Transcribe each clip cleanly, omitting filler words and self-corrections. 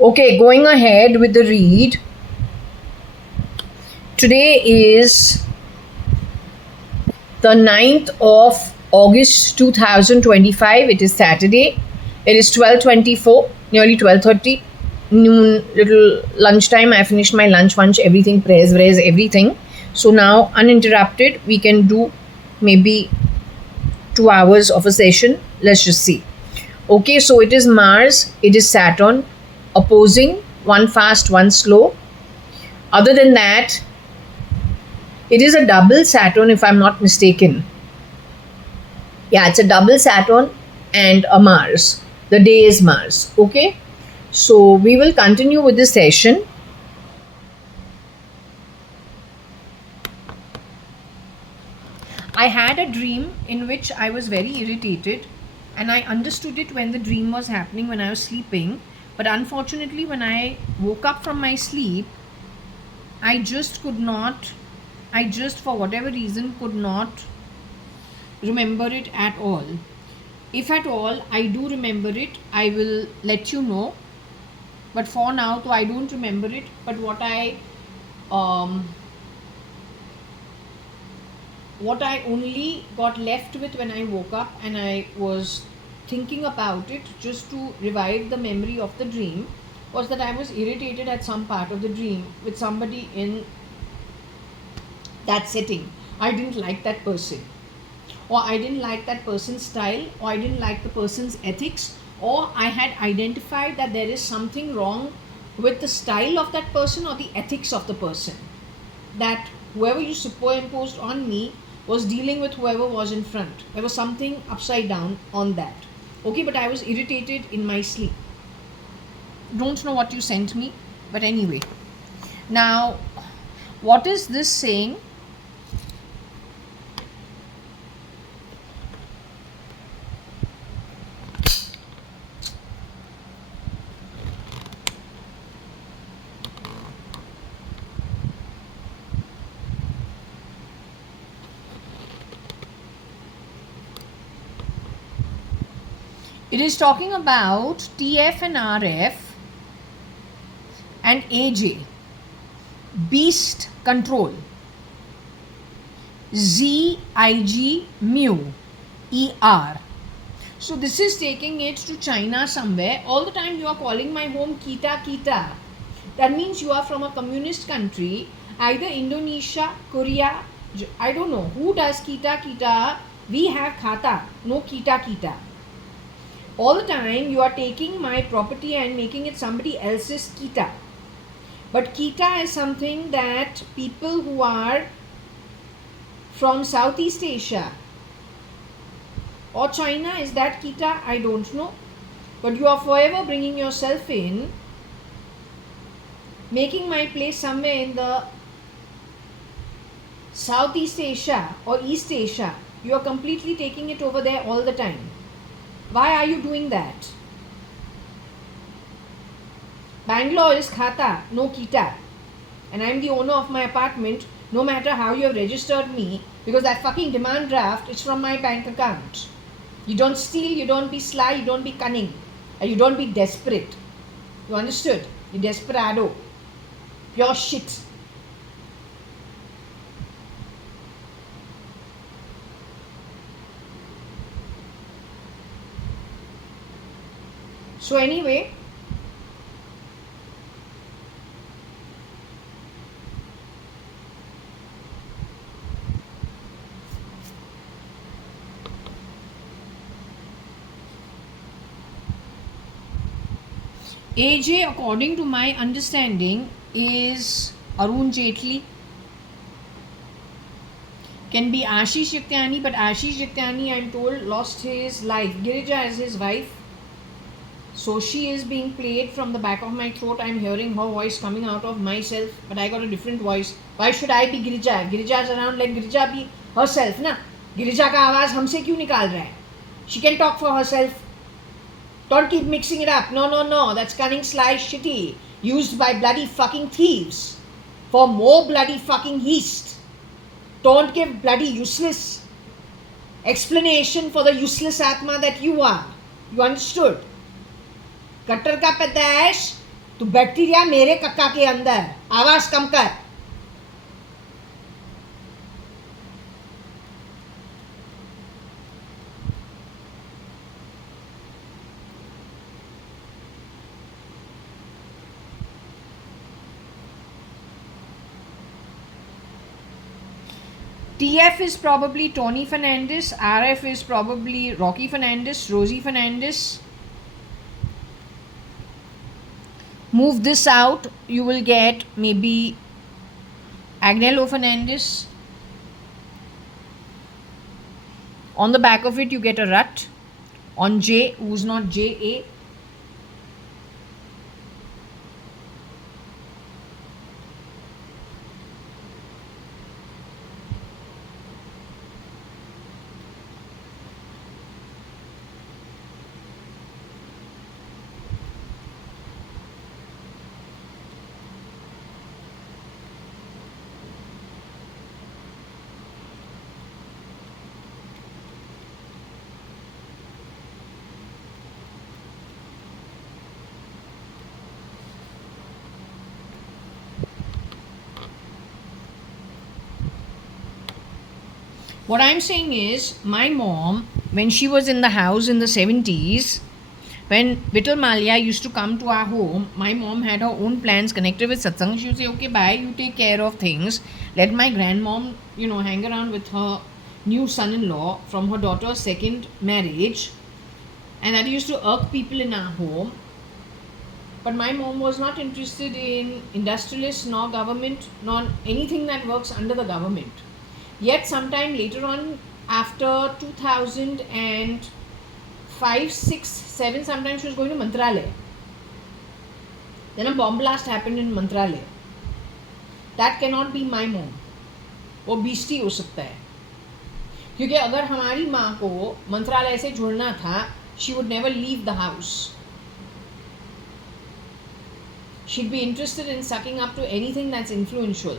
Okay, going ahead with the read. Today is the 9th of August 2025. It is Saturday. It is 12:24, nearly 12:30. Noon, little lunchtime. I finished my lunch, everything, prayers, everything. So now, uninterrupted, we can do maybe 2 hours of a session. Let's just see. Okay, so it is Mars, it is Saturn, opposing, one fast, one slow. Other than that, it is a double Saturn, if I'm not mistaken. Yeah, it's a double Saturn and a Mars. The day is Mars. Okay, so we will continue with this session. I had a dream in which I was very irritated, and I understood it when the dream was happening when I was sleeping. But unfortunately, when I woke up from my sleep, I just could not, I just for whatever reason could not remember it at all. If at all I do remember it, I will let you know. But for now, though I don't remember it. But what I only got left with when I woke up and I was thinking about it just to revive the memory of the dream was that I was irritated at some part of the dream with somebody in that setting. I didn't like that person, or I didn't like that person's style, or I didn't like the person's ethics, or I had identified that there is something wrong with the style of that person or the ethics of the person. That whoever you superimposed on me was dealing with whoever was in front. There was something upside down on that. Okay, but I was irritated in my sleep. Don't know what you sent me, but anyway. Now, what is this saying? It is talking about TF and RF and AJ, beast control, ZIG mu ER. So this is taking it to China somewhere. All the time you are calling my home Kita Kita. That means you are from a communist country, either Indonesia, Korea, I don't know. Who does Kita Kita? We have Khata, no Kita Kita. All the time you are taking my property and making it somebody else's Kita. But Kita is something that people who are from Southeast Asia or China, is that Kita? I don't know. But you are forever bringing yourself in, making my place somewhere in the Southeast Asia or East Asia. You are completely taking it over there all the time. Why are you doing that? Bangalore is Khata, no Kita. And I am the owner of my apartment, no matter how you have registered me, because that fucking demand draft is from my bank account. You don't steal, you don't be sly, you don't be cunning, and you don't be desperate. You understood? You desperado. Pure shit. So anyway, AJ, according to my understanding, is Arun Jaitley. Can be Ashish Jaityani, but Ashish Jaityani, I am told, lost his life. Girija is his wife. So she is being played from the back of my throat. I am hearing her voice coming out of myself, but I got a different voice. Why should I be Girija? Girija is around, let Girija be herself, na? Girija ka आवाज हमसे क्यों निकाल रहा है? She can talk for herself. Don't keep mixing it up. No. That's cunning, sly, shitty. Used by bloody fucking thieves. For more bloody fucking yeast. Don't give bloody useless explanation for the useless Atma that you are. You understood? Kattar ka padash, तो bacteria मेरे कक्का के अंदर, आवाज कम कर। TF is probably Tony Fernandez, RF is probably Rocky Fernandez, Rosie Fernandez. Move this out, you will get maybe Agnello Fernandez. On the back of it you get a rut. On J, who's not JA. What I'm saying is, my mom, when she was in the house in the 70s, when Vittal Malia used to come to our home, my mom had her own plans connected with satsang. She would say, okay, bye, you take care of things. Let my grandmom, hang around with her new son-in-law from her daughter's second marriage. And that used to irk people in our home. But my mom was not interested in industrialists, nor government, nor anything that works under the government. Yet sometime later on, after 2005, 6, 7, sometimes she was going to Mantralaya. Then a bomb blast happened in Mantralaya. That cannot be my mom. वो Beastie हो सकता है, क्योंकि अगर हमारी माँ को मंत्रालय से जुड़ना था, she would never leave the house. She'd be interested in sucking up to anything that's influential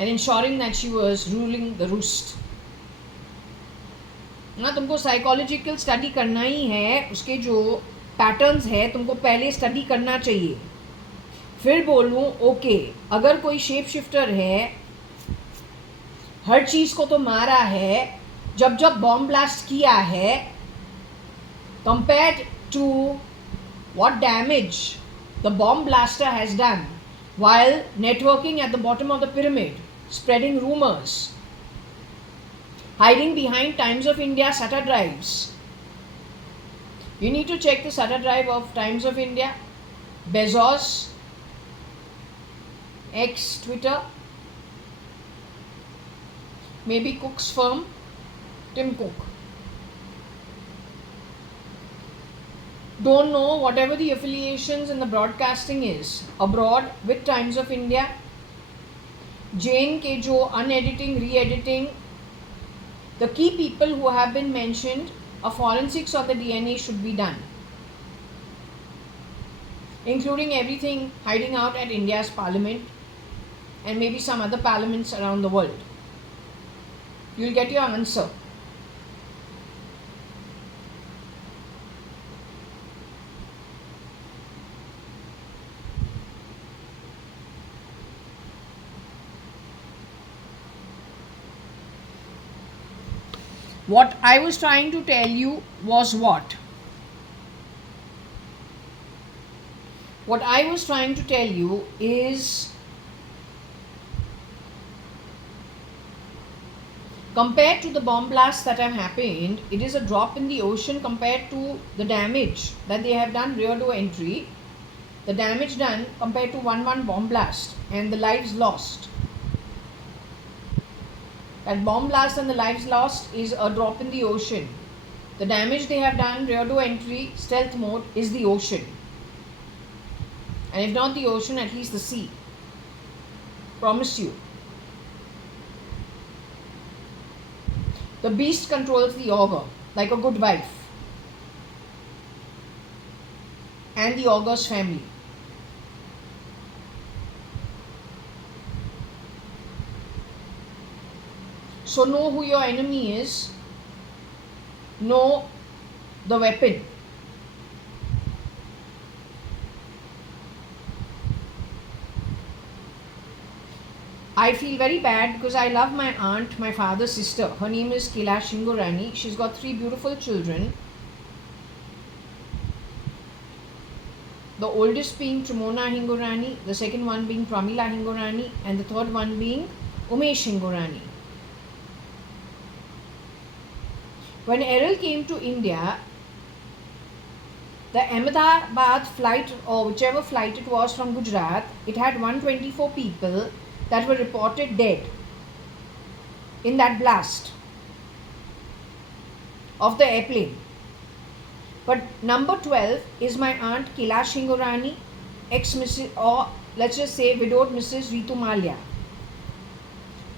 and ensuring that she was ruling the roost. ना तुमको साइकोलॉजिकल स्टडी करना ही है, उसके जो पैटर्न्स है तुमको पहले स्टडी करना चाहिए, फिर बोलूँ ओके अगर कोई शेप शिफ्टर है, हर चीज़ को तो मारा है, जब जब बॉम्ब ब्लास्ट किया है, compared to what damage the bomb blaster has done while networking at the bottom of the pyramid, spreading rumors, hiding behind Times of India SATA drives. You need to check the SATA drive of Times of India, Bezos, ex Twitter, maybe Cook's firm, Tim Cook. Don't know whatever the affiliations in the broadcasting is abroad with Times of India. Jane के जो unediting, re-editing, the key people who have been mentioned, a forensics on the DNA should be done, including everything hiding out at India's parliament and maybe some other parliaments around the world. You'll get your answer. What I was trying to tell you was what? What I was trying to tell you is, compared to the bomb blasts that have happened, it is a drop in the ocean compared to the damage that they have done rear door entry, the damage done compared to 1-1 bomb blast and the lives lost. That bomb blast and the lives lost is a drop in the ocean. The damage they have done, rear door entry, stealth mode, is the ocean. And if not the ocean, at least the sea. Promise you. The beast controls the augur like a good wife and the augur's family. So know who your enemy is, know the weapon. I feel very bad because I love my aunt, my father's sister. Her name is Kailash Hingorani. She's got 3 beautiful children. The oldest being Trimona Hingorani, the second one being Pramila Hingorani, and the third one being Umesh Hingorani. When Errol came to India, the Ahmedabad flight, or whichever flight it was from Gujarat, it had 124 people that were reported dead in that blast of the airplane. But number 12 is my aunt Kailash Hingorani, ex-Mrs. or let's just say widowed Mrs. Ritu Malia,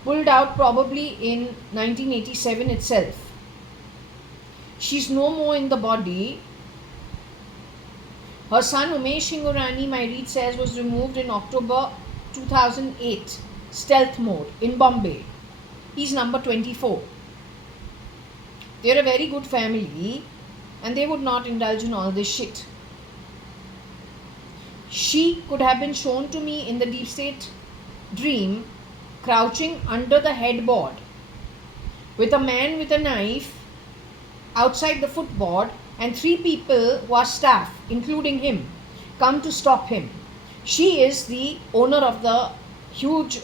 pulled out probably in 1987 itself. She's no more in the body. Her son Umesh Hingorani, my read says, was removed in October 2008, stealth mode in Bombay. He's number 24. They're a very good family and they would not indulge in all this shit. She could have been shown to me in the deep state dream crouching under the headboard with a man with a knife outside the footboard and 3 people who are staff, including him, come to stop him. She is the owner of the huge,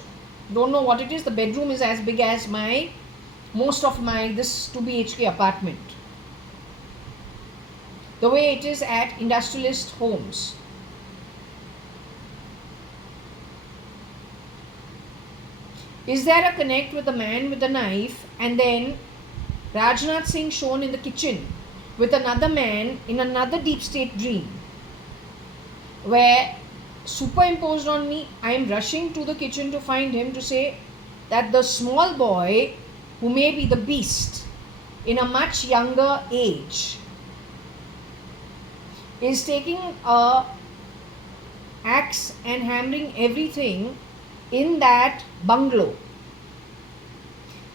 don't know what it is, the bedroom is as big as most of this 2 BHK apartment. The way it is at industrialist homes. Is there a connect with the man with the knife and then Rajnath Singh shown in the kitchen with another man in another deep state dream where superimposed on me, I am rushing to the kitchen to find him to say that the small boy who may be the beast in a much younger age is taking a axe and hammering everything in that bungalow,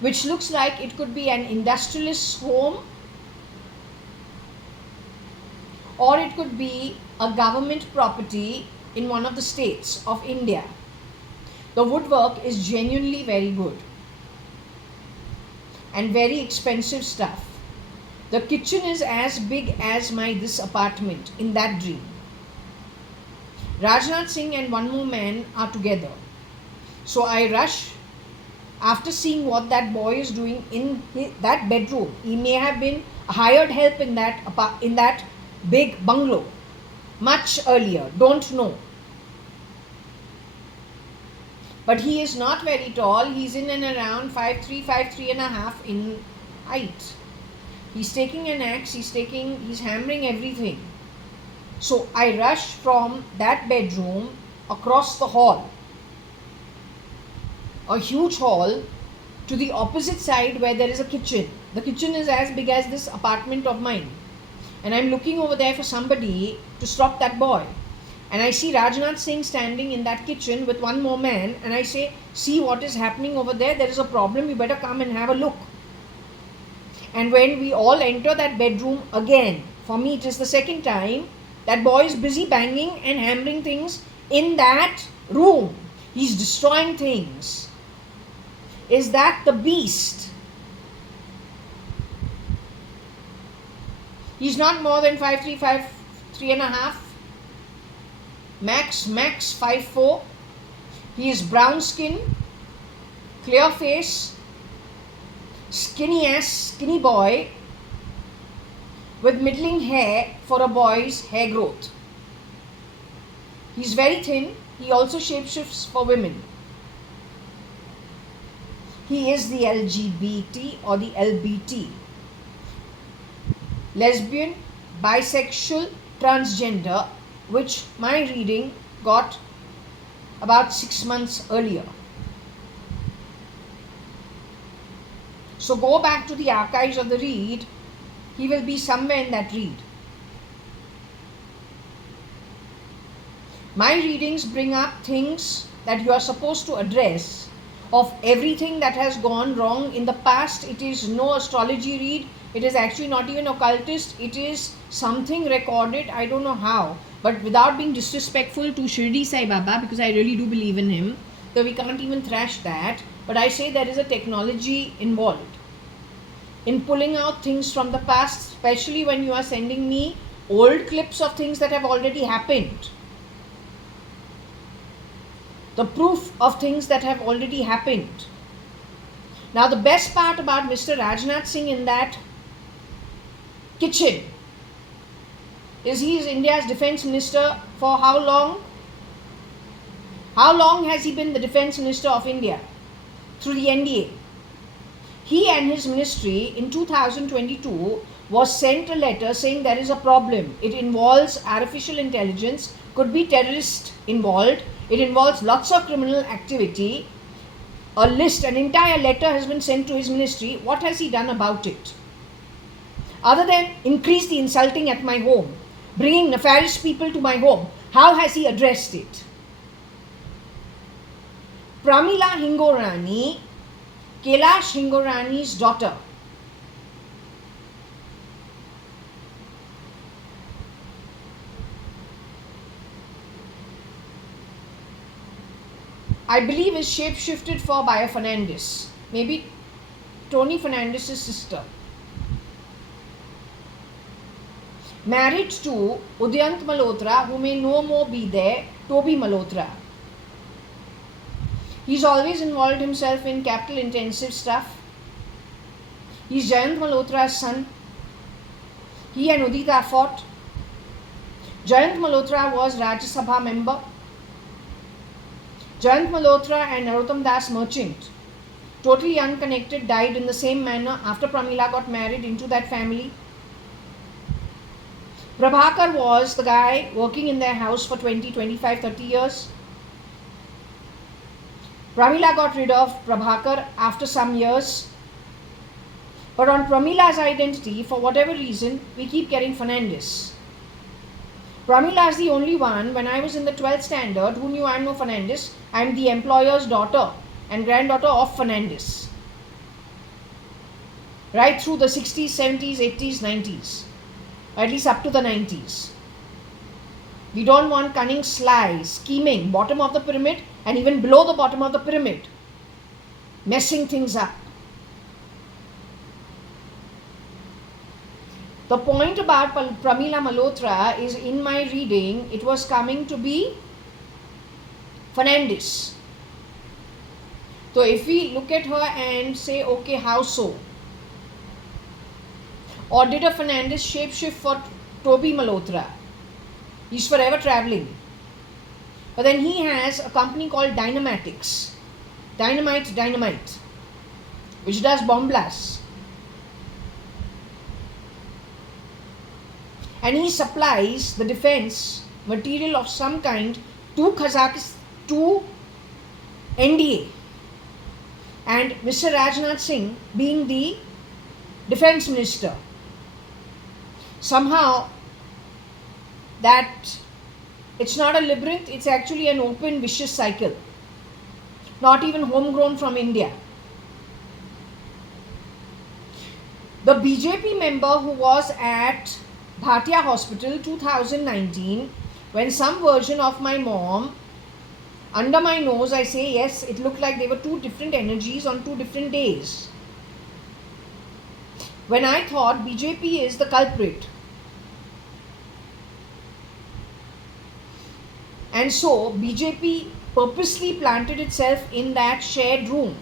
which looks like it could be an industrialist's home or it could be a government property in one of the states of India. The woodwork is genuinely very good and very expensive stuff. The kitchen is as big as this apartment in that dream. Rajnath Singh and one more man are together. So I rush after seeing what that boy is doing in that bedroom. He may have been hired help in that big bungalow much earlier, don't know. But he is not very tall. He's in and around 5'3", 5'3.5" in height. He's taking an axe, he's hammering everything. So I rush from that bedroom across the hall, a huge hall, to the opposite side where there is a kitchen. The kitchen is as big as this apartment of mine. And I'm looking over there for somebody to stop that boy. And I see Rajnath Singh standing in that kitchen with one more man. And I say, see what is happening over there. There is a problem. You better come and have a look. And when we all enter that bedroom again, for me it is the second time, that boy is busy banging and hammering things in that room. He's destroying things. Is that the beast? He's not more than 5'3", 5'3.5". Max 5'4". He is brown skin, clear face, skinny boy with middling hair for a boy's hair growth. He's very thin. He also shapeshifts for women. He is the LGBT or the LBT. Lesbian, bisexual, transgender, which my reading got about 6 months earlier. So go back to the archives of the read. He will be somewhere in that read. My readings bring up things that you are supposed to address of everything that has gone wrong in the past. It is no astrology read. It is actually not even occultist. It is something recorded, I don't know how, but without being disrespectful to Shirdi Sai Baba, because I really do believe in him. So we can't even thrash that. But I say there is a technology involved in pulling out things from the past, especially when you are sending me old clips of things that have already happened. The proof of things that have already happened. Now the best part about Mr. Rajnath Singh in that kitchen is he is India's defense minister for how long? How long has he been the defense minister of India? Through the NDA. He and his ministry in 2022 was sent a letter saying there is a problem. It involves artificial intelligence, could be terrorists involved, it involves lots of criminal activity. A list, an entire letter has been sent to his ministry. What has he done about it? Other than increase the insulting at my home, bringing nefarious people to my home, how has he addressed it? Pramila Hingorani, Kailash Hingorani's daughter, I believe is shape-shifted for by a Fernandes, maybe Tony Fernandes' sister. Married to Udyant Malhotra, who may no more be there, Toby Malhotra. He's always involved himself in capital-intensive stuff. He's Jayant Malhotra's son. He and Udita fought. Jayant Malhotra was Rajya Sabha member. Jayant Malhotra and Narottam Das Merchant, totally unconnected, died in the same manner after Pramila got married into that family. Prabhakar was the guy working in their house for 20, 25, 30 years. Pramila got rid of Prabhakar after some years. But on Pramila's identity, for whatever reason, we keep getting Fernandes. Pramila is the only one, when I was in the 12th standard, who knew I'm no Fernandes. I'm the employer's daughter and granddaughter of Fernandes. Right through the 60s, 70s, 80s, 90s. At least up to the 90s. We don't want cunning, sly, scheming, bottom of the pyramid and even below the bottom of the pyramid. Messing things up. The point about Pramila Malhotra is, in my reading, it was coming to be Fernandes. So if we look at her and say, okay, how so? Or did a Fernandes shapeshift for Toby Malhotra? He's forever traveling. But then he has a company called Dynamatics. Dynamite, which does bomb blasts. And he supplies the defense material of some kind to Kazakhstan, to NDA. And Mr. Rajnath Singh being the defense minister. Somehow that it's not a labyrinth, it's actually an open vicious cycle. Not even homegrown from India. The BJP member who was at Bhatia Hospital 2019, when some version of my mom, under my nose, I say yes, it looked like they were two different energies on two different days. When I thought BJP is the culprit. And so BJP purposely planted itself in that shared room.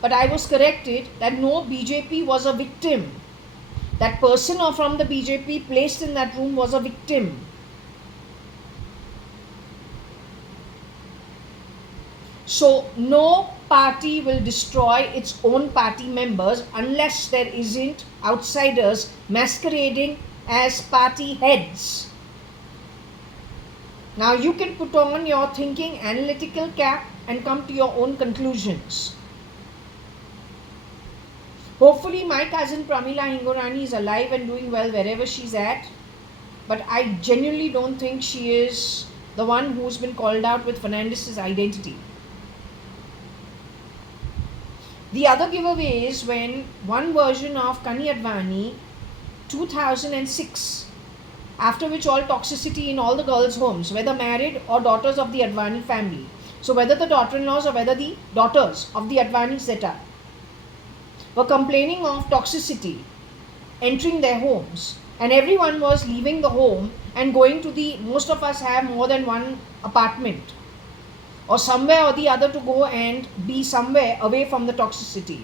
But I was corrected that no, BJP was a victim. That person or from the BJP placed in that room was a victim. So no party will destroy its own party members unless there isn't outsiders masquerading as party heads. Now you can put on your thinking analytical cap and come to your own conclusions. Hopefully my cousin Pramila Hingorani is alive and doing well wherever she's at. But I genuinely don't think she is the one who's been called out with Fernandes' identity. The other giveaway is when one version of JAYA.ADVANI 2006 after which all toxicity in all the girls' homes, whether married or daughters of the Advani family. So whether the daughter-in-laws or whether the daughters of the Advani setup were complaining of toxicity entering their homes, and everyone was leaving the home and going to the, most of us have more than one apartment or somewhere or the other to go and be somewhere away from the toxicity.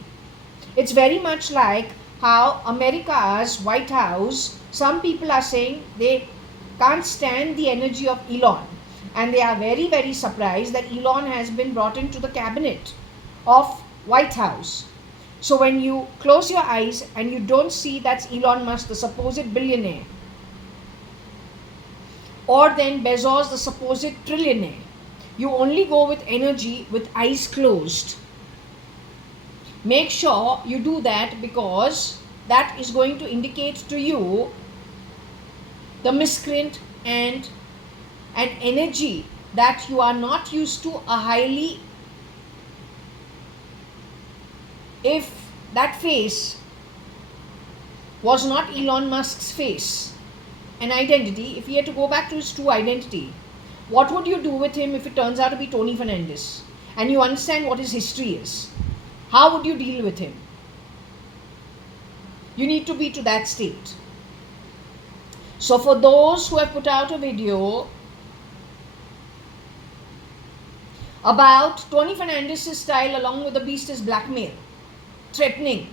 It's very much like how America's White House, some people are saying they can't stand the energy of Elon, and they are very, very surprised that Elon has been brought into the cabinet of White House. So when you close your eyes and you don't see that's Elon Musk, the supposed billionaire, or then Bezos, the supposed trillionaire, you only go with energy with eyes closed. Make sure you do that, because that is going to indicate to you the miscreant and an energy that you are not used to, a highly, if that face was not Elon Musk's face, an identity, if he had to go back to his true identity, what would you do with him if it turns out to be Tony Fernandez and you understand what his history is? How would you deal with him? You need to be to that state. So for those who have put out a video about Tony Fernandez's style along with the beast is blackmail, threatening,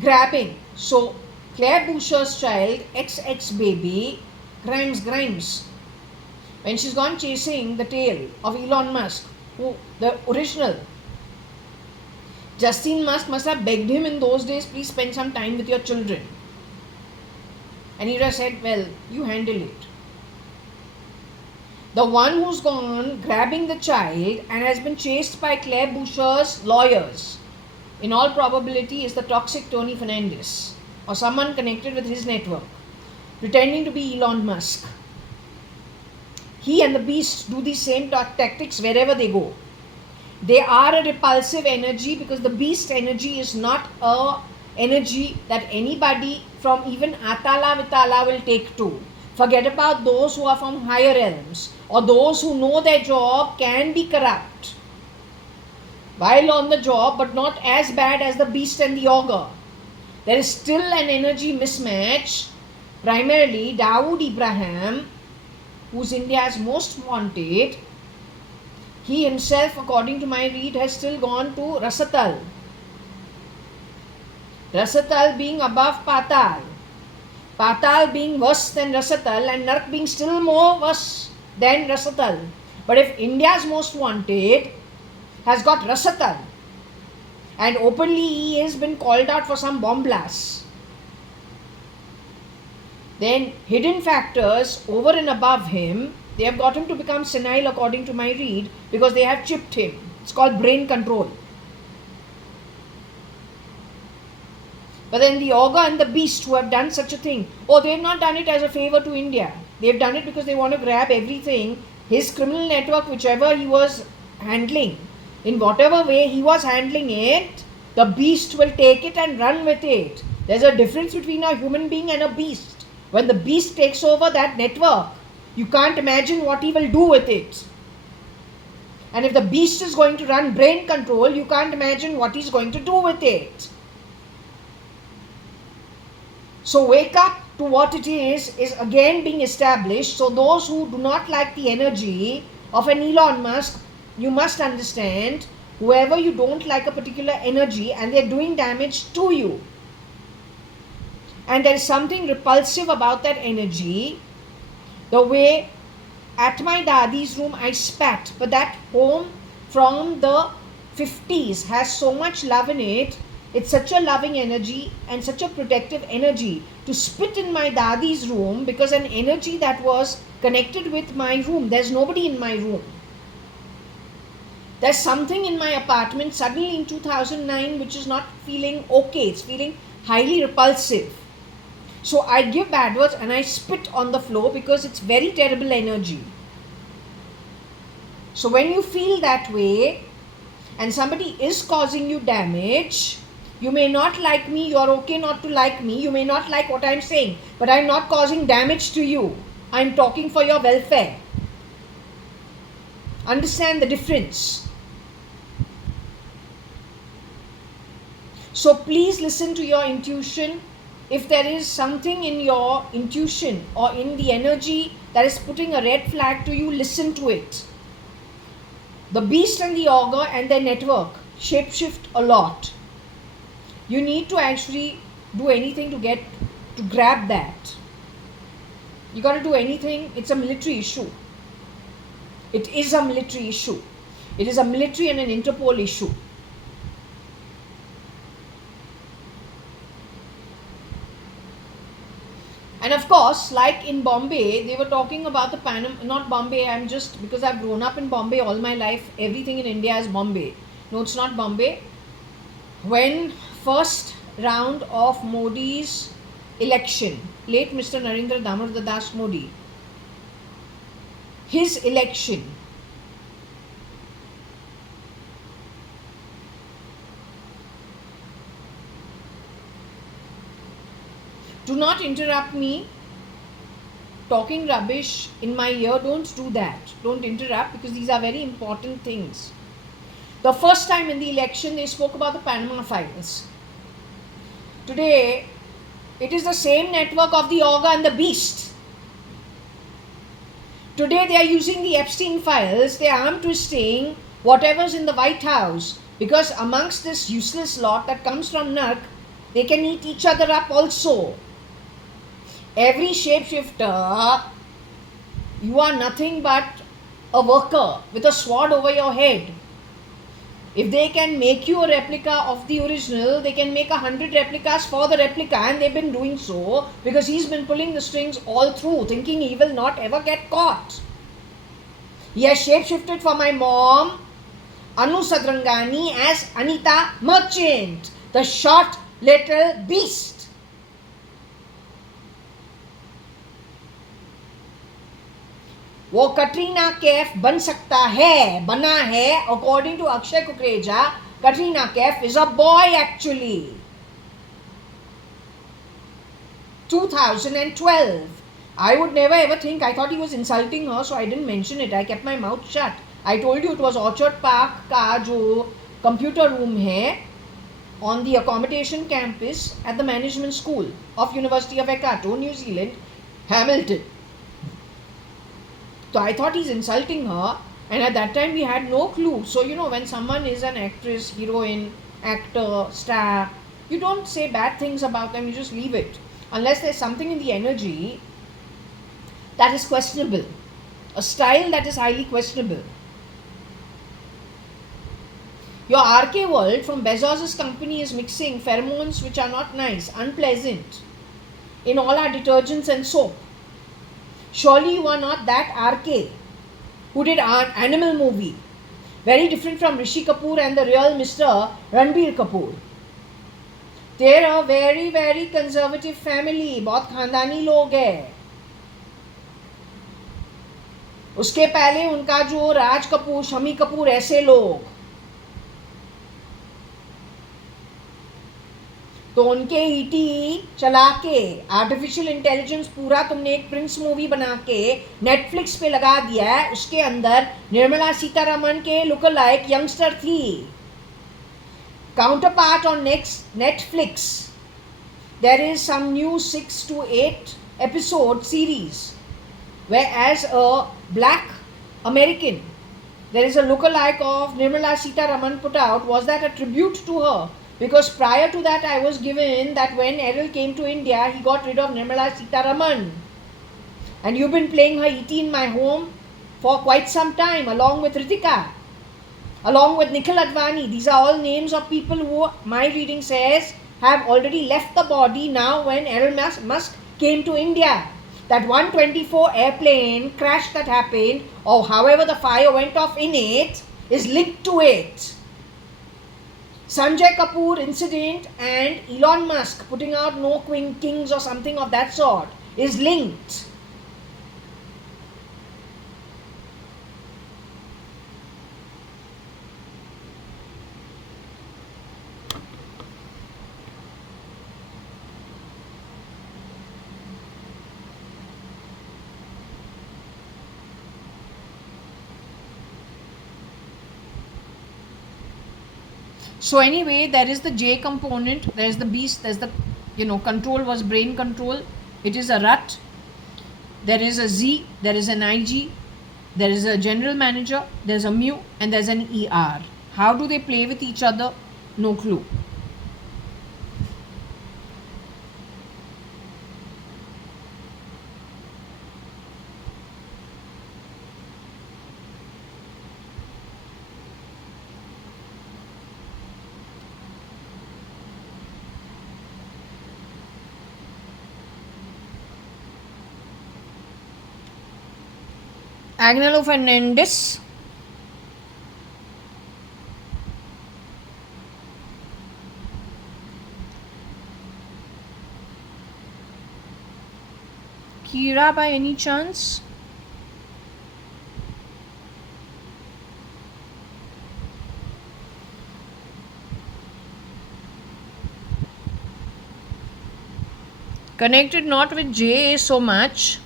grabbing. So Claire Boucher's child, XX baby, Grimes, when she's gone chasing the tail of Elon Musk, who the original, Justine Musk must have begged him in those days, please spend some time with your children. And he just said, well, you handle it. The one who's gone grabbing the child and has been chased by Claire Boucher's lawyers, in all probability is the toxic Tony Fernandez or someone connected with his network, pretending to be Elon Musk. He and the beast do the same tactics wherever they go. They are a repulsive energy, because the beast energy is not a energy that anybody from even Atala Vitala will take to. Forget about those who are from higher realms or those who know their job can be corrupt while on the job, but not as bad as the beast and the ogre. There is still an energy mismatch. Primarily, Dawood Ibrahim, who's India's most wanted, he himself, according to my read, has still gone to Rasatal. Rasatal being above Patal. Patal being worse than Rasatal, and Nark being still more worse than Rasatal. But if India's most wanted has got Rasatal, and openly he has been called out for some bomb blasts, then hidden factors over and above him, they have got him to become senile, according to my read, because they have chipped him. It's called brain control. But then the ogre and the beast who have done such a thing, they've not done it as a favor to India. They've done it because they want to grab everything, his criminal network, whichever he was handling, in whatever way he was handling it, the beast will take it and run with it. There's a difference between a human being and a beast. When the beast takes over that network, you can't imagine what he will do with it. And if the beast is going to run brain control, you can't imagine what he's going to do with it. So wake up to what it is again being established. So those who do not like the energy of an Elon Musk, you must understand, whoever you don't like a particular energy and they're doing damage to you, and there is something repulsive about that energy. The way at my dadi's room I spat, but that home from the 50s has so much love in it. It's such a loving energy and such a protective energy to spit in my dadi's room, because an energy that was connected with my room. There's nobody in my room. There's something in my apartment suddenly in 2009 which is not feeling okay. It's feeling highly repulsive. So I give bad words and I spit on the floor because it's very terrible energy. So when you feel that way and somebody is causing you damage, you may not like me, you're okay not to like me, you may not like what I'm saying, but I'm not causing damage to you. I'm talking for your welfare. Understand the difference. So please listen to your intuition. If there is something in your intuition or in the energy that is putting a red flag to you, listen to it. The beast and the ogre and their network shapeshift a lot. You need to actually do anything to grab that. You got to do anything. It's a military issue. It is a military issue. It is a military and an Interpol issue. And of course, like in Bombay, they were talking about the not Bombay, I'm just, because I've grown up in Bombay all my life, everything in India is Bombay. No, it's not Bombay. When first round of Modi's election, late Mr. Narendra Damodar Das Modi, his election, do not interrupt me talking rubbish in my ear. Don't do that. Don't interrupt, because these are very important things. The first time in the election, they spoke about the Panama Files. Today, it is the same network of the ogre and the beast. Today, they are using the Epstein files. They are arm twisting whatever's in the White House, because amongst this useless lot that comes from Narc, they can eat each other up also. Every shapeshifter, you are nothing but a worker with a sword over your head. If they can make you a replica of the original, they can make 100 replicas for the replica, and they've been doing so because he's been pulling the strings all through, thinking he will not ever get caught. He has shapeshifted for my mom, Anu Sadrangani, as Anita Merchant, the short little beast. वो कटरीना कैफ बन सकता है, बना है. According to Akshay Kukreja, Katrina Kaif is a boy actually. 2012. I would never ever think. I thought he was insulting her, so I didn't mention it. I kept my mouth shut. I told you it was Orchard Park का जो computer room है on the accommodation campus at the management school of University of Waikato, New Zealand, Hamilton. So I thought he's insulting her, and at that time we had no clue. So when someone is an actress, heroine, actor, star, you don't say bad things about them, you just leave it. Unless there's something in the energy that is questionable, a style that is highly questionable. Your RK World from Bezos' company is mixing pheromones which are not nice, unpleasant, in all our detergents and soap. Surely you are not that RK who did an animal movie. Very different from Rishi Kapoor and the real Mr. Ranbir Kapoor. They're a very, very conservative family. बहुत खानदानी लोग हैं. उसके पहले उनका जो राज कपूर, शमी कपूर, ऐसे लोग. तो उनके ईटी चला के आर्टिफिशियल इंटेलिजेंस पूरा तुमने एक प्रिंस मूवी बना के नेटफ्लिक्स पे लगा दिया है. उसके अंदर निर्मला सीतारमण के लुक लाइक यंगस्टर थी. Counterpart on Netflix, there is some new 6 to 8 episode series where, as a black American, there is a lookalike of Nirmala Sitharaman put out. Was that a tribute to her? Because prior to that, I was given that when Errol came to India, he got rid of Nirmala Sitharaman. And you've been playing her ET in my home for quite some time, along with Ritika, along with JAYA.ADVANI. These are all names of people who, my reading says, have already left the body now when Errol Musk came to India. That 124 airplane crash that happened, or however the fire went off in it, is linked to it. Sanjay Kapoor incident and Elon Musk putting out no kings or something of that sort is linked. So anyway, there is the J component, there is the beast, there's the, control was brain control. It is a rut. There is a Z, there is an IG, there is a general manager, there's a mu, and there's an ER. How do they play with each other? No clue. Agnello Fernandez. Kira by any chance? Connected not with J so much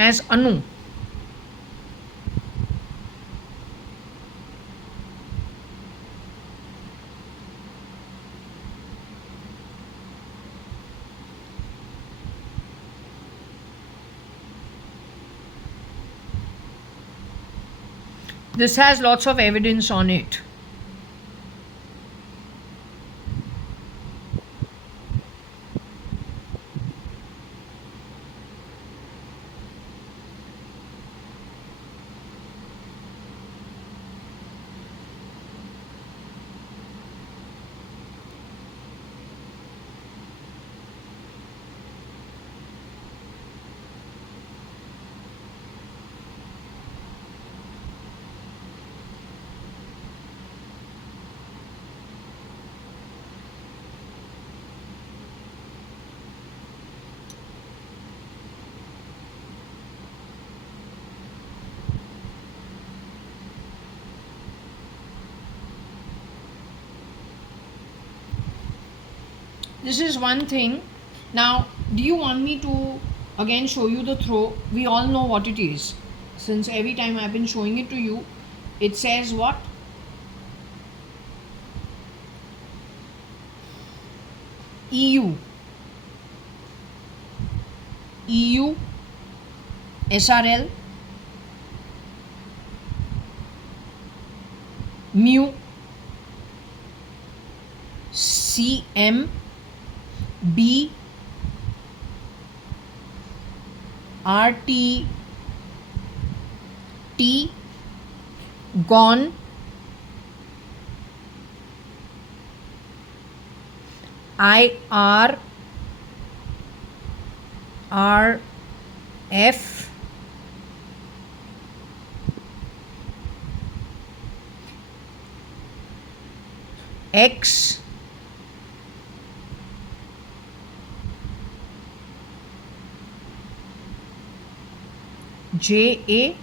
as Anu. This has lots of evidence on it. This is one thing. Now, do you want me to again show you the throw? We all know what it is. Since every time I've been showing it to you, it says what? EU. EU, SRL, mu, CM, B, RT, T, gone, IR, RF, X, JA,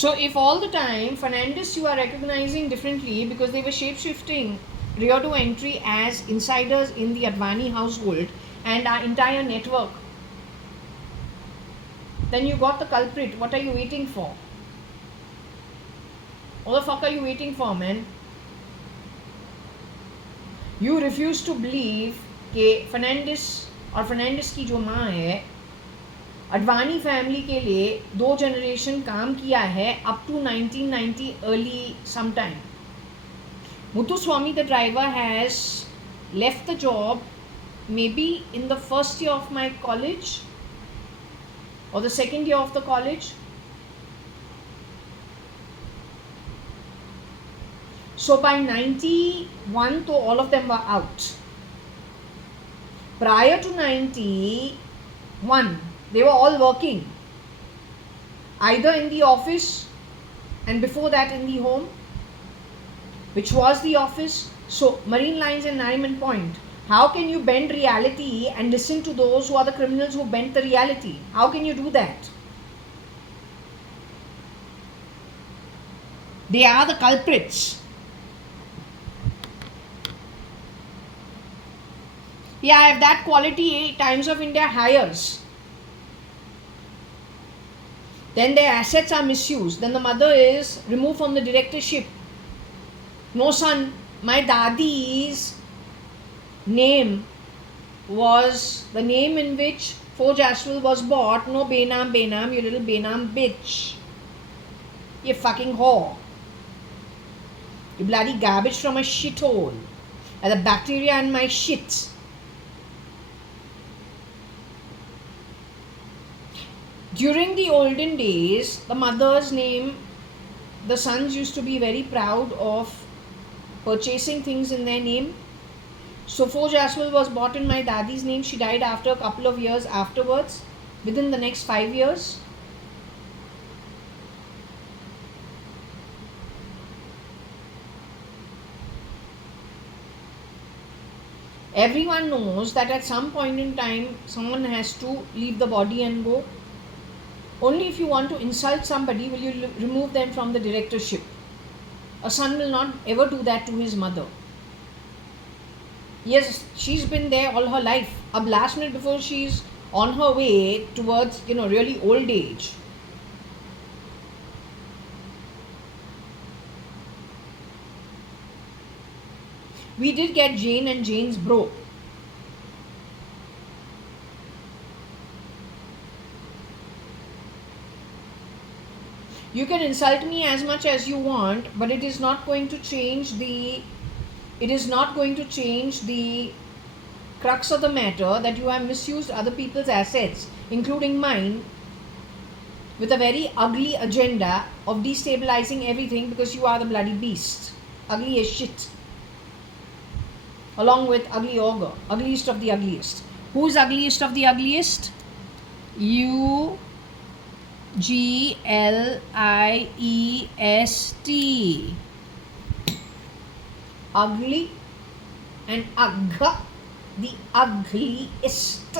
So if all the time Fernandez you are recognizing differently because they were shape-shifting rear to entry as insiders in the Advani household and our entire network, then you got the culprit. What are you waiting for? What the fuck are you waiting for, man? You refuse to believe कि फर्नांडिस और फर्नांडिस की जो माँ है Advani family के लिए 2 generation काम किया है up to 1990 early some time. Muthuswamy the driver has left the job maybe in the first year of my college or the second year of the college. So by 91 तो all of them were out. Prior to 91 they were all working either in the office and before that in the home. which was the office. So, Marine Lines and Nariman Point. How can you bend reality and listen to those who are the criminals who bent the reality? How can you do that? They are the culprits. Yeah, if that quality Times of India hires, then their assets are misused. Then the mother is removed from the directorship. No son. My dadi's name was the name in which Forge Ashwell was bought. No Benam, you little Benam bitch. You fucking whore. You bloody garbage from a shithole. And the bacteria in my shit. During the olden days, the mother's name, the sons used to be very proud of purchasing things in their name. So Forge Ashwell was bought in my dadi's name. She died after a couple of years afterwards, within the next 5 years. Everyone knows that at some point in time, someone has to leave the body and go. Only if you want to insult somebody will you remove them from the directorship. A son will not ever do that to his mother. Yes, she's been there all her life. A last minute before she's on her way towards, really old age. We did get Jane and Jane's bro. You can insult me as much as you want, but it is not going to change the crux of the matter that you have misused other people's assets, including mine, with a very ugly agenda of destabilizing everything because you are the bloody beast. Ugly as shit. Along with ugly ogre. Ugliest of the ugliest. Who's ugliest of the ugliest? U-G-L-I-E-S-T. Ugly and Agha, the ugliest.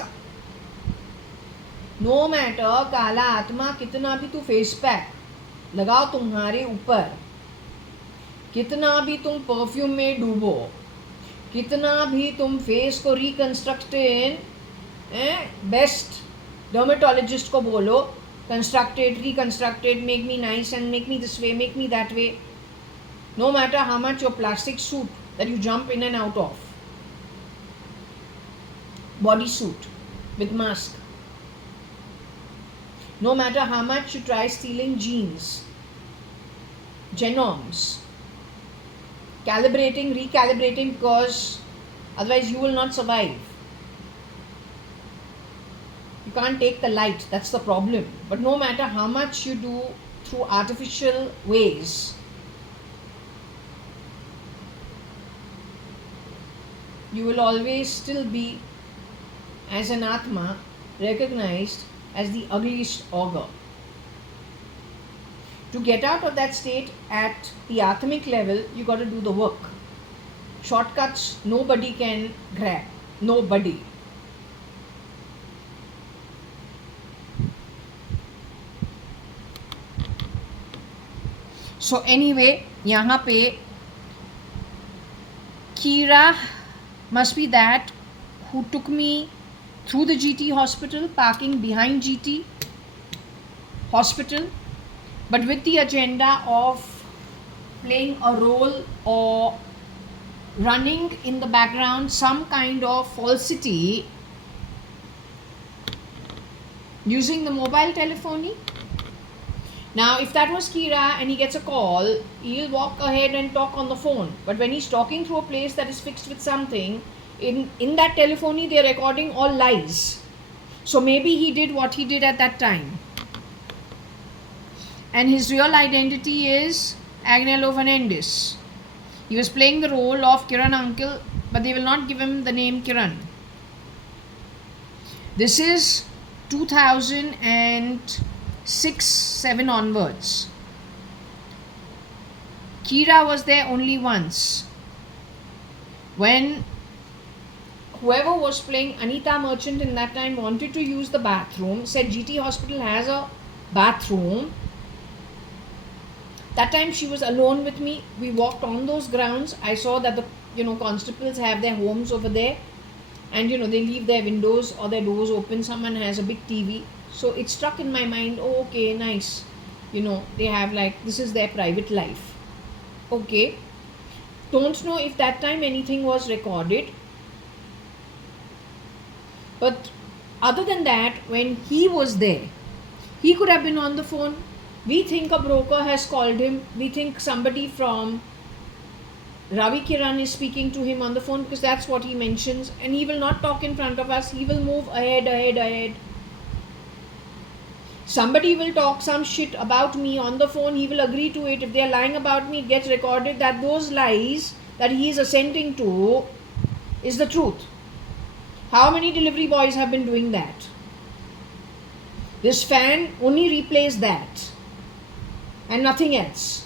No matter काला आत्मा कितना भी तू face pack लगाओ तुम्हारे ऊपर, कितना भी तुम परफ्यूम में डूबो, कितना भी तुम फेस को रिकंस्ट्रक्ट इन बेस्ट डर्मेटोलॉजिस्ट को बोलो, constructed, reconstructed, make me nice and make me this way, make me that way. No matter how much your plastic suit that you jump in and out of, body suit with mask, no matter how much you try stealing genes, genomes, calibrating, recalibrating, because otherwise you will not survive. You can't take the light, that's the problem. But no matter how much you do through artificial ways, you will always still be, as an Atma, recognized as the ugliest ogre. To get out of that state at the Atmic level, you got to do the work. Shortcuts nobody can grab. Nobody. So anyway, यहाँ पे Kira must be that who took me through the GT hospital, parking behind GT hospital, but with the agenda of playing a role or running in the background some kind of falsity using the mobile telephony. Now, if that was Kira and he gets a call, he'll walk ahead and talk on the phone. But when he's talking through a place that is fixed with something, in that telephony, they're recording all lies. So maybe he did what he did at that time. And his real identity is Agnello Fernandez. He was playing the role of Kiran uncle, but they will not give him the name Kiran. This is 2006-7 onwards. Kira was there only once. When whoever was playing Anita Merchant in that time wanted to use the bathroom, said GT Hospital has a bathroom. That time she was alone with me. We walked on those grounds. I saw that the constables have their homes over there, and they leave their windows or their doors open. Someone has a big TV, so it struck in my mind, oh okay, nice, they have, like, this is their private life. Okay, don't know if that time anything was recorded, but other than that, when he was there, he could have been on the phone. We think a broker has called him. We think somebody from Ravi Kiran is speaking to him on the phone, because that's what he mentions, and he will not talk in front of us. He will move ahead. Somebody will talk some shit about me on the phone. He will agree to it. If they are lying about me, it gets recorded that those lies that he is assenting to is the truth. How many delivery boys have been doing that? This fan only replays that and nothing else.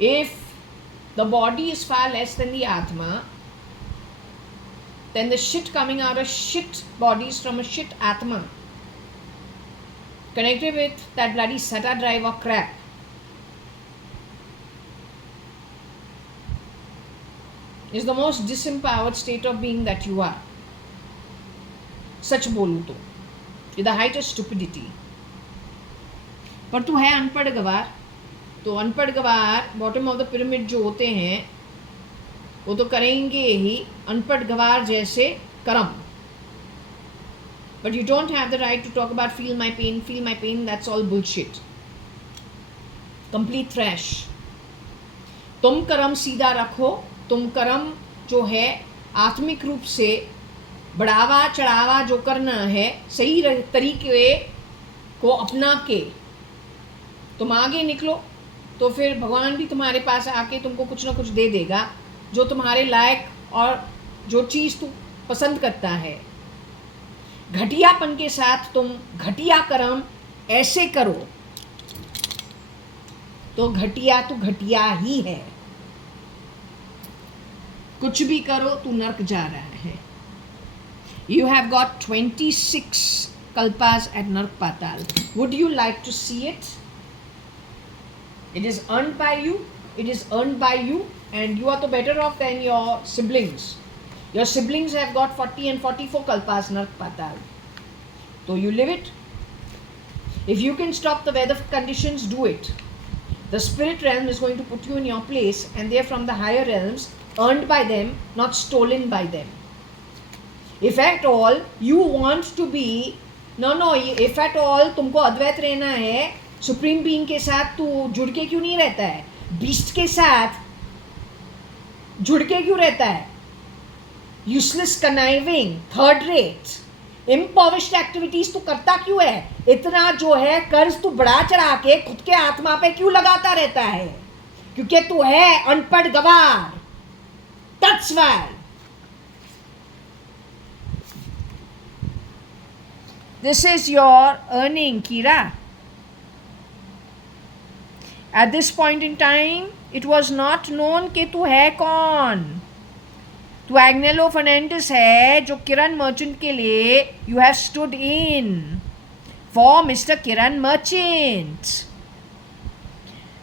If the body is far less than the Atma, then the shit coming out of shit bodies from a shit Atma, connected with that bloody SATA drive or crap, is the most disempowered state of being that you are. सच बोलूं तो, with the height of stupidity. पर तू है अनपढ़ गवार. तो अनपढ़ गवार बॉटम ऑफ द पिरामिड जो होते हैं वो तो करेंगे ही अनपढ़ गवार जैसे कर्म. But you don't have the right to talk about feel my pain, that's all bullshit. Complete trash. तुम कर्म सीधा रखो. तुम कर्म जो है आत्मिक रूप से बढ़ावा चढ़ावा जो करना है, सही तरीके को अपना के तुम आगे निकलो, तो फिर भगवान भी तुम्हारे पास आके तुमको कुछ ना कुछ दे देगा जो तुम्हारे लायक और जो चीज़ तू पसंद करता है. घटियापन के साथ तुम घटिया कर्म ऐसे करो तो घटिया ही है. कुछ भी करो तू नर्क जा रहा है. You have got 26 kalpas at Nark Patal. Would you like to see it? It is earned by you, and you are the better off than your siblings. Your siblings have got 40 and 44 kalpas Nark Patal. So you live it. If you can stop the weather conditions, do it. The spirit realm is going to put you in your place, and they are from the higher realms, earned by them, not stolen by them. If at all you want to be, if at all तुमको अद्वैत रहना है, supreme being के साथ तू जुड़ के क्यों नहीं रहता है? बीस्ट के साथ जुड़ के क्यों रहता है? Useless conniving, third rate, इम्पॉविश्ड activities तू करता क्यों है? इतना जो है कर्ज तू बढ़ा चढ़ा के खुद के आत्मा पे क्यों लगाता रहता है? क्योंकि तू है अनपढ़ गवार. That's why. This is your earning, Kira. At this point in time, it was not known कि तू है कौन. तू एग्नेलो फर्नांडिस है जो किरण मर्चेंट के लिए you have stood in for Mr. Kiran Merchant.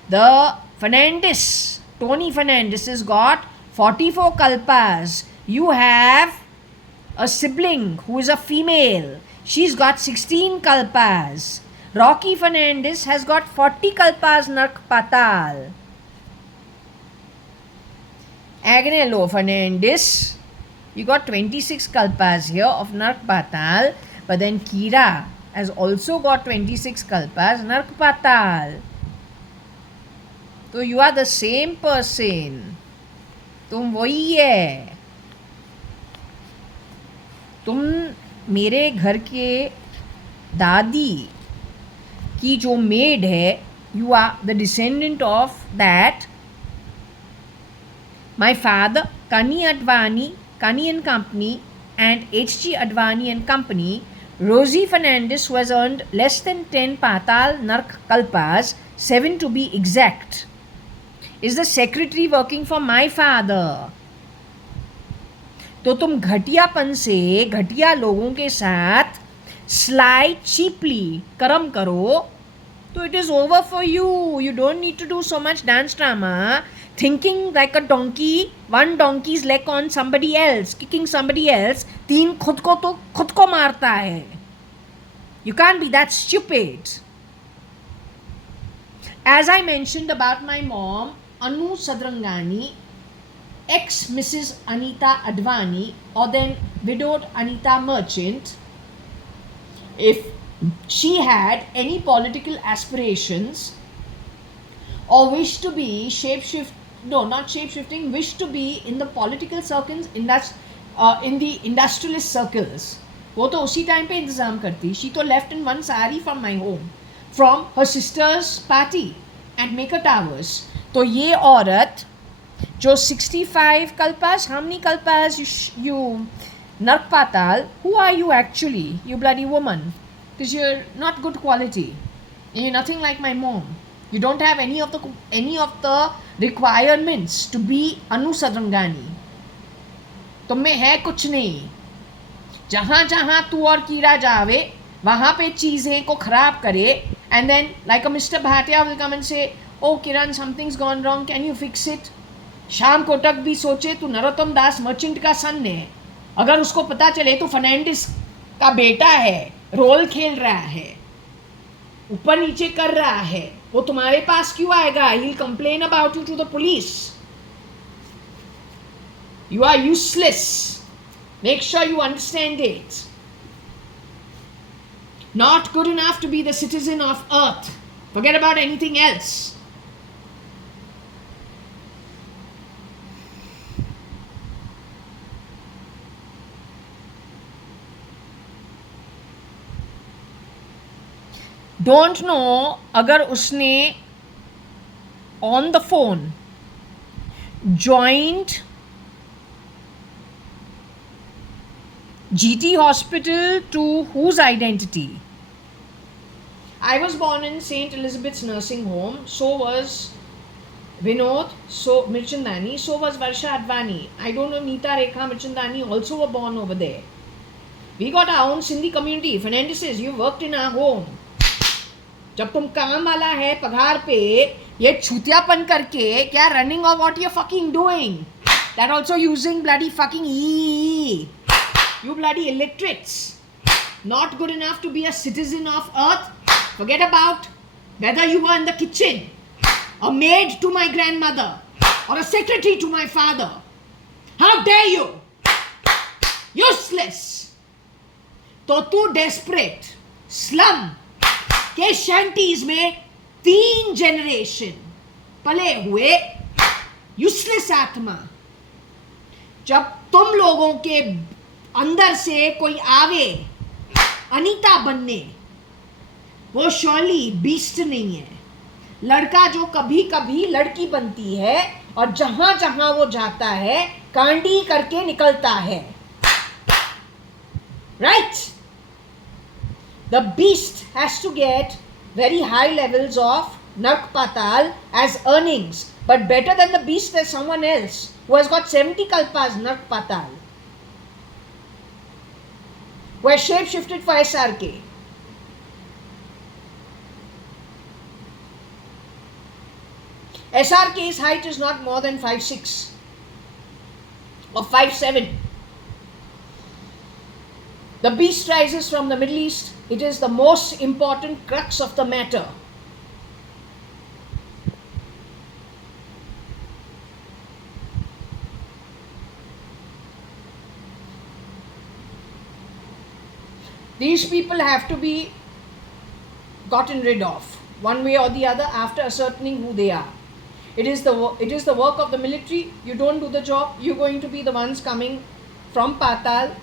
The Fernandis, Tony Fernandis has got 44 kalpas. You have a sibling who is a female. She's got 16 kalpas. Rocky Fernandez has got 40 kalpas Nark Patal. Agnello Fernandez, you got 26 kalpas here of Nark Patal, but then Kira has also got 26 kalpas Nark Patal. So you are the same person. तुम वही है. तुम मेरे घर के दादी की जो मेड है, you are the descendant of that. My father, Kani and Company, and H.G. Advani and Company, Rosie Fernandez, who has earned less than 10 Patal Nark Kalpas, 7 to be exact. is the secretary working for my father. तो तुम घटियापन से घटिया लोगों के साथ slide cheaply कर्म करो तो it is over for you. You don't need to do so much dance drama, thinking like a donkey, one donkey's leg on somebody else, kicking somebody else. तीन खुद को तो खुद को मारता है. You can't be that stupid. As I mentioned about my mom, Anu Sadrangani, ex Mrs. Anita Advani, or then widowed Anita Merchant, if she had any political aspirations or wished to be wished to be in the political circles, in the industrialist circles, वो तो उसी time पे इंतज़ाम करती. She तो left in one sari from my home, from her sister's party at Maker Towers. तो ये औरत जो 65 kalpas, how many kalpas you Nark Patal, who are you actually, you bloody woman? Because you're not good quality. You're nothing like my mom. You don't have any of the requirements to be Anu Sadrangani. तुम में है कुछ नहीं. जहाँ जहाँ तू और कीड़ा जावे वहाँ पे चीज़ें को खराब करे, and then like a Mr. Bhatia will come and say, oh Kiran, something's gone wrong, can you fix it? शाम को तक भी सोचे तू नरोत्तम दास मर्चेंट का सन है. अगर उसको पता चले तो फर्नांडिस का बेटा है, रोल खेल रहा है, ऊपर नीचे कर रहा है, वो तुम्हारे पास क्यों आएगा? He will complain about you to the police. You are useless. Make sure you understand it. Not good enough to be the citizen of earth. Forget about anything else. Don't know अगर उसने on the phone joined GT hospital to whose identity? I was born in St. Elizabeth's nursing home. So was Vinod, so Mirchandani, so was JAYA.ADVANI. I don't know, Neeta, Rekha, Mirchandani also were born over there. We got our own Sindhi community. Fernandez says, you worked in our home. जब तुम काम वाला है पगार पे ये छूतियापन करके क्या running off what you fucking doing, that also using bloody fucking ई, you bloody illiterates, not good enough to be a citizen of Earth. Forget about whether you were in the kitchen, a maid to my grandmother और a secretary to my father. How dare you, useless. तो तू desperate slum के शैंटीज में 3 generation पले हुए useless आत्मा. जब तुम लोगों के अंदर से कोई आवे अनीता बनने, वो श्योरली बीस्ट नहीं है. लड़का जो कभी कभी लड़की बनती है और जहां जहां वो जाता है कांडी करके निकलता है. Right? The beast has to get very high levels of Nark Patal as earnings. But better than the beast, there's someone else who has got 70 kalpas Nark Patal, who has shape-shifted for SRK. SRK's height is not more than 5'6" or 5'7". The beast rises from the Middle East. It is the most important crux of the matter. These people have to be gotten rid of one way or the other after ascertaining who they are. It is the work of the military. You don't do the job, you're going to be the ones coming from Patal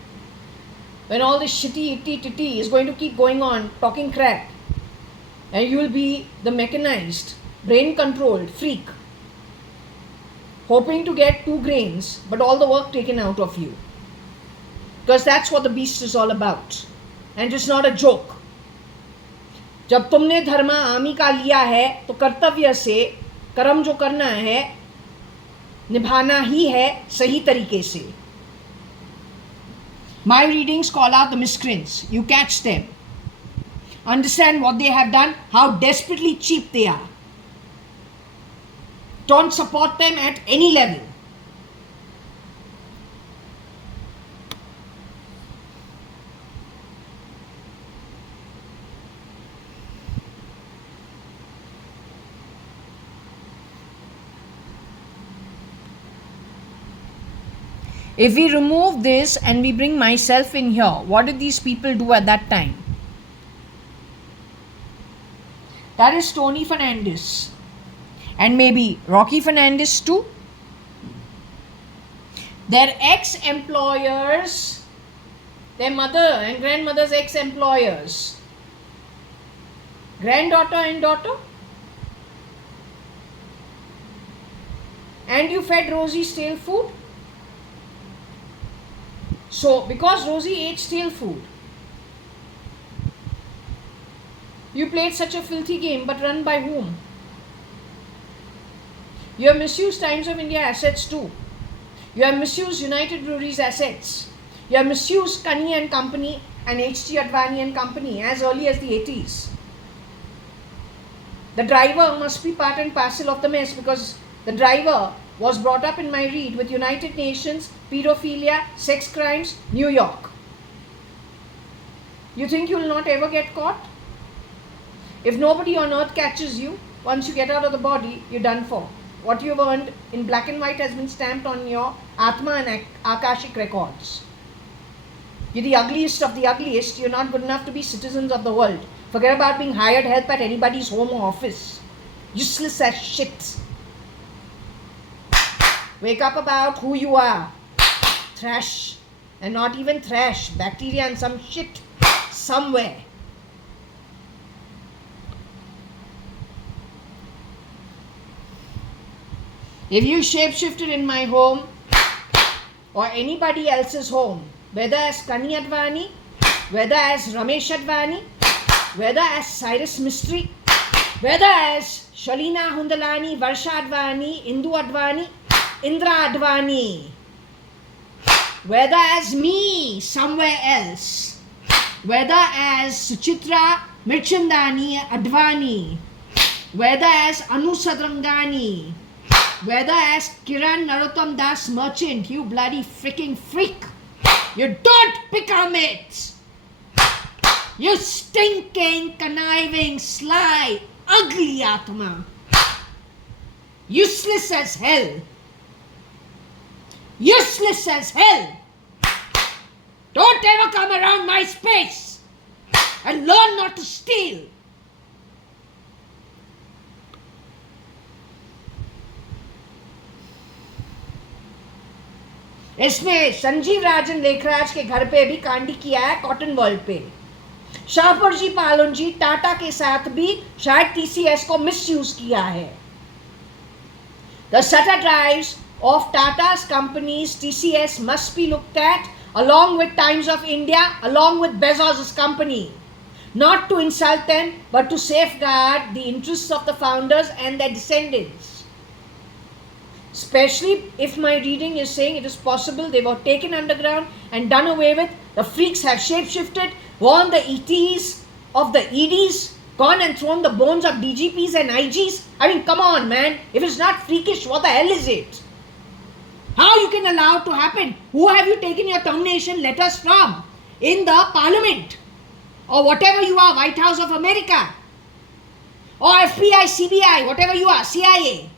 when all this shitty itty titty is going to keep going on talking crap, and you will be the mechanized, brain controlled freak hoping to get 2 grains but all the work taken out of you, because that's what the beast is all about, and it's not a जब तुमने धर्म आमी का लिया है तो कर्तव्य से कर्म जो करना है निभाना ही है सही तरीके से. My readings call out the miscreants. You catch them. Understand what they have done, how desperately cheap they are. Don't support them at any level. If we remove this and we bring myself in here, what did these people do at that time? That is Tony Fernandez. And maybe Rocky Fernandez too. Their ex-employers, their mother and grandmother's ex-employers, granddaughter and daughter. And you fed Rosie stale food. So, because Rosie ate stale food, you played such a filthy game, but run by whom? You have misused Times of India assets too. You have misused United Breweries assets. You have misused Kani and Company and JAYA.ADVANI and Company as early as the 80s. The driver must be part and parcel of the mess, because the driver was brought up in my read with United Nations, pedophilia, sex crimes, New York. You think you will not ever get caught? If nobody on earth catches you, once you get out of the body, you're done for. What you've earned in black and white has been stamped on your Atma and Akashic records. You're the ugliest of the ugliest. You're not good enough to be citizens of the world. Forget about being hired help at anybody's home or office. Useless as shit. Wake up about who you are. Trash. And not even trash. Bacteria and some shit somewhere. If you shapeshifted in my home or anybody else's home, whether as Kani Advani, whether as Ramesh Advani, whether as Cyrus Mistry, whether as Shalina Hundalani, Varsha Advani, Indu Advani, Indra Advani, whether as me somewhere else, whether as Suchitra Mirchandani Advani, whether as Anu Sadrangani, whether as Kiran Narottam Das Merchant, you bloody freaking freak, you don't become it. You stinking, conniving, sly, ugly Atma. Useless as hell. Useless as hell. Don't ever come around my space and learn not to steal. इसमें संजीव राजन लेखराज के घर पे भी कांडी किया है cotton world पे. शाहपुर जी पालन जी टाटा के साथ भी शायद टीसीएस को मिसयूज किया है. The Sata drives of Tata's companies TCS must be looked at along with Times of India, along with Bezos' company. Not to insult them, but to safeguard the interests of the founders and their descendants. Especially if my reading is saying it is possible they were taken underground and done away with. The freaks have shapeshifted, worn the ETs of the EDs, gone and thrown the bones of DGPs and IGs. I mean, come on, man. If it's not freakish, what the hell is it? How you can allow it to happen? Who have you taken your termination letters from? In the Parliament? Or whatever you are, White House of America? Or FBI, CBI, whatever you are, CIA?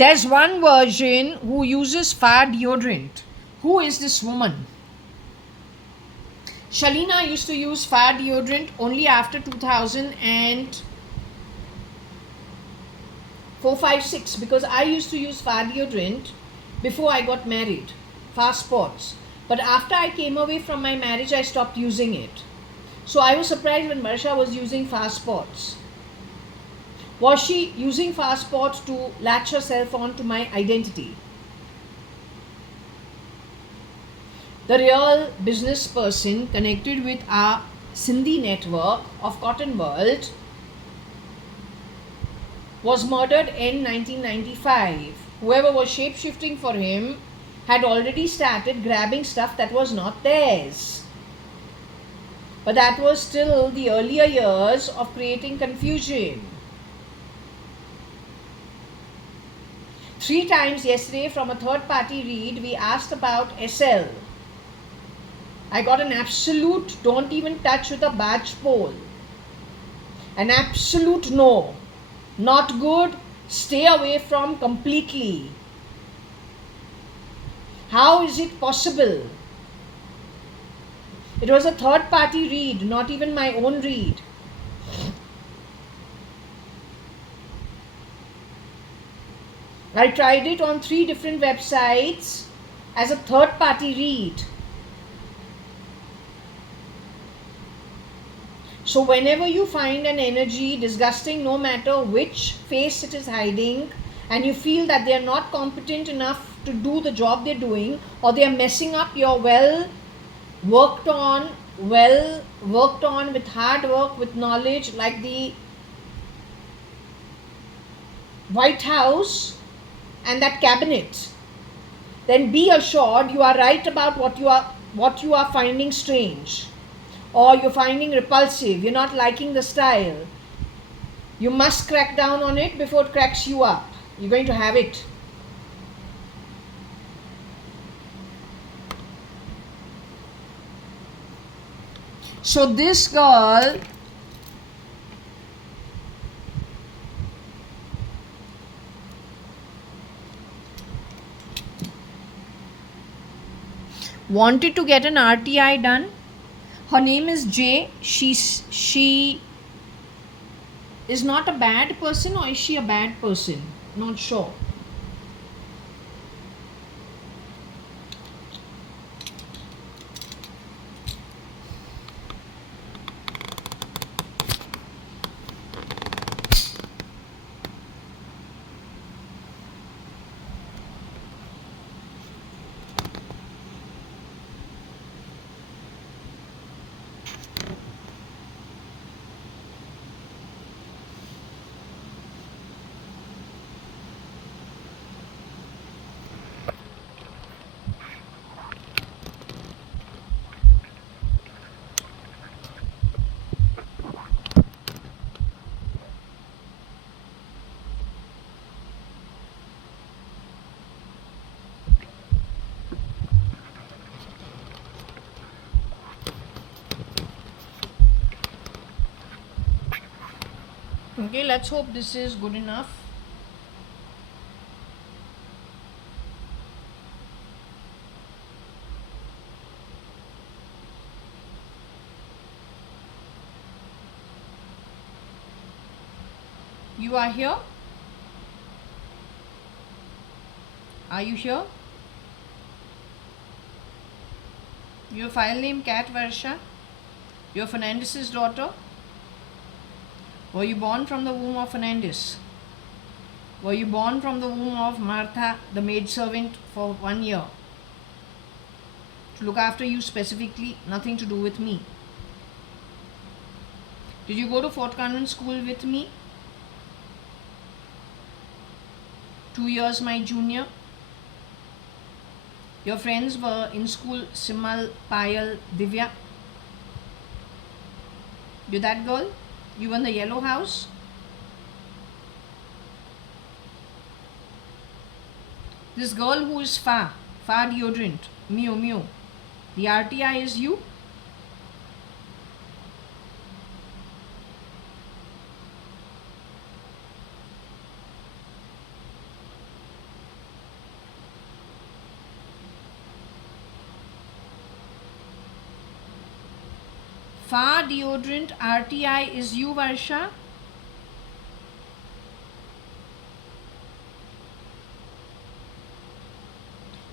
There's one version who uses fire deodorant. Who is this woman? Shalina used to use fire deodorant only after 2004, 5, 6, because I used to use fire deodorant before I got married, fast spots. But after I came away from my marriage, I stopped using it. So I was surprised when Varsha was using passports. Was she using passports to latch herself on to my identity? The real business person connected with our Sindhi network of Cotton World was murdered in 1995. Whoever was shape-shifting for him had already started grabbing stuff that was not theirs. But that was still the earlier years of creating confusion. 3 times yesterday from a third party read, we asked about SL. I got an absolute don't even touch with a badge pole. An absolute no. Not good, stay away from completely. How is it possible? It was a third party read, not even my own read. I tried it on 3 different websites as a third party read. So whenever you find an energy disgusting, no matter which face it is hiding, and you feel that they are not competent enough to do the job they're doing, or they are messing up your well worked on with hard work, with knowledge, like the White House and that cabinet, then be assured you are right about what you are finding strange, or you're finding repulsive, you're not liking the style. You must crack down on it before it cracks you up. You're going to have it. So this girl wanted to get an RTI done. Her name is Jay. She is not a bad person, or is she a bad person? Not sure. Okay, let's hope this is good enough. You are here? Are you here? Your file name Cat Varsha? You're Fernandez's daughter? Were you born from the womb of Fernandez? Were you born from the womb of Martha, the maidservant, for 1 year? To look after you specifically, nothing to do with me. Did you go to Fort Convent School with me? 2 years my junior. Your friends were in school, Simal, Payal, Divya. You're that girl? You were in the yellow house? This girl who is Fa deodorant, Mew Mew. The RTI is you? Fa deodorant RTI is you, Varsha?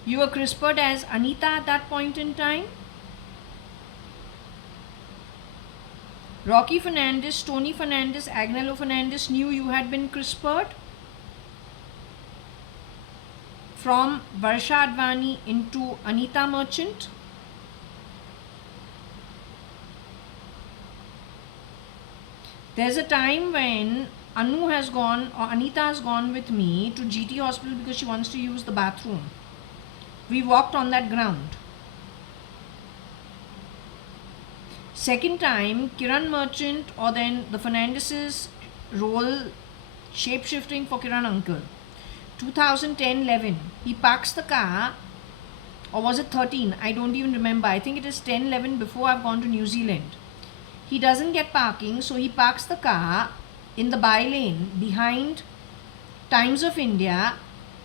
You were crispered as Anita at that point in time? Rocky Fernandez, Tony Fernandez, Agnello Fernandez knew you had been CRISPR'd. From JAYA.ADVANI into Anita Merchant. There's a time when Anu has gone, or Anita has gone with me to GT hospital because she wants to use the bathroom. We walked on that ground. Second time, Kiran Merchant, or then the Fernandez's role shape-shifting for Kiran uncle. 2010-11, he parks the car, or was it 13? I don't even remember. I think it is 10-11 before I've gone to New Zealand. He doesn't get parking, so he parks the car in the by lane behind Times of India,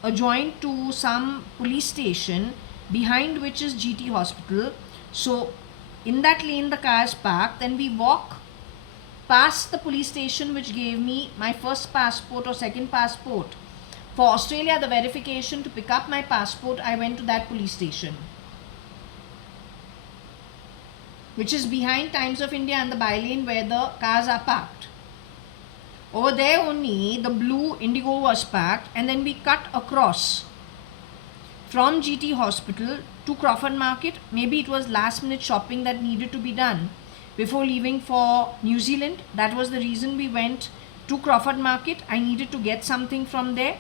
adjoined to some police station, behind which is GT hospital. So in that lane the car is parked. Then we walk past the police station, which gave me my first passport or second passport. For Australia, the verification to pick up my passport, I went to that police station, which is behind Times of India and the by lane where the cars are parked. Over there only the blue Indigo was parked, and then we cut across from GT hospital to Crawford Market. Maybe it was last minute shopping that needed to be done before leaving for New Zealand. That was the reason we went to Crawford Market. I needed to get something from there,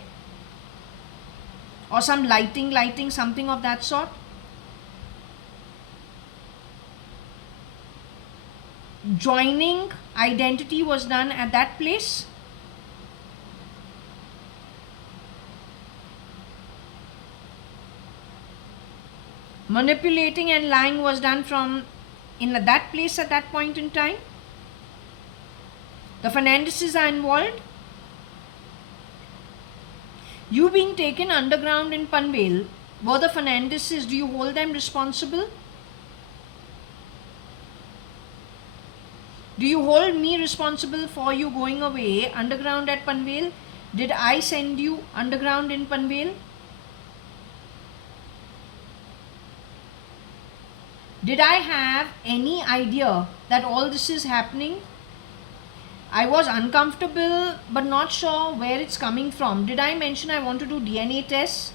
or some lighting, something of that sort. Joining identity was done at that place. Manipulating and lying was done from in that place at that point in time. The Fernandezes are involved. You being taken underground in Panvel, were the Fernandezes, do you hold them responsible? Do you hold me responsible for you going away underground at Panvel? Did I send you underground in Panvel? Did I have any idea that all this is happening? I was uncomfortable but not sure where it's coming from. Did I mention I want to do DNA tests?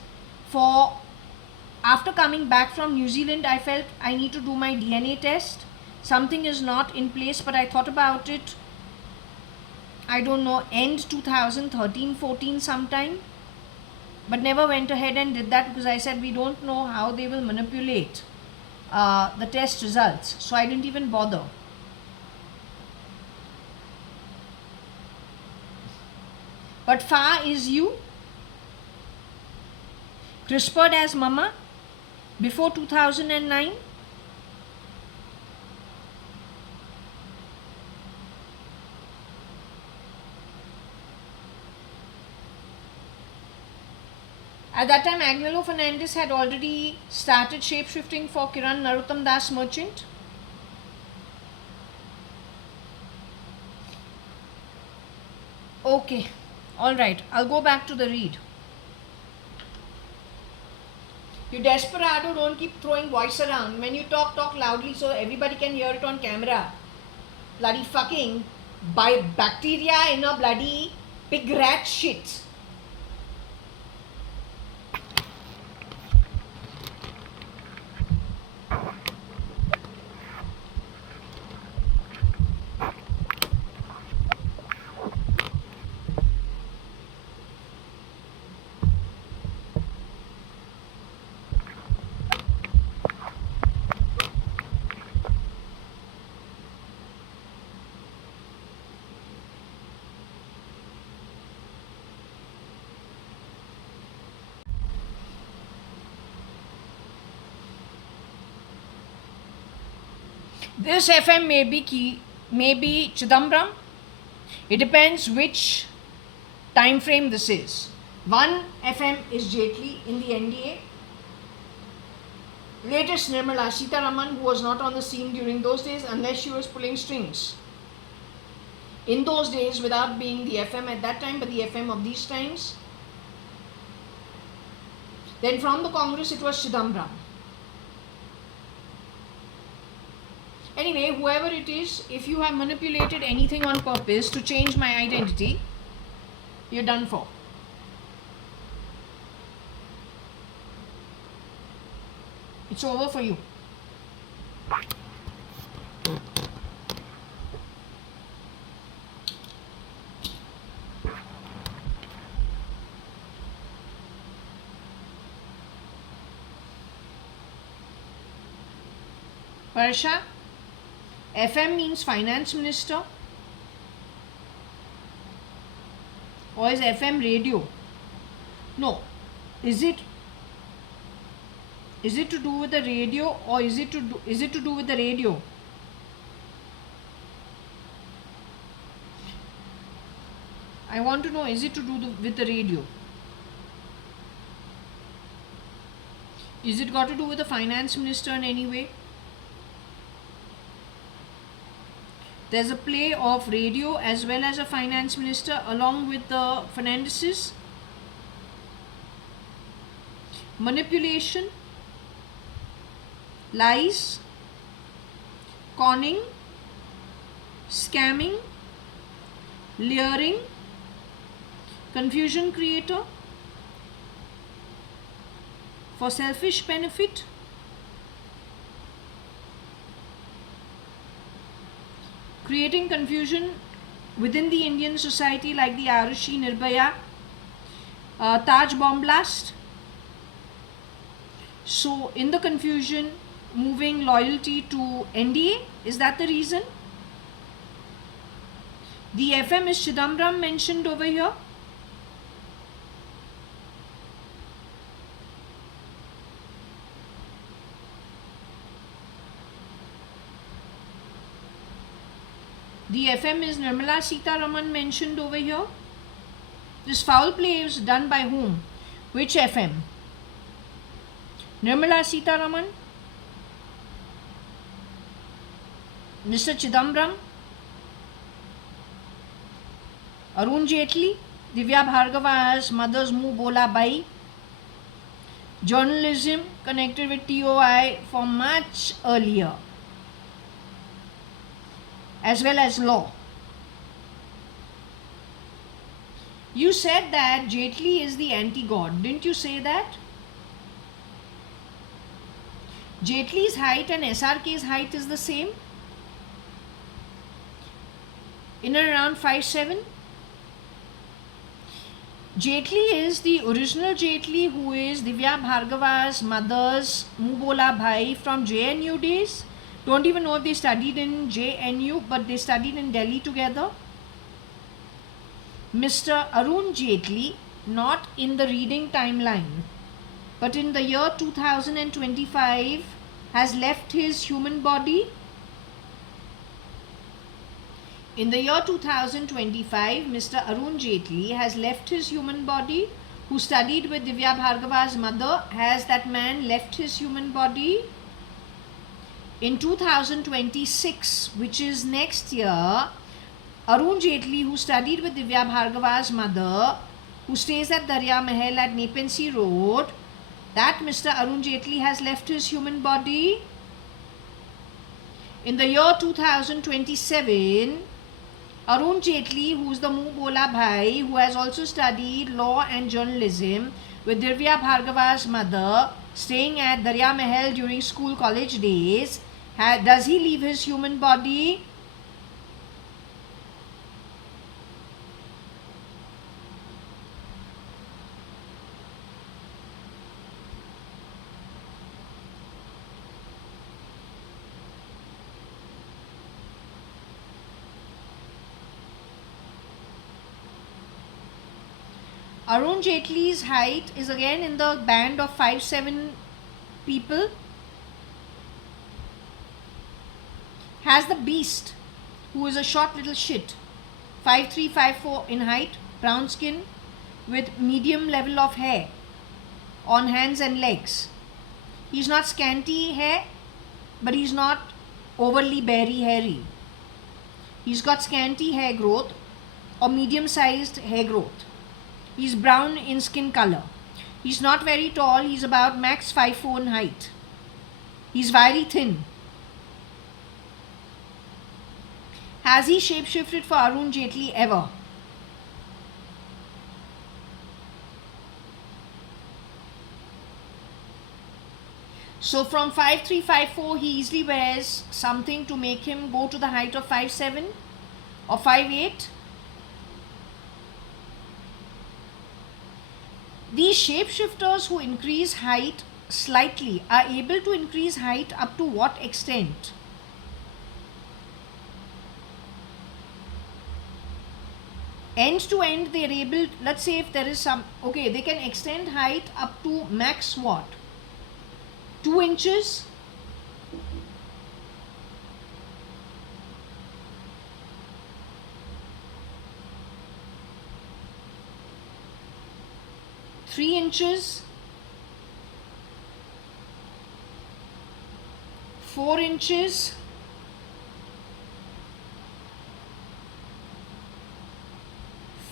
After coming back from New Zealand, I felt I need to do my DNA test. Something is not in place, but I thought about it, I don't know, end 2013-14 sometime, but never went ahead and did that because I said we don't know how they will manipulate the test results, so I didn't even bother. But far is you CRISPR'd as mama before 2009. At that time, Agnello Fernandez had already started shape-shifting for Kiran Narottam Das Merchant. Okay, alright, I'll go back to the read. You desperado, don't keep throwing voice around. When you talk, talk loudly so everybody can hear it on camera. Bloody fucking by bacteria in a bloody pig rat shit. This FM may be Chidambaram. It depends which time frame this is. One FM is Jaitley in the NDA. Latest Nirmala Sitharaman, who was not on the scene during those days unless she was pulling strings. In those days, without being the FM at that time, but the FM of these times. Then from the Congress, it was Chidambaram. Anyway, whoever it is, if you have manipulated anything on purpose to change my identity, you're done for. It's over for you. Varsha, FM means finance minister, or is FM radio? No. Is it to do with the radio, or is it to do with the radio? I want to know, is it to do with the radio? Is it got to do with the finance minister in any way? There's a play of radio as well as a finance minister along with the Fernandeses. Manipulation, lies, conning, scamming, luring, confusion creator for selfish benefit, creating confusion within the Indian society like the Arushi Nirbhaya, Taj bomb blast. So in the confusion, moving loyalty to NDA, is that the reason? The FM is Chidambaram mentioned over here. The FM is Nirmala Sitaraman mentioned over here. This foul play is done by whom? Which FM? Nirmala Sitaraman, Mr. Chidambaram, Arun Jaitley, Divya Bhargava's mother's muh bola bai, journalism connected with TOI from much earlier, as well as law. You said that Jaitley is the anti-god, didn't you say that? Jaitley's height and SRK's height is the same, in and around 5'7". Jaitley is the original Jaitley, who is Divya Bhargava's mother's Mubola Bhai from JNU days. Don't even know if they studied in JNU, but they studied in Delhi together. Mr. Arun Jaitley, not in the reading timeline, but in the year 2025 has left his human body. In the year 2025, Mr. Arun Jaitley has left his human body. Who studied with Divya Bhargava's mother, has that man left his human body? In 2026, which is next year, Arun Jaitley, who studied with Divya Bhargava's mother, who stays at Darya Mahal at Nepean Road, that Mr. Arun Jaitley has left his human body. In the year 2027, Arun Jaitley, who is the Muh Bola Bhai, who has also studied law and journalism with Divya Bhargava's mother, staying at Darya Mahal during school college days, does he leave his human body? Arun Jaitley's height is again in the band of 5'7" people. Has the beast, who is a short little shit, 5'3", 5'4" in height, brown skin with medium level of hair on hands and legs. He's not scanty hair, but he's not overly berry hairy. He's got scanty hair growth or medium sized hair growth. He's brown in skin color. He's not very tall. He's about max 5'4" in height. He's very thin. Has he shapeshifted for Arun Jaitley ever? So from 5354 he easily wears something to make him go to the height of 5'7" or 5'8". These shapeshifters who increase height slightly are able to increase height up to what extent? End to end they are able, let's say if there is some, okay, they can extend height up to max what? 2 inches? Three inches, 4 inches,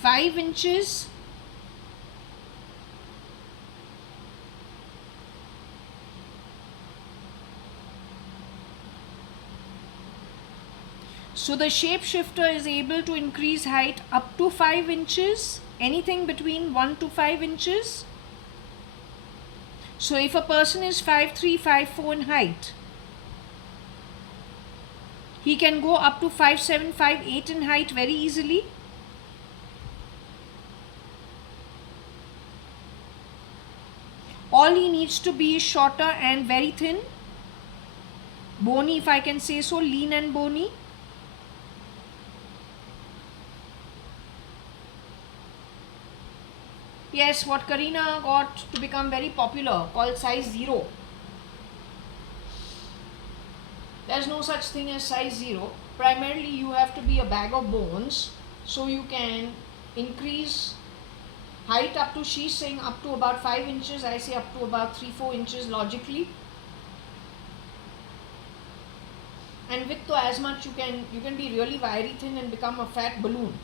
5 inches, 'So the shapeshifter is able to increase height up to 5 inches, anything between 1 to 5 inches. So if a person is 5'3", 5'4" in height, he can go up to 5'7", 5'8" in height very easily. All he needs to be is shorter and very thin, bony, if I can say so, lean and bony. Yes, what Karina got to become very popular, called size 0. There's no such thing as size 0. Primarily you have to be a bag of bones, so you can increase height up to, she's saying up to about 5 inches, I say up to about 3-4 inches logically. And width to as much you can be really wiry thin and become a fat balloon.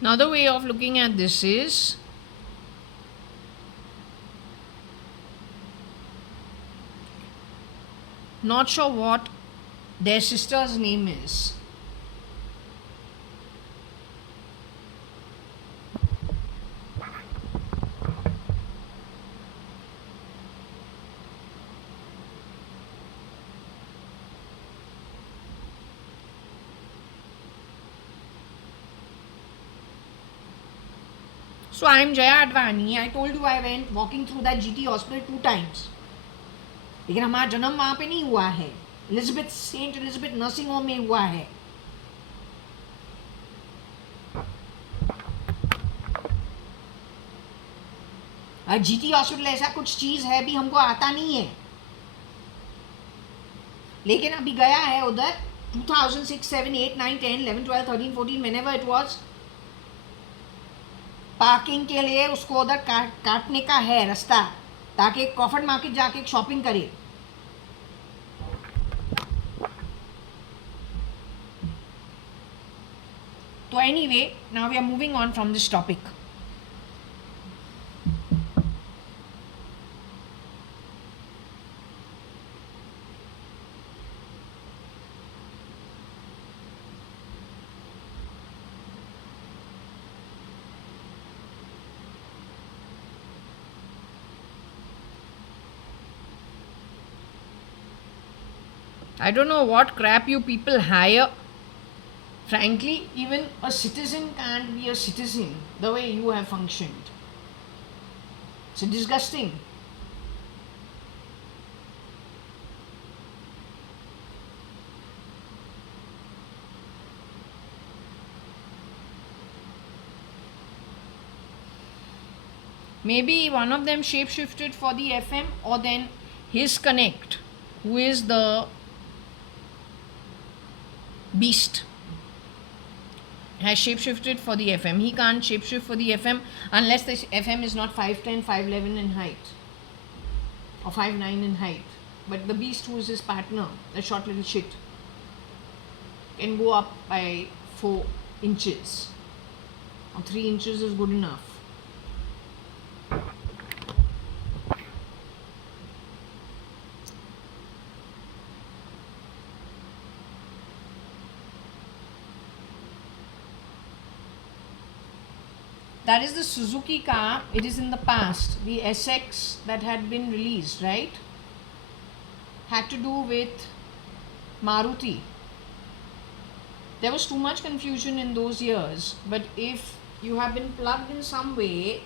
Another way of looking at this is, not sure what their sister's name is. So I am JAYA.ADVANI. I told you I went walking through that GT hospital 2 times. लेकिन हमारा जन्म वहाँ पे नहीं हुआ है, Elizabeth Saint Elizabeth nursing home में हुआ है. और GT हॉस्पिटल ऐसा कुछ चीज़ है भी हमको आता नहीं है, लेकिन अभी गया है उधर 2006, 7, 8, 9, 10, 11, 12, 13, 14, whenever it was. पार्किंग के लिए उसको उधर काटने का है रास्ता, ताकि क्रॉफर्ड मार्केट जाके शॉपिंग करे. तो anyway, now we are moving on from this topic. I don't know what crap you people hire. Frankly, even a citizen can't be a citizen the way you have functioned. It's disgusting. Maybe one of them shapeshifted for the FM, or then his connect, who is the beast, has shapeshifted for the FM. He can't shapeshift for the FM unless the FM is not 5'10", 5'11" in height, or 5'9" in height. But the beast, who is his partner, the short little shit, can go up by 4 inches, or 3 inches is good enough. That is the Suzuki car. It is in the past. The SX that had been released, right, had to do with Maruti. There was too much confusion in those years, but if you have been plugged in some way,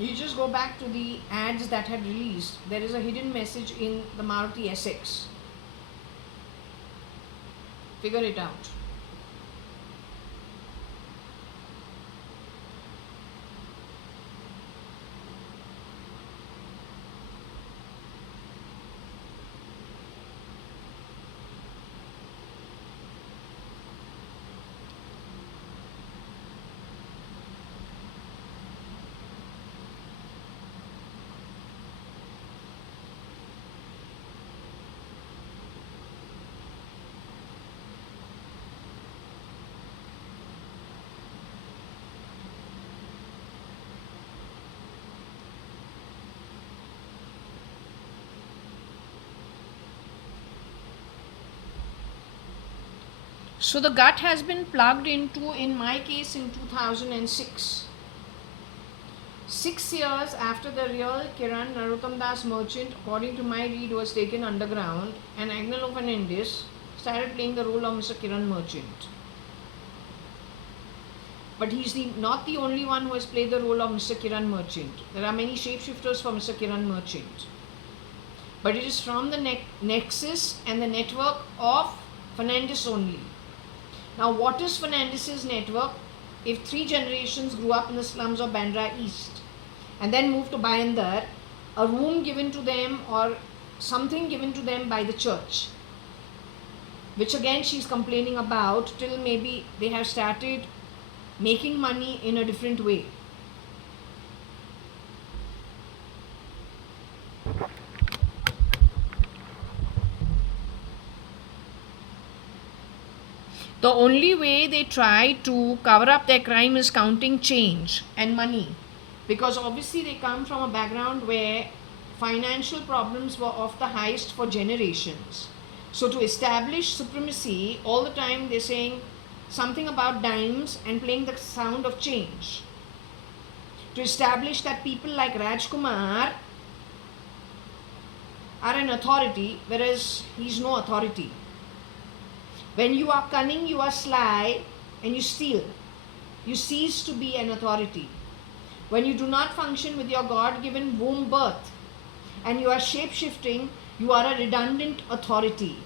you just go back to the ads that had released. There is a hidden message in the Maruti SX. Figure it out. So the gut has been plugged into, in my case, in 2006. 6 years after the real Kiran Narottam Das Merchant, according to my read, was taken underground, and Agnel Fernandez started playing the role of Mr. Kiran Merchant. But he's not the only one who has played the role of Mr. Kiran Merchant. There are many shapeshifters for Mr. Kiran Merchant. But it is from the nexus and the network of Fernandez only. Now, what is Fernandez's network? If 3 generations grew up in the slums of Bandra East and then moved to Bayandar, a room given to them or something given to them by the church, which again she's complaining about, till maybe they have started making money in a different way. The only way they try to cover up their crime is counting change and money, because obviously they come from a background where financial problems were of the highest for generations. So to establish supremacy, all the time they're saying something about dimes and playing the sound of change. To establish that people like Rajkumar are an authority, whereas he's no authority. When you are cunning, you are sly, and you steal, you cease to be an authority. When you do not function with your God-given womb birth and you are shape-shifting, you are a redundant authority.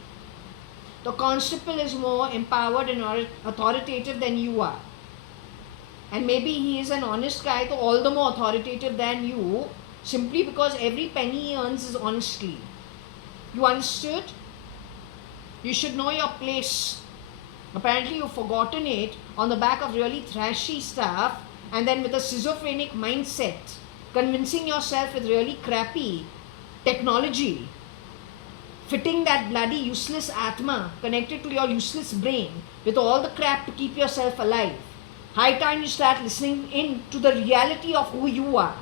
The constable is more empowered and authoritative than you are. And maybe he is an honest guy, so all the more authoritative than you, simply because every penny he earns is honestly. You understood? You should know your place. Apparently you've forgotten it on the back of really thrashy stuff, and then with a schizophrenic mindset, convincing yourself with really crappy technology, fitting that bloody useless Atma connected to your useless brain with all the crap to keep yourself alive. High time you start listening in to the reality of who you are.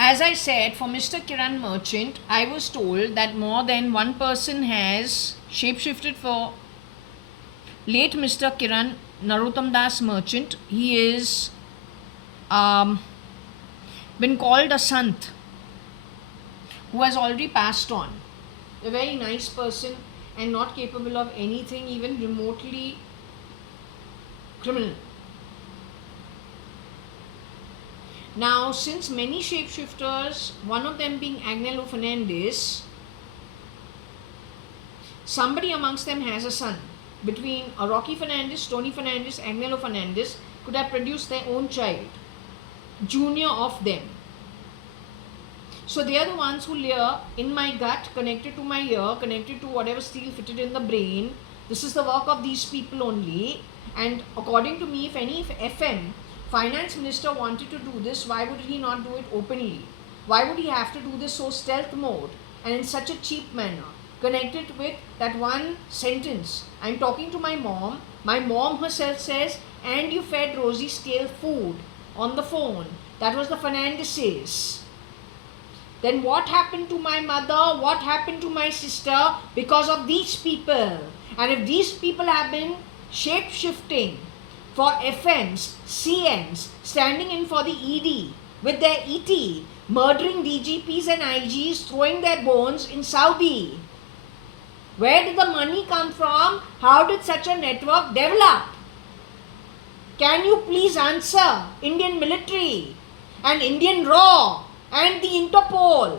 As I said, for Mr. Kiran Merchant, I was told that more than one person has shapeshifted for late Mr. Kiran Narottam Das Merchant. He is um, been called a sant who has already passed on. A very nice person and not capable of anything even remotely criminal. Now, since many shapeshifters, one of them being Agnello Fernandez, somebody amongst them has a son. Between Rocky Fernandez, Tony Fernandez, Agnello Fernandez could have produced their own child, junior of them. So they are the ones who lay in my gut, connected to my ear, connected to whatever steel fitted in the brain. This is the work of these people only. And according to me, if any FM finance minister wanted to do this, why would he not do it openly? Why would he have to do this so stealth mode and in such a cheap manner? Connected with that one sentence. I'm talking to my mom. My mom herself says, and you fed Rosie stale food on the phone. That was the Fernandezes. Then what happened to my mother? What happened to my sister? Because of these people. And if these people have been shape-shifting for FMs, CMs, standing in for the ED with their ET, murdering DGPs and IGs, throwing their bones in Saudi. Where did the money come from? How did such a network develop? Can you please answer? Indian military and Indian RAW and the Interpol.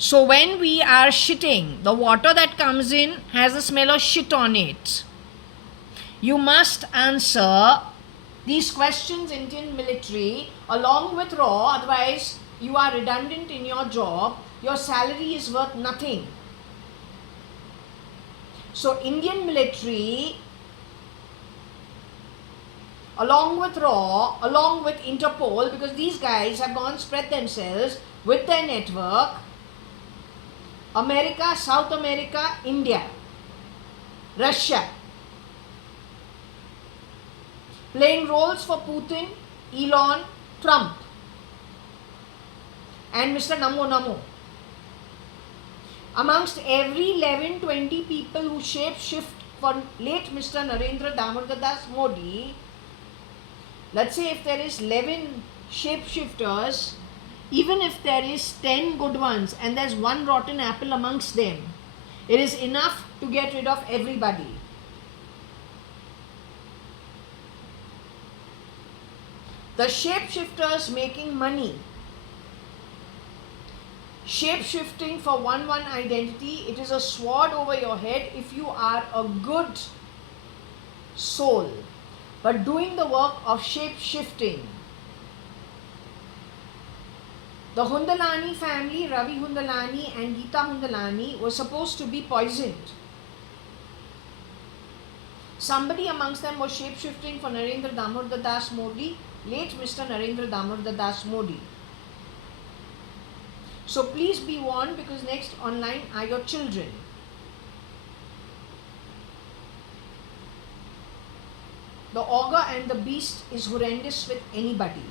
So when we are shitting, the water that comes in has the smell of shit on it. You must answer these questions, Indian military, along with RAW, otherwise you are redundant in your job. Your salary is worth nothing. So Indian military, along with RAW, along with Interpol, because these guys have gone spread themselves with their network, America, South America, India, Russia, playing roles for Putin, Elon, Trump, and Mr. Namo Namo. Amongst every 11-20 people who shape-shift for late Mr. Narendra Damodar Das Modi, let's say if there is 11 shape-shifters, even if there is 10 good ones and there's one rotten apple amongst them, it is enough to get rid of everybody. The shapeshifters making money, shape-shifting for one identity, it is a sword over your head if you are a good soul. But doing the work of shape-shifting, the Hundalani family, Ravi Hundalani and Geeta Hundalani, were supposed to be poisoned. Somebody amongst them was shape-shifting for Narendra Damodar Das Modi, late Mr. Narendra Damodar Das Modi. So please be warned, because next online are your children. The ogre and the beast is horrendous with anybody.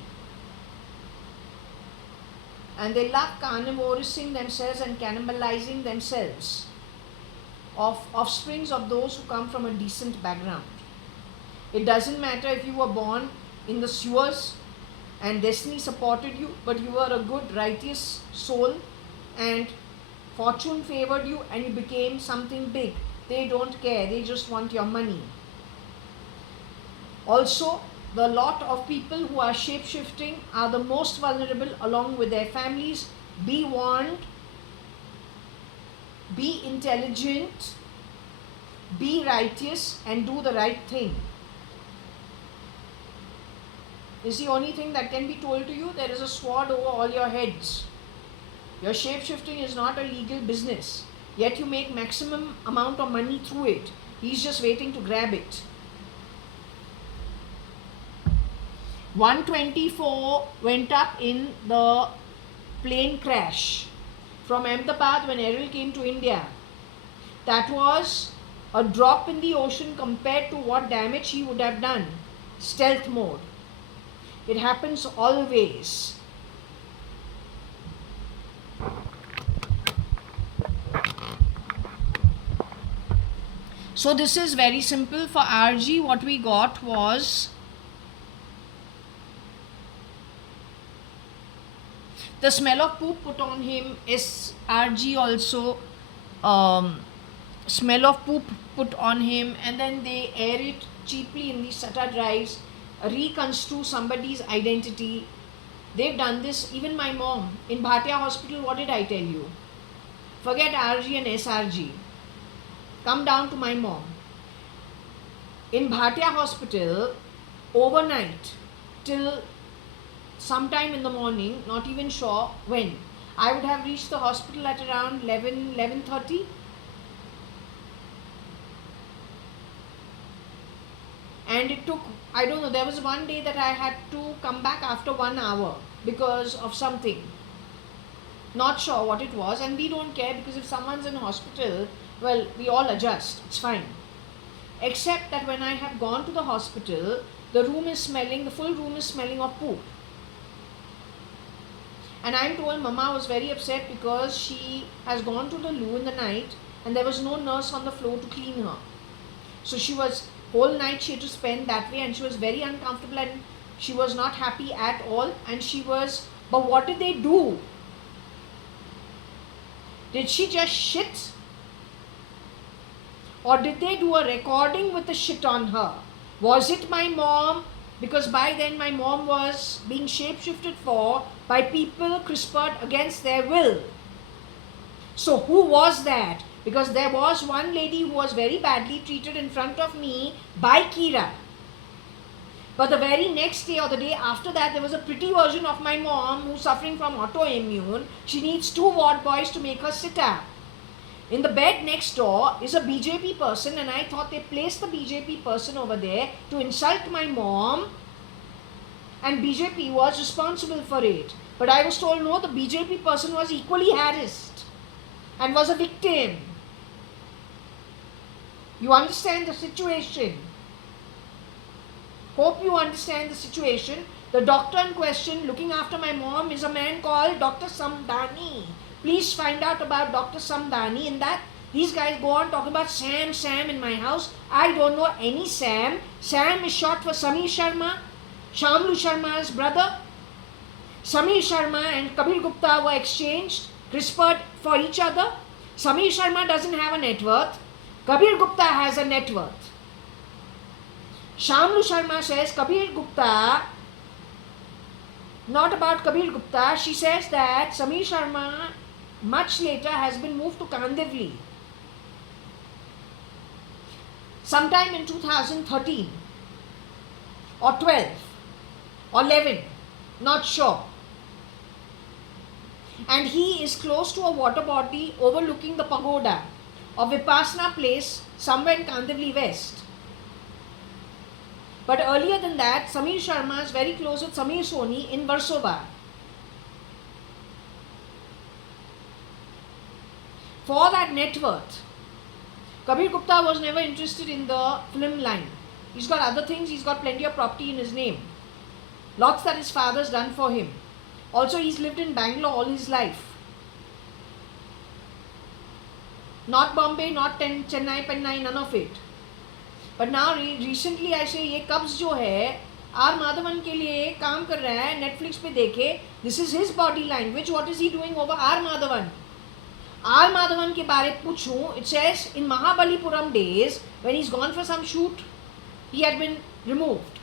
And they love carnivorising themselves and cannibalizing themselves of offsprings of those who come from a decent background. It doesn't matter if you were born in the sewers and destiny supported you, but you were a good righteous soul and fortune favored you and you became something big. They don't care, they just want your money. Also, the lot of people who are shape-shifting are the most vulnerable along with their families. Be warned, be intelligent, be righteous and do the right thing. Is the only thing that can be told to you. There is a sword over all your heads. Your shape-shifting is not a legal business, yet you make maximum amount of money through it. He's just waiting to grab it. 124 went up in the plane crash from Ahmedabad when Errol came to India. That was a drop in the ocean compared to what damage he would have done. Stealth mode. It happens always. So this is very simple. For RG, what we got was the smell of poop put on him. Is RG also smell of poop put on him, and then they air it cheaply in the SATA drives, reconstruct somebody's identity. They've done this. Even my mom in Bhatia hospital, what did I tell you? Forget RG and SRG. Come down to my mom. In Bhatia hospital, overnight till sometime in the morning, not even sure when, I would have reached the hospital at around 11:30. And it took, I don't know, there was one day that I had to come back after 1 hour because of something. Not sure what it was, and we don't care because if someone's in hospital, well, we all adjust, it's fine. Except that when I have gone to the hospital, the room is smelling, the full room is smelling of poop. And I'm told Mama was very upset because she has gone to the loo in the night and there was no nurse on the floor to clean her. So she was, whole night she had to spend that way, and she was very uncomfortable and she was not happy at all. And she was, but what did they do? Did she just shit? Or did they do a recording with the shit on her? Was it my mom? Because by then my mom was being shapeshifted for by people CRISPR'd against their will. So who was that? Because there was one lady who was very badly treated in front of me by Kira. But the very next day or the day after that, there was a pretty version of my mom who's suffering from autoimmune. She needs 2 ward boys to make her sit up. In the bed next door is a BJP person, and I thought they placed the BJP person over there to insult my mom, and BJP was responsible for it. But I was told no, the BJP person was equally harassed and was a victim. You understand the situation? Hope you understand the situation. The doctor in question looking after my mom is a man called Dr. Samdani. Please find out about Dr. Samdani. In that, these guys go on talking about Sam in my house. I don't know any Sam. Sam is short for Samir Sharma, Shamlu Sharma's brother. Samir Sharma and Kabir Gupta were exchanged, CRISPR'd for each other. Samir Sharma doesn't have a net worth. Kabir Gupta has a net worth. Shamlu Sharma says Kabir Gupta, not about Kabir Gupta, she says that Samir Sharma much later has been moved to Kandivli. Sometime in 2013 or 12 or 11, not sure. And he is close to a water body overlooking the pagoda of Vipassana place somewhere in Kandivli West. But earlier than that, Samir Sharma is very close with Samir Soni in Versova. For that net worth, Kabir Gupta was never interested in the film line. He's got other things, he's got plenty of property in his name. Lots that his father's done for him. Also, he's lived in Bangalore all his life. Not Bombay, not Chennai, Pennai, none of it. But now recently I say ये कब्ज जो है are Madhavan के लिए काम कर रहा है नेटफ्लिक्स पे देखे. This is his body language. What is he doing over R Madhavan? R Madhavan के बारे पूछूं. It says in Mahabalipuram days when he's gone for some shoot, he had been removed.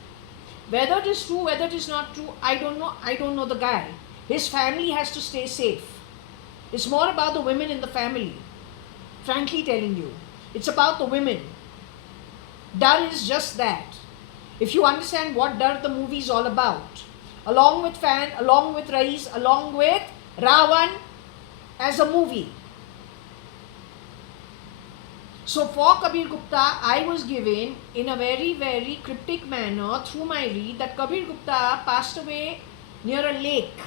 Whether it is true, whether it is not true, I don't know. I don't know the guy. His family has to stay safe. It's more about the women in the family. Frankly telling you, it's about the women. Dar is just that. If you understand what Dar the movie is all about, along with Fan, along with Rais, along with Ravan as a movie. So for Kabir Gupta, I was given in a very, very cryptic manner through my read that Kabir Gupta passed away near a lake.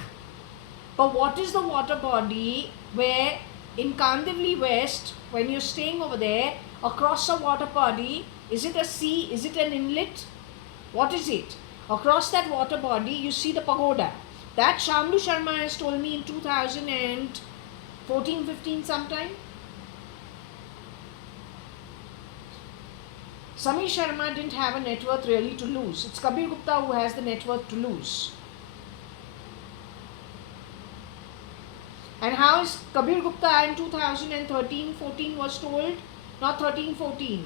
But what is the water body where in Kandivli West, when you're staying over there, across the water body, is it a sea? Is it an inlet? What is it? Across that water body, you see the pagoda. That Shamlu Sharma has told me in 2014-15 sometime. Samir Sharma didn't have a net worth really to lose. It's Kabir Gupta who has the net worth to lose. And how is Kabir Gupta in 2013-14 was told? Not 13-14.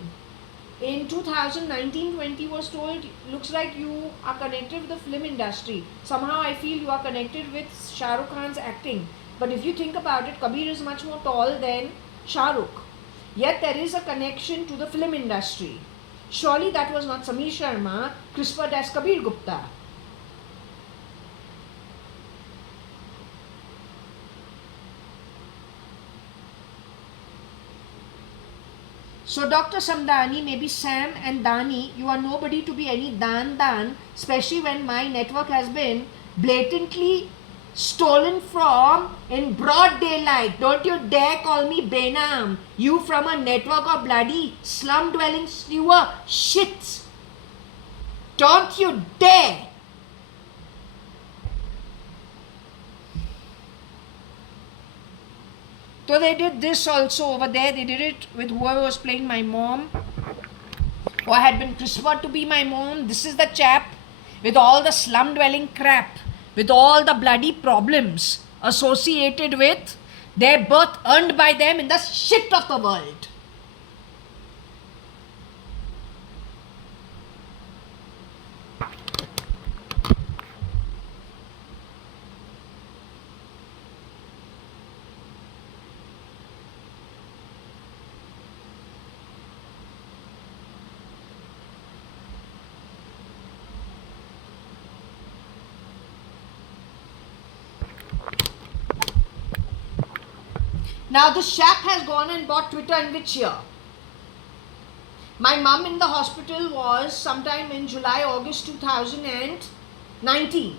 In 2019-20 was told, looks like you are connected with the film industry. Somehow I feel you are connected with Shah Rukh Khan's acting. But if you think about it, Kabir is much more tall than Shah Rukh. Yet there is a connection to the film industry. Surely that was not Samir Sharma, CRISPR as Kabir Gupta. So Dr. Samdani, maybe Sam and Dani, you are nobody to be any Dan, especially when my network has been blatantly stolen from in broad daylight. Don't you dare call me Benam. You from a network of bloody slum-dwelling sewer shits. Don't you dare. So they did this also over there. They did it with whoever was playing my mom, or had been CRISPR to be my mom. This is the chap with all the slum-dwelling crap, with all the bloody problems associated with their birth earned by them in the shit of the world. Now this chap has gone and bought Twitter in which year? My mum in the hospital was sometime in July, August 2019.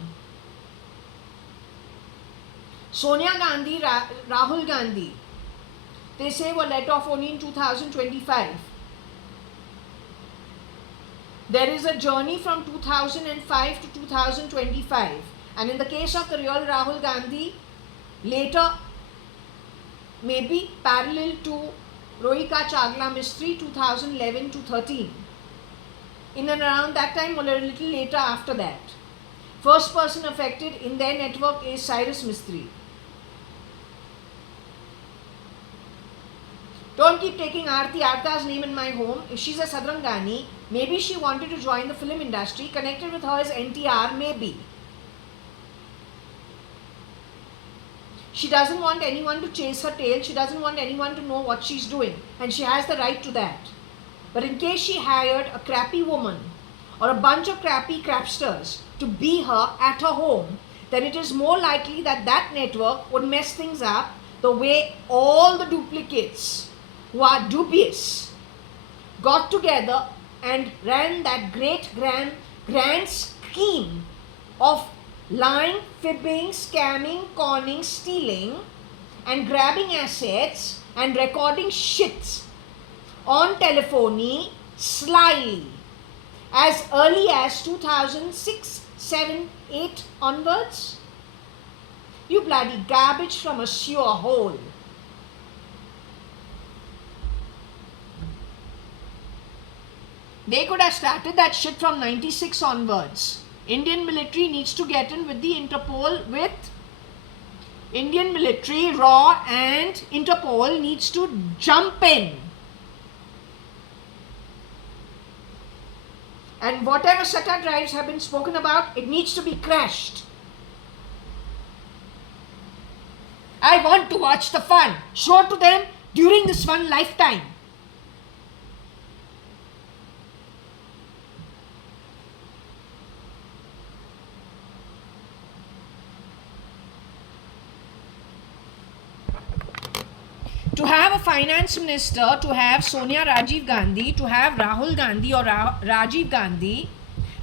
Sonia Gandhi, Rahul Gandhi, they say were let off only in 2025. There is a journey from 2005 to 2025. And in the case of the real Rahul Gandhi, later, maybe parallel to Rohika Chagla Mistry 2011 to 13. In and around that time or a little later after that. First person affected in their network is Cyrus Mistry. Don't keep taking Artha's name in my home. If she's a Sadrangani, maybe she wanted to join the film industry. Connected with her is NTR, maybe. She doesn't want anyone to chase her tail. She doesn't want anyone to know what she's doing. And she has the right to that. But in case she hired a crappy woman or a bunch of crappy crapsters to be her at her home, then it is more likely that that network would mess things up the way all the duplicates who are dubious got together and ran that great grand scheme of lying, fibbing, scamming, conning, stealing and grabbing assets and recording shits on telephony slyly as early as 2006, 7, 8 onwards. You bloody garbage from a sewer hole. They could have started that shit from 96 onwards. Indian military needs to get in with the Interpol with Indian military, RAW and Interpol needs to jump in. And whatever SATA drives have been spoken about, it needs to be crashed. I want to watch the fun. Show it to them during this one lifetime. To To have a finance minister, to have Sonia Rajiv Gandhi, to have Rahul Gandhi or Rajiv Gandhi,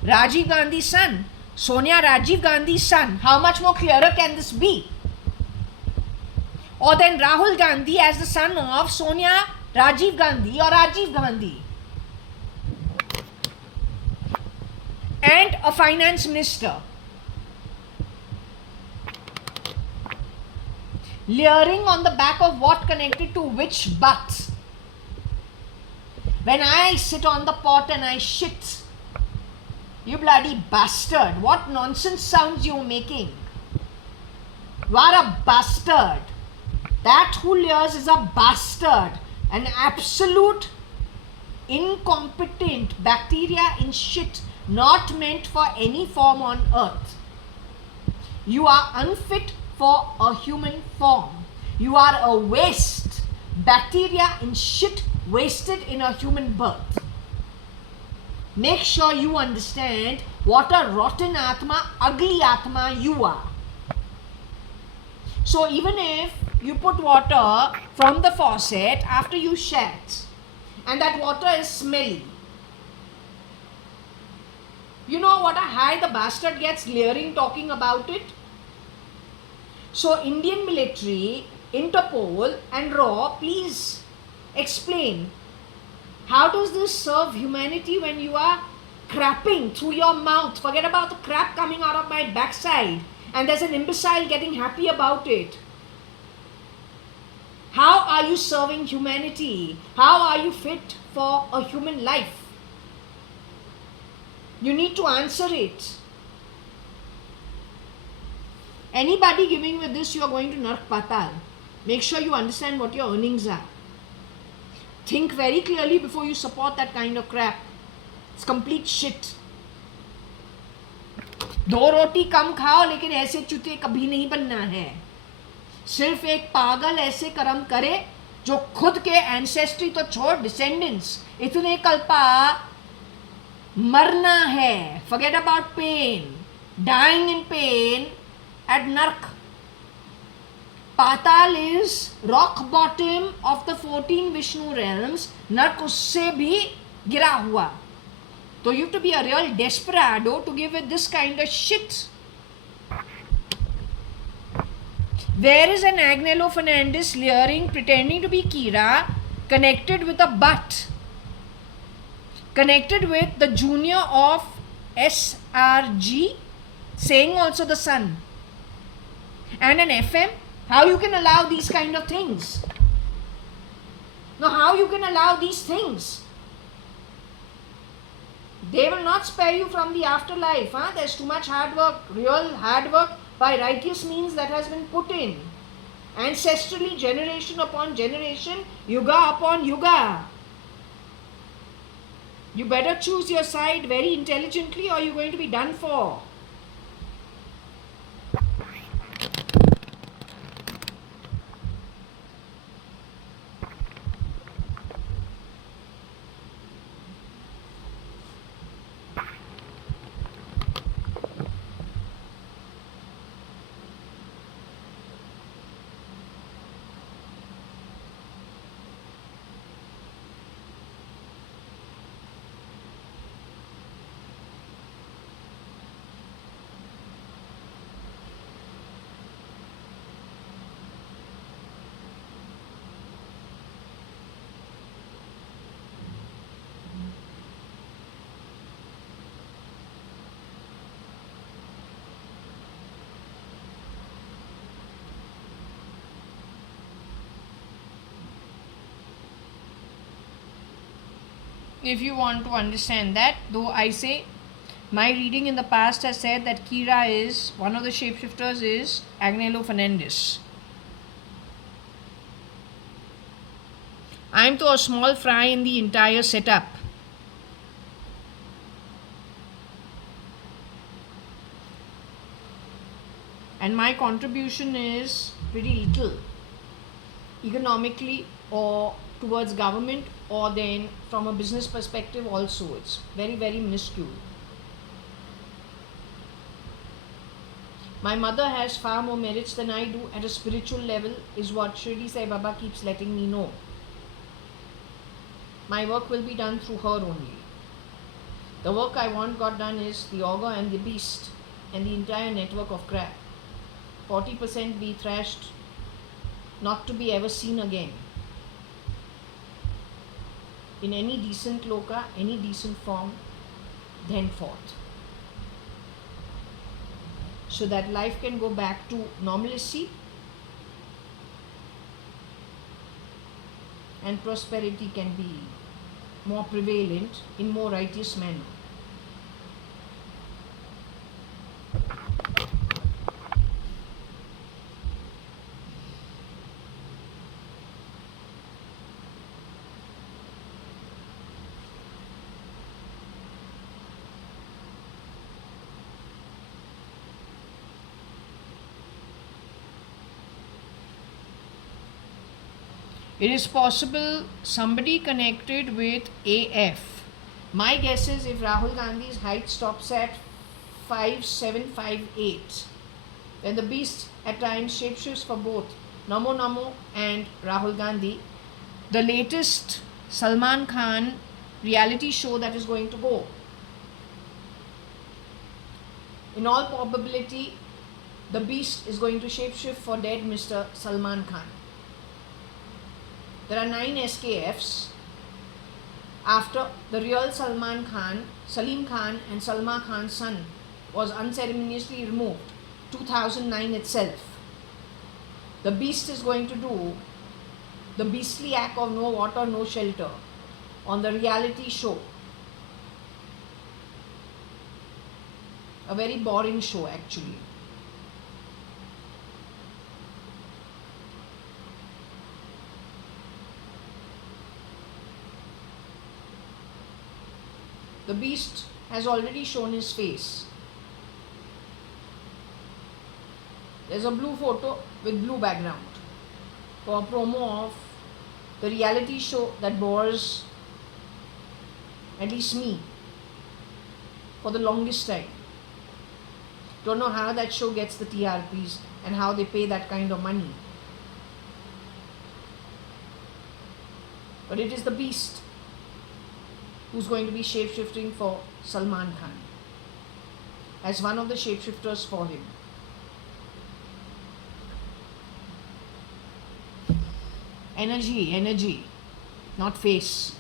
Rajiv Gandhi's son, Sonia Rajiv Gandhi's son. How much more clearer can this be? Or then Rahul Gandhi as the son of Sonia Rajiv Gandhi or Rajiv Gandhi. And a finance minister. Leering on the back of what connected to which butt? When I sit on the pot and I shit, you bloody bastard, what nonsense sounds you making? You are a bastard. That who leers is a bastard, an absolute incompetent bacteria in shit, not meant for any form on earth. You are unfit for a human form. You are a waste, bacteria in shit wasted in a human birth. Make sure you understand what a rotten atma, ugly atma you are. So even if you put water from the faucet after you shat and that water is smelly, you know what a high the bastard gets leering talking about it? So Indian military, Interpol and RAW, please explain, how does this serve humanity when you are crapping through your mouth? Forget about the crap coming out of my backside and there's an imbecile getting happy about it. How are you serving humanity? How are you fit for a human life? You need to answer it. Anybody giving with this, you are going to Nark Patal. Make sure you understand what your earnings are. Think very clearly before you support that kind of crap. It's complete shit. दो रोटी कम खाओ लेकिन ऐसे चूते कभी नहीं बनना है. सिर्फ एक पागल ऐसे कर्म करे जो खुद के एंसेस्ट्री तो छोड़, डिसेंडेंट्स इतने कल्पा मरना है. Forget about pain. Dying in pain at Nark. Patal is rock bottom of the 14 Vishnu realms. Nark उससे भी गिरा हुआ. So you have to be a real desperado to give it this kind of shit. There is an Agnello Fernandez leering, pretending to be Kira, connected with a butt, connected with the junior of SRG, saying also the son, and an FM. How you can allow these kind of things? Now how you can allow these things? They will not spare you from the afterlife. There's too much hard work, real hard work by righteous means that has been put in. Ancestrally, generation upon generation, yuga upon yuga. You better choose your side very intelligently or you're going to be done for. If you want to understand that, though I say my reading in the past has said that Kira is one of the shapeshifters is Agnello Fernandez. I am to a small fry in the entire setup. And my contribution is pretty little economically or towards government, or then from a business perspective also. It's very, very minuscule. My mother has far more merits than I do at a spiritual level, is what Shirdi Sai Baba keeps letting me know. My work will be done through her only. The work I want got done is the augur and the beast and the entire network of crap. 40% be thrashed, not to be ever seen again. In any decent loka, any decent form, then forth. So that life can go back to normalcy and prosperity can be more prevalent in more righteous manner. It is possible somebody connected with AF. My guess is if Rahul Gandhi's height stops at 5758, then the beast at times shapeshifts for both Namo Namo and Rahul Gandhi. The latest Salman Khan reality show that is going to go. In all probability, the beast is going to shapeshift for dead Mr. Salman Khan. There are 9 SKFs. After the real Salman Khan, Salim Khan and Salma Khan's son was unceremoniously removed, 2009 itself. The beast is going to do the beastly act of no water, no shelter on the reality show. A very boring show actually. The beast has already shown his face. There's a blue photo with blue background for a promo of the reality show that bores at least me for the longest time. Don't know how that show gets the TRPs and how they pay that kind of money. But it is the beast who's going to be shape-shifting for Salman Khan as one of the shapeshifters for him. Energy, not face.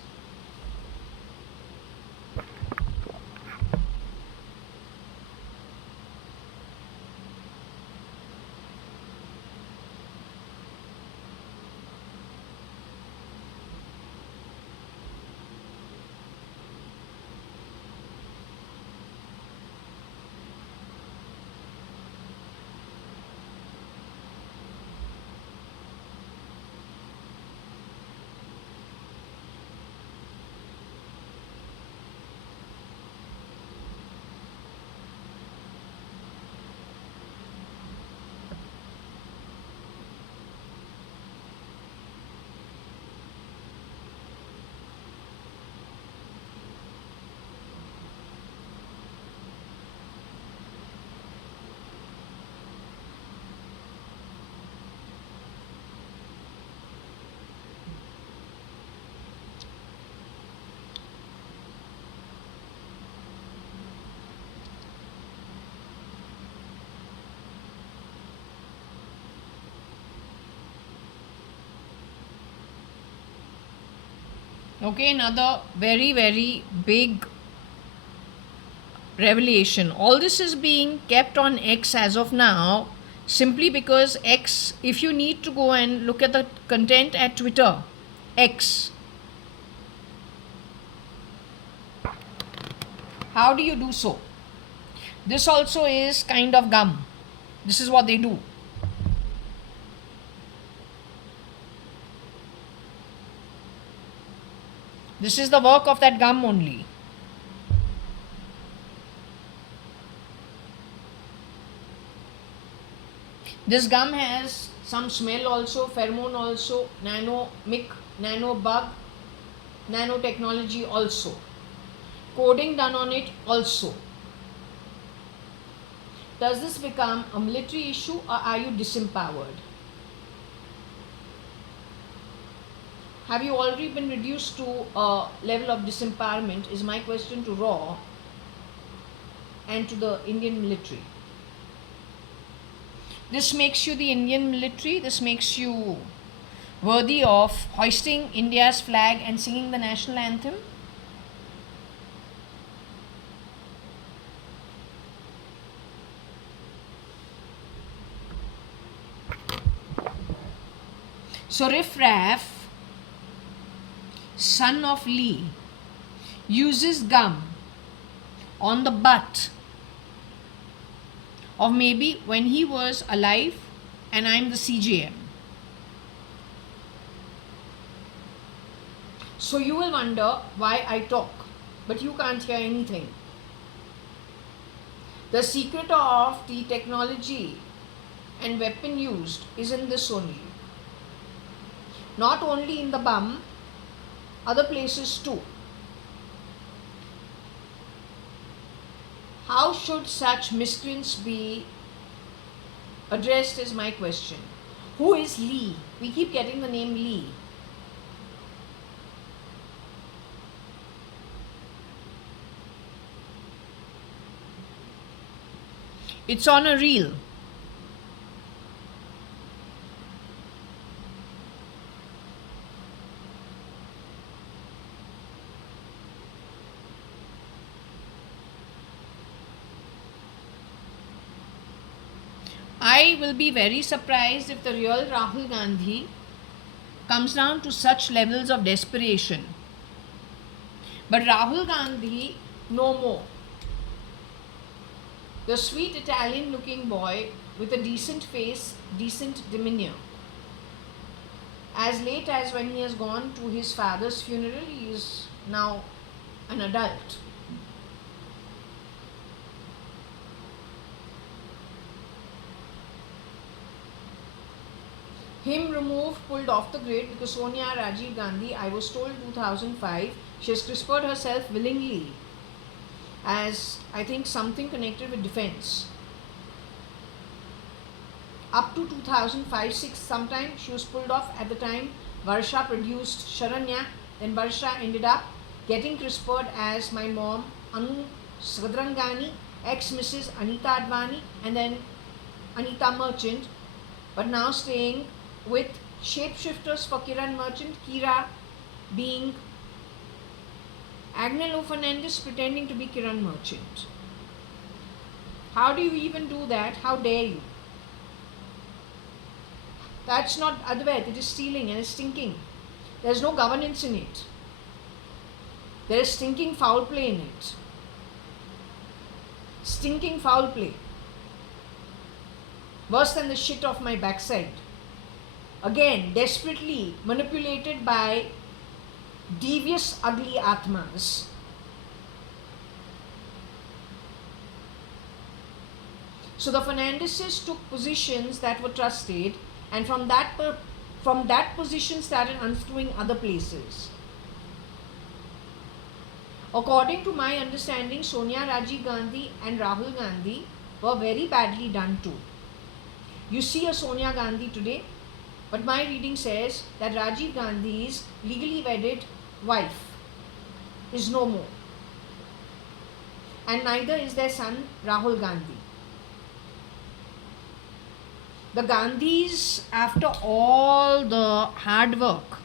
Okay, another very, very big revelation. All this is being kept on X as of now simply because X, if you need to go and look at the content at Twitter, X, how do you do so? This also is kind of gum. This is what they do. This is the work of that gum only. This gum has some smell also, pheromone also, nano mic, nano bug, nanotechnology also. Coding done on it also. does this become a military issue or are you disempowered? Have you already been reduced to a level of disempowerment is my question to RAW and to the Indian military. This makes you the Indian military, this makes you worthy of hoisting India's flag and singing the national anthem. So Riff Raff, son of Lee, uses gum on the butt of maybe when he was alive and I'm the CJM. So you will wonder why I talk, but you can't hear anything. The secret of the technology and weapon used is in this only. Not only in the bum, other places too. How should such miscreants be addressed is my question. Who is Lee? We keep getting the name Lee. It's on a reel. I will be very surprised if the real Rahul Gandhi comes down to such levels of desperation. But Rahul Gandhi, no more. The sweet Italian looking boy with a decent face, decent demeanor. As late as when he has gone to his father's funeral, he is now an adult. Him removed, pulled off the grid because Sonia Rajiv Gandhi, I was told 2005, she has CRISPR'd herself willingly as I think something connected with defense. Up to 2005-6 sometime she was pulled off. At the time Varsha produced Sharanya, then Varsha ended up getting CRISPR'd as my mom Anu Sadrangani, ex-Mrs. Anita Advani, and then Anita Merchant, but now staying with shapeshifters for Kiran Merchant, Kira being Agnello Fernandez pretending to be Kiran Merchant. How do you even do that? How dare you? That's not Advait, it is stealing and it's stinking. There's no governance in it. There is stinking foul play in it. Stinking foul play. Worse than the shit off my backside. Again, desperately manipulated by devious, ugly Atmas. So the Fernandezes took positions that were trusted, and from that position started unscrewing other places. According to my understanding, Sonia Rajiv Gandhi and Rahul Gandhi were very badly done too. You see a Sonia Gandhi today, but my reading says that Rajiv Gandhi's legally wedded wife is no more. And neither is their son Rahul Gandhi. The Gandhis, after all the hard work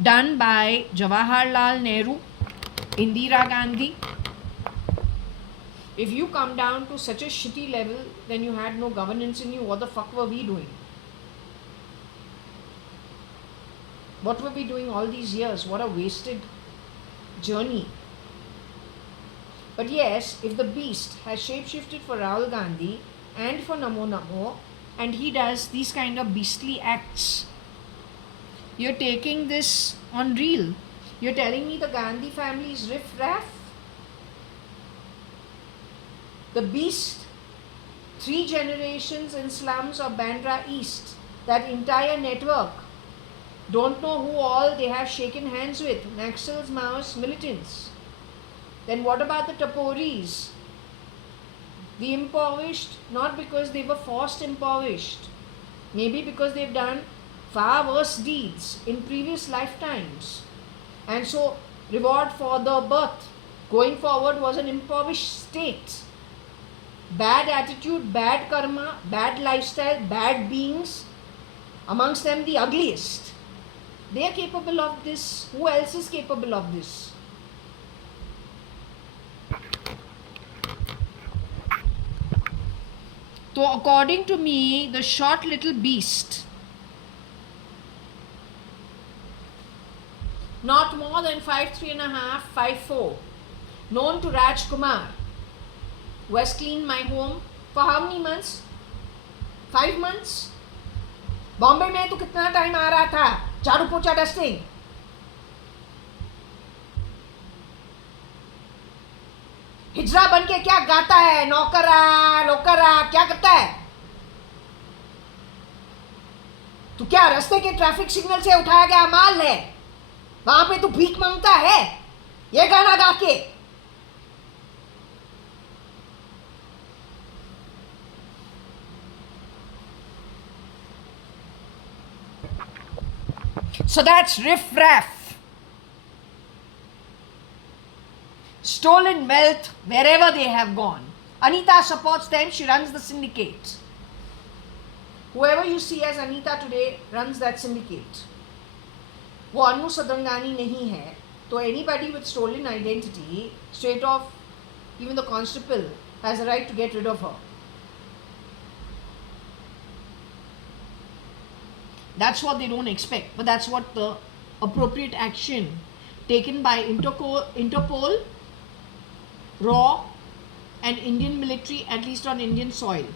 done by Jawaharlal Nehru, Indira Gandhi, if you come down to such a shitty level, then you had no governance in you. What the fuck were we doing? What were we doing all these years? What a wasted journey. But yes, if the beast has shapeshifted for Rahul Gandhi and for Namo Namo, and he does these kind of beastly acts, you're taking this on reel. You're telling me the Gandhi family is riff-raff? The beast, 3 generations in slums of Bandra East, that entire network, don't know who all they have shaken hands with, Naxals, Maoist militants. Then what about the Taporis? The impoverished, not because they were forced impoverished, maybe because they've done far worse deeds in previous lifetimes. And so, reward for the birth going forward was an impoverished state. Bad attitude, bad karma, bad lifestyle, bad beings, amongst them the ugliest. They are capable of this. Who else is capable of this? So, according to me, the short little beast, not more than 5'3.5", 5'4", known to Rajkumar, who has cleaned my home for how many months? 5 months? Bombay में तो कितना time आ रहा था झाड़ू पोछा dusting? हिजरा बन के क्या गाता है? नौकरा नौकरा क्या करता है? तू क्या रास्ते के ट्रैफिक सिग्नल से उठाया गया माल है? वहां पे तू भीख मांगता है ये गाना गा के? So that's riff-raff. Stolen wealth wherever they have gone. Anita supports them. She runs the syndicate. Whoever you see as Anita today runs that syndicate. वो अनु सदंगानी नहीं है, तो anybody with stolen identity, straight off, even the constable has a right to get rid of her. That's what they don't expect, but that's what the appropriate action taken by Interpol, RAW, and Indian military, at least on Indian soil,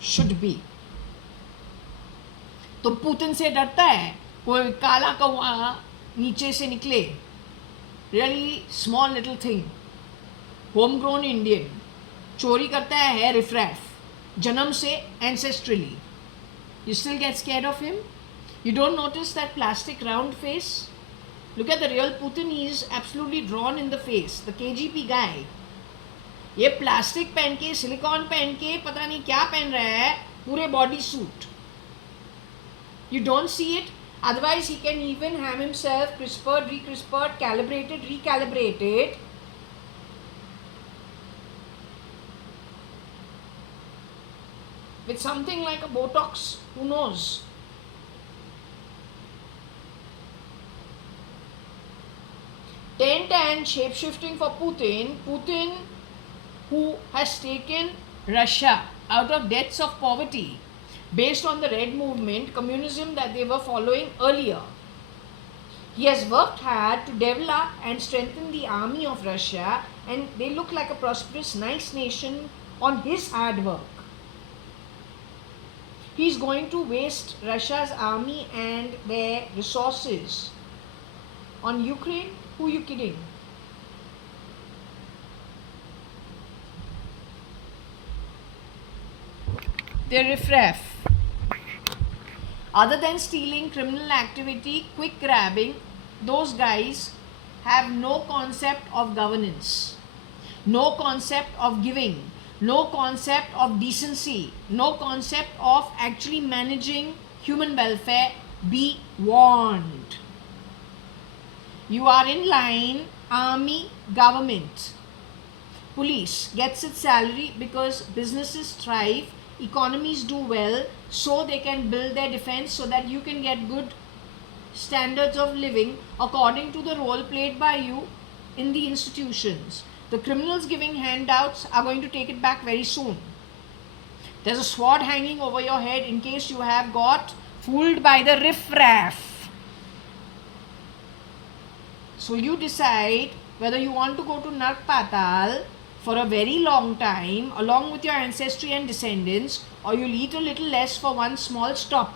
should be. तो Putin से डरता है कोई काला कौवा नीचे से निकले? Really small little thing, home grown Indian चोरी करता है रिफ्रैफ जन्म से एंसेस्ट्रली. You still get scared of him? You don't notice that plastic round face? Look at the real Putin. He is absolutely drawn in the face. The KGB guy. ये plastic पहन के, silicon पहन के, पता नहीं क्या पहन रहा है, पूरे body suit. You don't see it. Otherwise, he can even have himself CRISPRed, recrispered, calibrated, recalibrated. With something like a Botox, who knows? Tent and shape-shifting for Putin. Putin, who has taken Russia out of depths of poverty based on the Red Movement, communism that they were following earlier. He has worked hard to develop and strengthen the army of Russia, and they look like a prosperous, nice nation on his hard work. He's going to waste Russia's army and their resources on Ukraine. Who are you kidding? They're riffraff. Other than stealing, criminal activity, quick grabbing, those guys have no concept of governance, no concept of giving, no concept of decency, no concept of actually managing human welfare. Be warned. You are in line. Army, government, police gets its salary because businesses thrive, economies do well, so they can build their defense so that you can get good standards of living according to the role played by you in the institutions. The criminals giving handouts are going to take it back very soon. There's a sword hanging over your head in case you have got fooled by the riffraff. So you decide whether you want to go to Nark Patal for a very long time along with your ancestry and descendants, or you'll eat a little less for one small stop.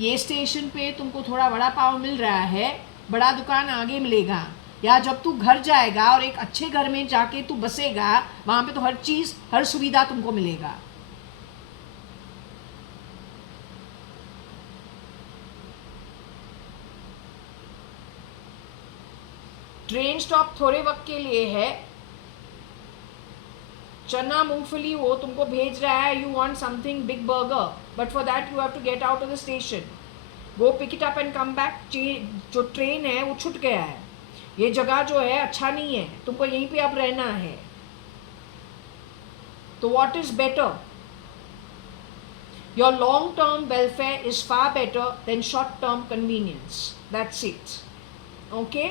ये station पे तुमको थोड़ा बड़ा पाव मिल रहा है, बड़ा दुकान आगे मिलेगा, या जब तू घर जाएगा और एक अच्छे घर में जाके तू बसेगा, वहाँ पे तो हर चीज़, हर सुविधा तुमको मिलेगा. ट्रेन स्टॉप थोड़े वक्त के लिए है, चना मूंगफली वो तुमको भेज रहा है, you want something big burger, but for that you have to get out of the station, go pick it up and come back. जो ट्रेन है वो छूट गया है, ये जगह जो है अच्छा नहीं है, तुमको यहीं पे अब रहना है। तो what is better? Your long term welfare is far better than short term convenience, that's it. Okay,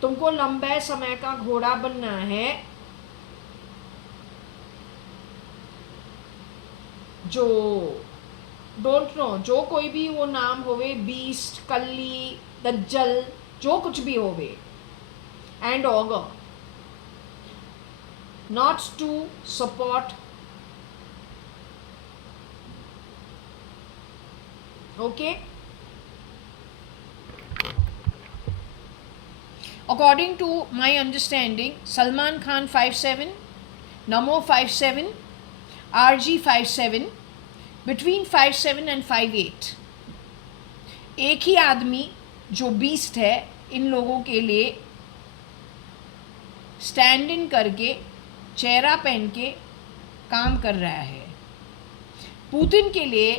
तुमको लंबे समय का घोड़ा बनना है, जो डोंट नो, जो कोई भी वो नाम होवे, बीस्ट, कल्ली, दज्जल, जो कुछ भी होवे, and augur, not to support, okay. According to my understanding, Salman Khan 5'7", Namo 5'7", RG 5'7", between 5'7" and 5'8". एक ही आदमी जो बीस्ट है, इन लोगों के लिए स्टैंड इन करके चेहरा पहन के काम कर रहा है। पुतिन के लिए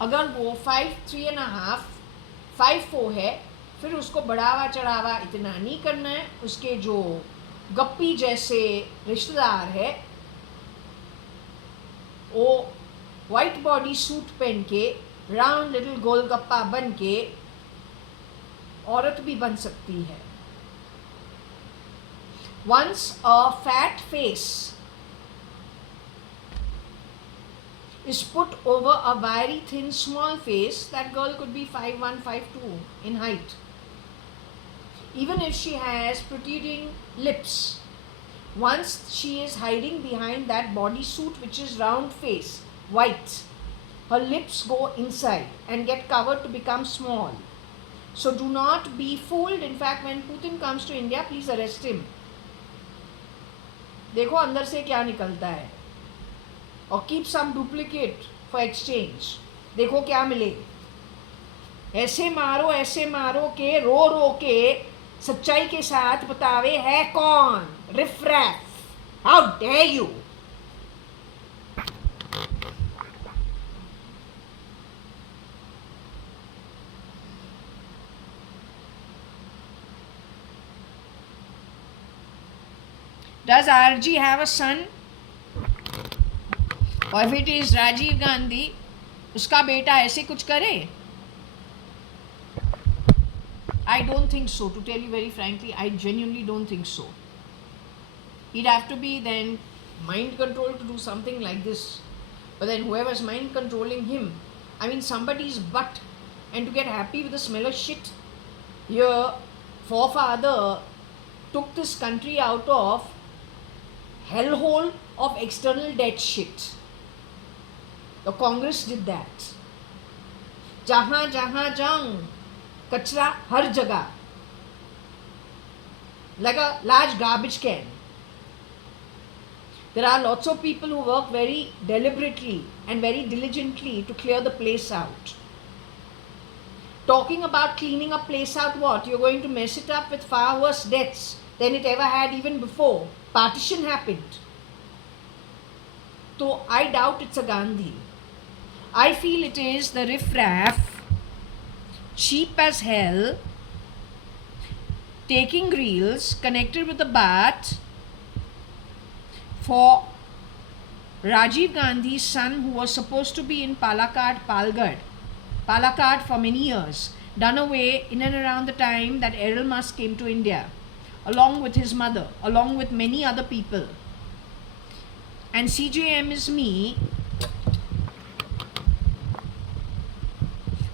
अगर वो 5'3.5", 5'4" है, फिर उसको बढ़ावा चढ़ावा इतना नहीं करना है। उसके जो गप्पी जैसे रिश्तेदार है, वो वाइट बॉडी सूट पहन के राउंड लिटिल गोलगप्पा बन के औरत भी बन सकती है। Once a fat face is put over a very thin small face, that girl could be 5'1", 5'2" in height. Even if she has protruding lips, once she is hiding behind that body suit which is round face, white, her lips go inside and get covered to become small. So do not be fooled. In fact, when Putin comes to India, please arrest him. देखो अंदर से क्या निकलता है, और keep some duplicate for exchange, देखो क्या मिले। ऐसे मारो के रो रो के सच्चाई के साथ बतावे है कौन, riffraff, how dare you. Does RG have a son? Or if it is Rajiv Gandhi, उसका बेटा ऐसे कुछ करे? I don't think so. To tell you very frankly, I genuinely don't think so. He'd have to be then mind controlled to do something like this. But then whoever's mind controlling him, I mean somebody's butt, and to get happy with the smell of shit. Your forefather took this country out of hellhole of external debt shit. The Congress did that. जहाँ जहाँ जाऊं कचरा हर जगह, like a large garbage can. There are lots of people who work very deliberately and very diligently to clear the place out. Talking about cleaning a place out, what? You're going to mess it up with far worse debts than it ever had even before. Partition happened. So I doubt it's a Gandhi. I feel it is the riffraff, cheap as hell, taking reels connected with the bat for Rajiv Gandhi's son, who was supposed to be in Palakkad for many years, done away in and around the time that Errol Musk came to India, along with his mother, along with many other people. And CJM is me.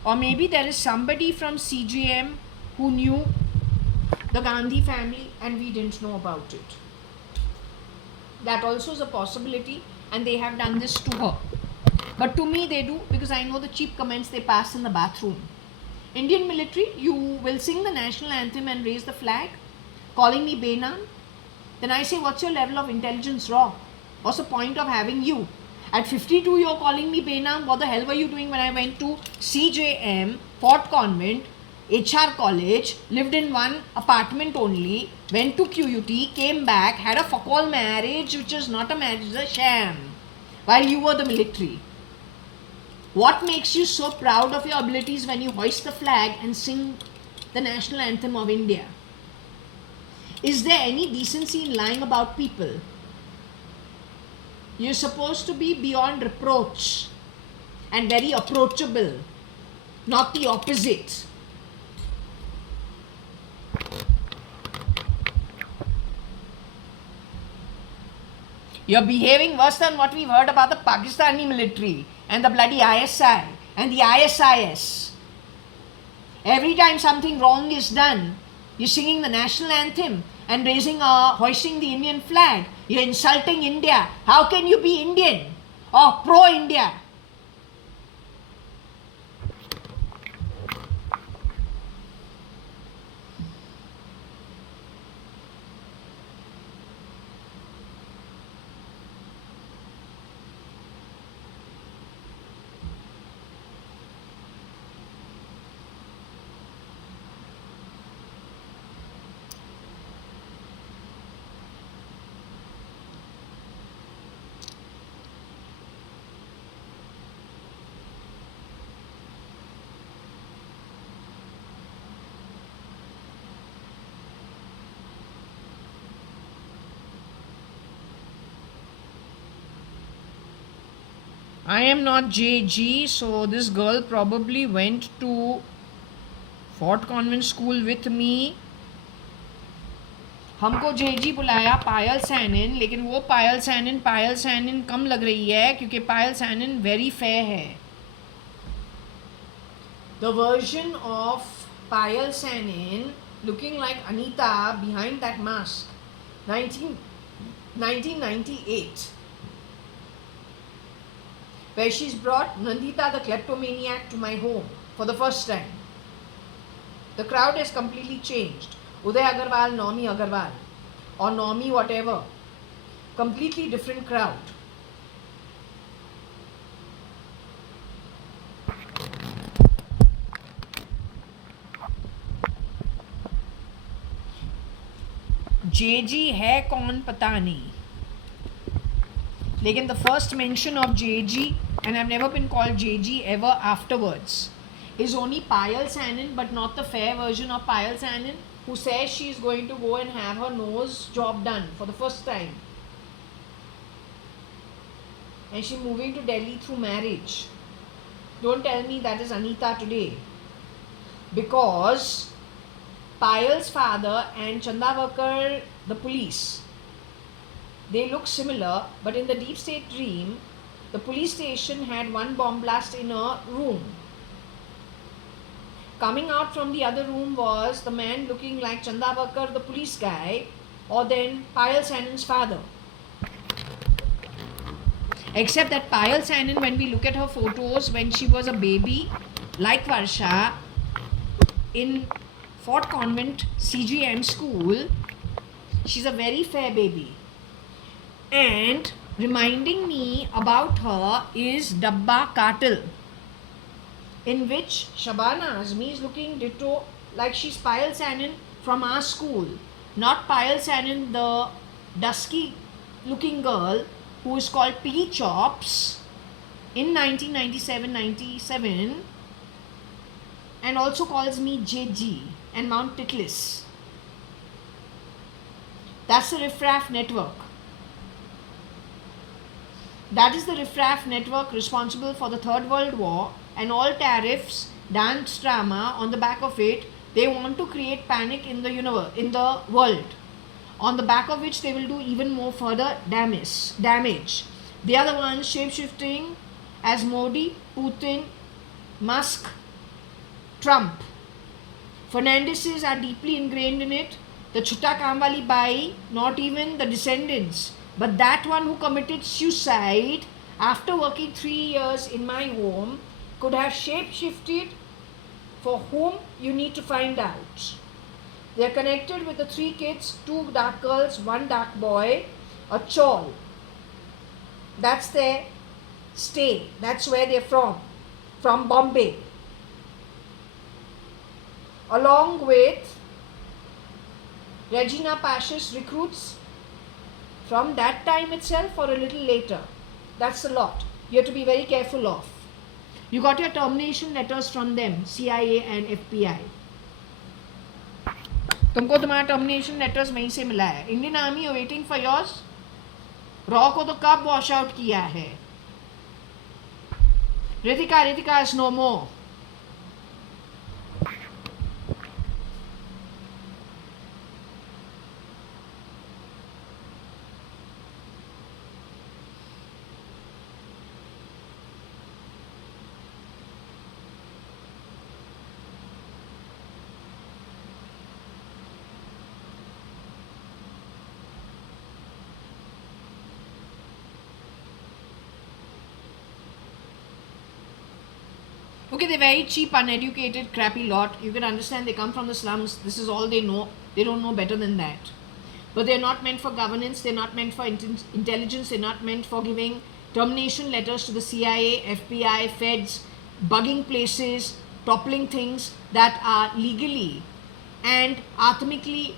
Or maybe there is somebody from CGM who knew the Gandhi family and we didn't know about it. That also is a possibility, and they have done this to her. But to me they do, because I know the cheap comments they pass in the bathroom. Indian military, you will sing the national anthem and raise the flag, calling me Benam. Then I say, what's your level of intelligence raw? What's the point of having you? At 52, you're calling me Benam. What the hell were you doing when I went to CJM, Fort Convent, HR college, lived in one apartment only, went to QUT, came back, had a fuck all marriage, which is not a marriage, it's a sham, while you were the military. What makes you so proud of your abilities when you hoist the flag and sing the national anthem of India? Is there any decency in lying about people? You're supposed to be beyond reproach and very approachable, not the opposite. You're behaving worse than what we've heard about the Pakistani military and the bloody ISI and the ISIS. Every time something wrong is done, you're singing the national anthem and hoisting the Indian flag. You're insulting India. How can you be Indian or pro-India? I am not JG, so this girl probably went to Fort Convent School with me. हमको JG बुलाया पायल सैनिन, लेकिन वो पायल सैनिन कम लग रही है क्योंकि पायल सैनिन very fair है. The version of Payal Sanin looking like Anita behind that mask, 1998, where she's brought Nandita the kleptomaniac to my home for the first time. The crowd has completely changed. Uday Agarwal, Nomi Agarwal, or Nomi whatever. Completely different crowd. JG है कौन पता नहीं, लेकिन the first mention of JG, and I've never been called JG ever afterwards, is only Payal Sanin, but not the fair version of Payal Sanin, who says she's going to go and have her nose job done for the first time. And she's moving to Delhi through marriage. Don't tell me that is Anita today. Because Payal's father and Chandavakar, the police, they look similar, but in the deep state dream, the police station had one bomb blast in a room. Coming out from the other room was the man looking like Chandavakar, the police guy, or then Payal Sanin's father. Except that Payal Sanin, when we look at her photos when she was a baby, like Varsha, in Fort Convent CGM school, she's a very fair baby. And reminding me about her is Dabba Katil, in which Shabana Azmi is looking ditto like she's Payal Sanin from our school, not Payal Sanin, the dusky looking girl who is called P Chops in 1997 and also calls me JG and Mount Titlis. That's the Riffraff network. That is the Riffraff network responsible for the Third World War and all tariffs, dance drama on the back of it. They want to create panic in the universe, in the world, on the back of which they will do even more further damage. They are the ones shape-shifting as Modi, Putin, Musk, Trump. Fernandezes are deeply ingrained in it. The Chutta Kamwali Bai, not even the descendants, but that one who committed suicide after working 3 years in my home could have shape-shifted, for whom you need to find out. They are connected with the 3 kids, 2 dark girls, 1 dark boy, a chawl. That's their stay. That's where they're from Bombay. along with Regina Pasch's recruits from that time itself or a little later. That's a lot. You have to be very careful of. You got your termination letters from them, CIA and FBI. तुमको तुम्हारा termination letters वहीं से मिला है. Indian army are waiting for yours. रॉ को तो कब वॉश आउट किया है. Ritika is no more. Okay, they're very cheap, uneducated, crappy lot. You can understand they come from the slums. This is all they know. They don't know better than that. But they're not meant for governance. They're not meant for intelligence. They're not meant for giving termination letters to the CIA, FBI, feds, bugging places, toppling things that are legally and atomically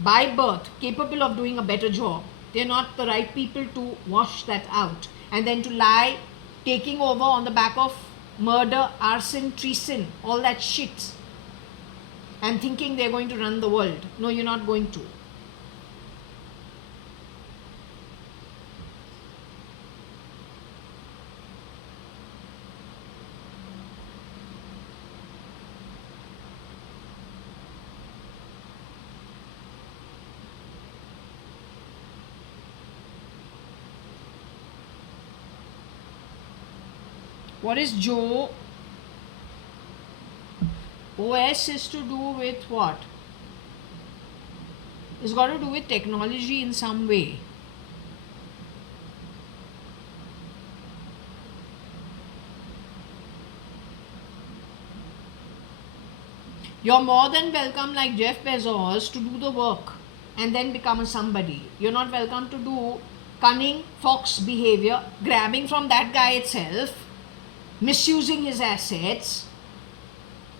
by birth capable of doing a better job. They're not the right people to wash that out. And then to lie, taking over on the back of murder, arson, treason, all that shit, and thinking they're going to run the world. No, you're not going to. What is Joe? OS is to do with what? It's got to do with technology in some way. You're more than welcome, like Jeff Bezos, to do the work and then become a somebody. You're not welcome to do cunning fox behavior, grabbing from that guy itself, misusing his assets.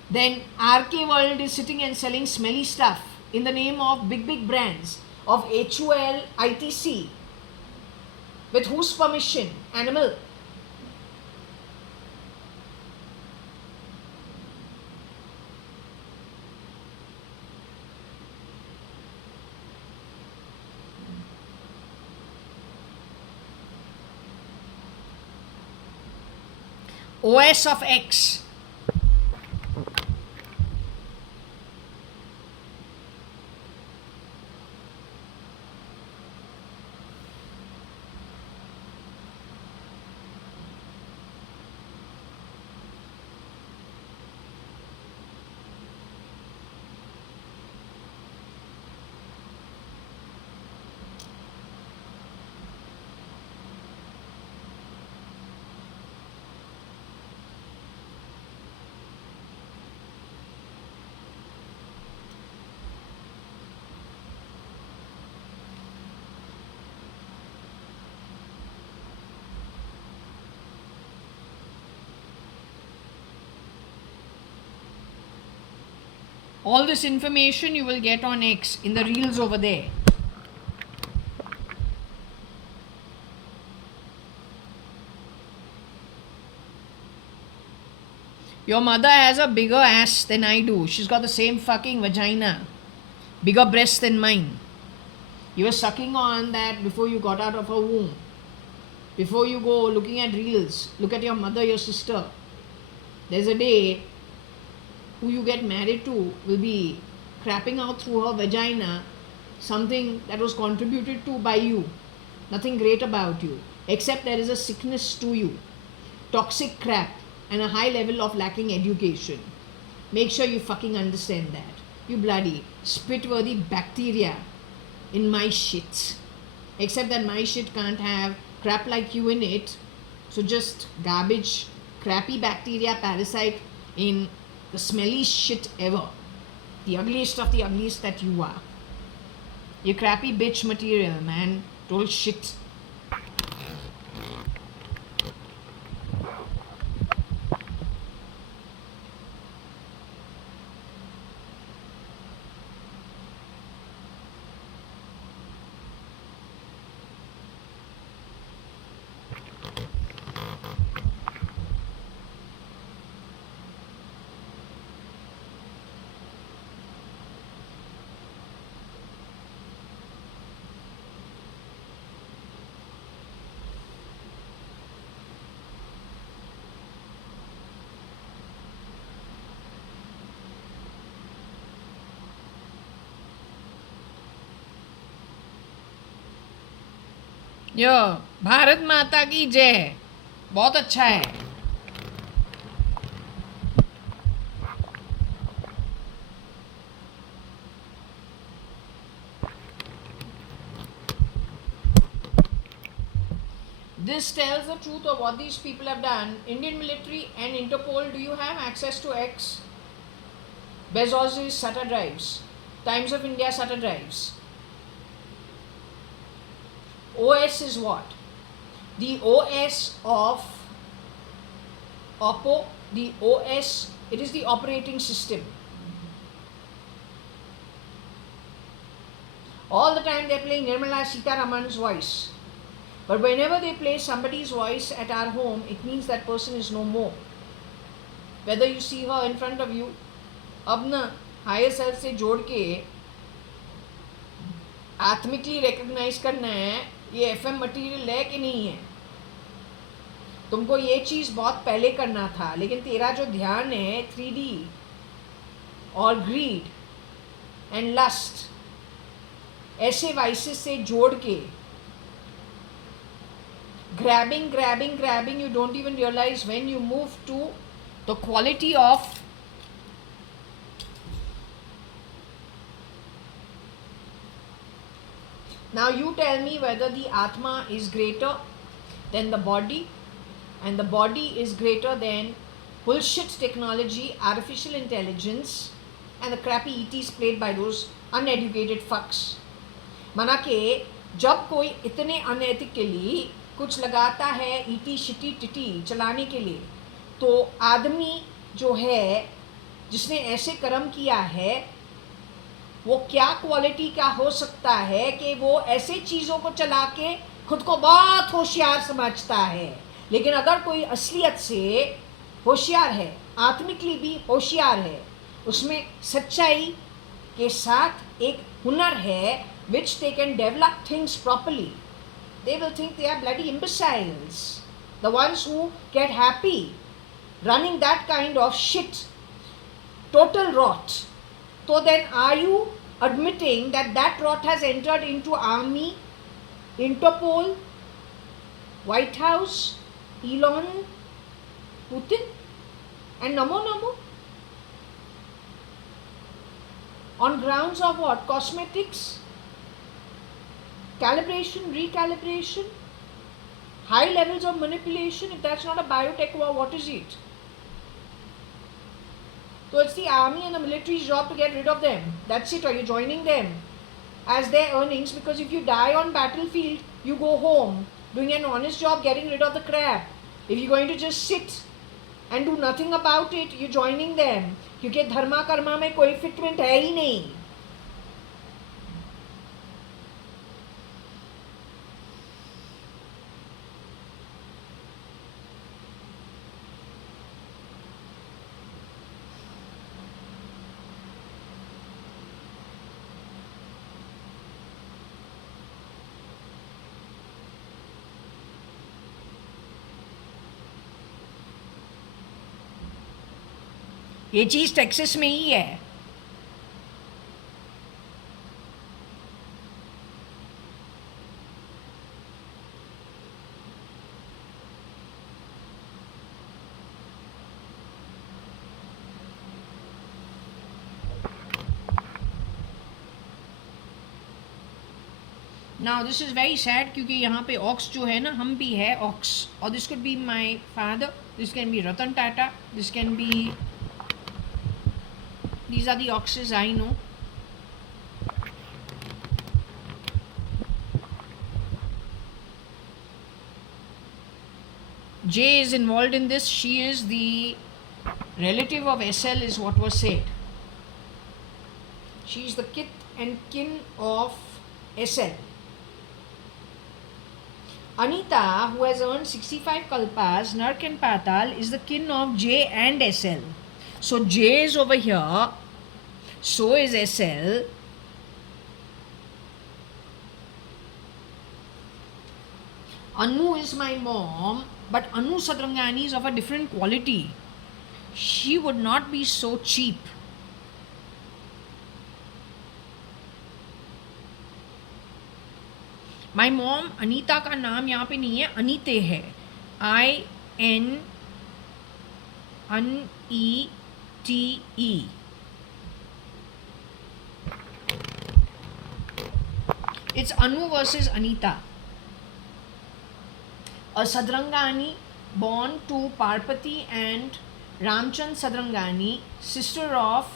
Then RK World is sitting and selling smelly stuff in the name of big brands of HUL, ITC. With whose permission? Animal. OS of X. All this information you will get on X in the reels over there. Your mother has a bigger ass than I do. She's got the same fucking vagina. Bigger breasts than mine. You were sucking on that before you got out of her womb. Before you go looking at reels, look at your mother, your sister. There's a day who you get married to will be crapping out through her vagina something that was contributed to by you. Nothing great about you, except there is a sickness to you. Toxic crap and a high level of lacking education. Make sure you fucking understand that. You bloody spit-worthy bacteria in my shit. Except that my shit can't have crap like you in it. So just garbage, crappy bacteria, parasite in the smelly shit ever. The ugliest of the ugliest that you are. You crappy bitch material, man. Total shit. यो भारत माता की जय. बहुत अच्छा है. This tells the truth of what these people have done. Indian military and Interpol, do you have access to X? Bezos' SATA drives. Times of India SATA drives. OS is what? The OS of Oppo, the OS, it is the operating system. All the time they're playing Nirmala Sitaraman's voice. But whenever they play somebody's voice at our home, it means that person is no more. Whether you see her in front of you, अब ना higher self से जोड़ के आत्मिकली recognise करना है ये FM material है कि नहीं है. तुमको ये चीज़ बहुत पहले करना था, लेकिन तेरा जो ध्यान है 3D और ग्रीड एंड लस्ट ऐसे वाइसेस से जोड़ के grabbing, you don't even realize when you move to the quality of now you tell me whether the Atma is greater than the body and the body is greater than bullshit technology, artificial intelligence and the crappy ETs played by those uneducated fucks. माना के जब कोई इतने unethically कुछ लगाता है ET shitty टिटी चलाने के लिए, तो आदमी जो है जिसने ऐसे कर्म किया है वो क्या क्वालिटी का हो सकता है कि वो ऐसे चीज़ों को चला के खुद को बहुत होशियार समझता है. लेकिन अगर कोई असलियत से होशियार है, आत्मिकली भी होशियार है, उसमें सच्चाई के साथ एक हुनर है which they can develop things properly, they will think they are bloody imbeciles. The ones who get happy running that kind of shit, total rot. So then are you admitting that that rot has entered into army, Interpol, White House, Elon, Putin and Namo Namo? On grounds of what? Cosmetics? Calibration, recalibration, high levels of manipulation. If that's not a biotech war, what is it? So it's the army and the military's job to get rid of them. That's it. Are you joining them as their earnings? Because if you die on battlefield, you go home doing an honest job getting rid of the crap. If you're going to just sit and do nothing about it, you're joining them. क्योंकि धर्मा कर्मा में कोई fitment है ही नहीं. ये चीज़ Texas में ही है. Now this is very sad क्योंकि यहाँ पे ऑक्स जो है ना, हम भी है ऑक्स. और this could be my father, this can be Ratan Tata, this can be, these are the oxes I know. J is involved in this. She is the relative of SL is what was said. She is the kith and kin of SL. Anita, who has earned 65 kalpas, Nark and Patal, is the kin of J and SL. So J is over here, so is SL. Anu is my mom, but Anu Sadrangani is of a different quality. She would not be so cheap. My mom Anita का नाम यहाँ पे नहीं है, अनीते है, INETE. It's Anu versus Anita. A Sadrangani born to Parpati and Ramchand Sadrangani, sister of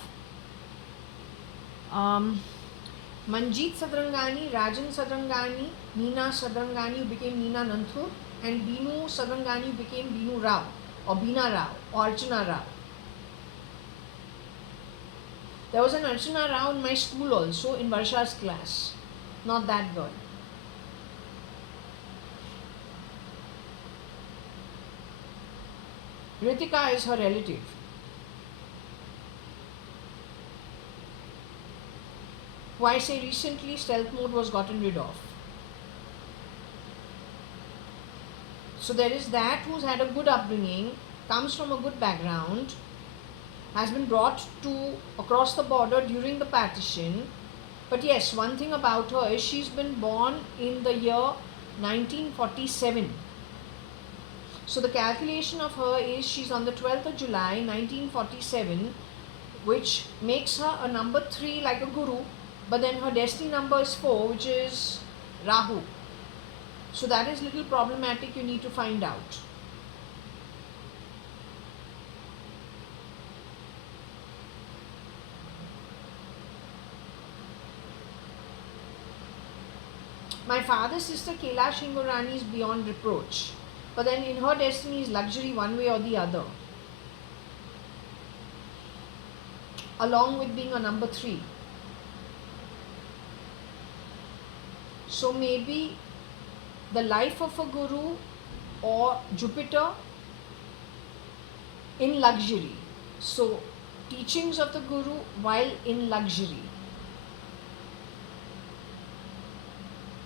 Manjeet Sadrangani, Rajan Sadrangani, Neena Sadrangani, who became Neena Nanthur, and Binu Sadrangani, who became Binu Rao, or Beena Rao, or Archana Rao. There was an Archana Rao in my school also, in Varsha's class. Not that girl. Ritika is her relative. Who I say recently stealth mode was gotten rid of. So there is that who's had a good upbringing, comes from a good background, has been brought to across the border during the partition. But yes, one thing about her is she's been born in the year 1947. So the calculation of her is she's on the 12th of July 1947, which makes her a number 3 like a guru, but then her destiny number is 4, which is Rahu. So that is little problematic, you need to find out. My father's sister Kailash Hingorani is beyond reproach, but then in her destiny is luxury one way or the other, along with being a number 3. So maybe the life of a guru or Jupiter in luxury. So teachings of the guru while in luxury.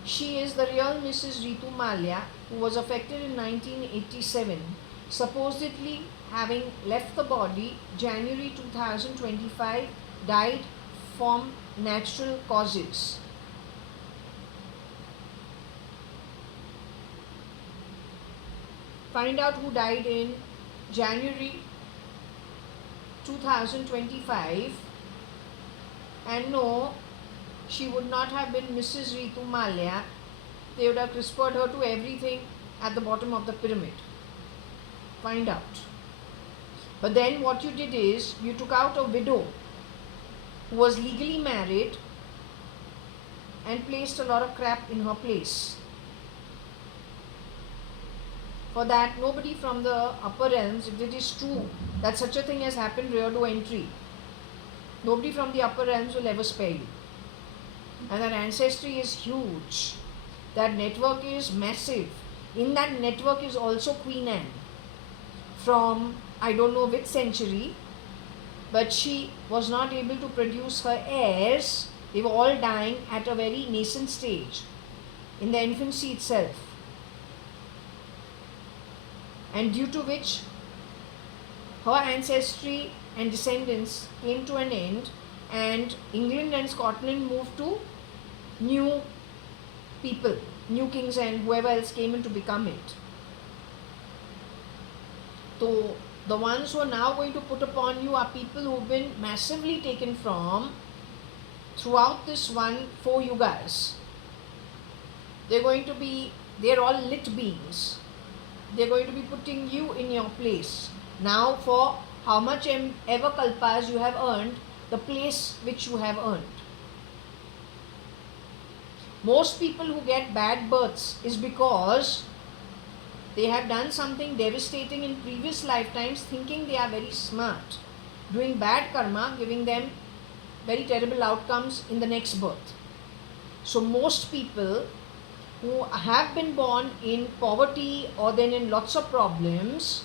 She is the real Mrs. Ritu Malia, who was affected in 1987, supposedly having left the body January 2025, died from natural causes. Find out who died in January 2025 and no, she would not have been Mrs. Ritu Malia. They would have CRISPR'd her to everything at the bottom of the pyramid. Find out. But then what you did is you took out a widow who was legally married and placed a lot of crap in her place. For that, nobody from the upper realms, if it is true that such a thing has happened rear to entry, nobody from the upper realms will ever spare you. And that ancestry is huge. That network is massive. In that network is also Queen Anne from I don't know which century, but she was not able to produce her heirs. They were all dying at a very nascent stage in the infancy itself, and due to which her ancestry and descendants came to an end, and England and Scotland moved to new people, new kings and whoever else came in to become it. So the ones who are now going to put upon you are people who have been massively taken from throughout this 4 yugas. They're all lit beings. They're going to be putting you in your place. Now for how much ever kalpas you have earned, the place which you have earned. Most people who get bad births is because they have done something devastating in previous lifetimes, thinking they are very smart, doing bad karma, giving them very terrible outcomes in the next birth. So most people who have been born in poverty or then in lots of problems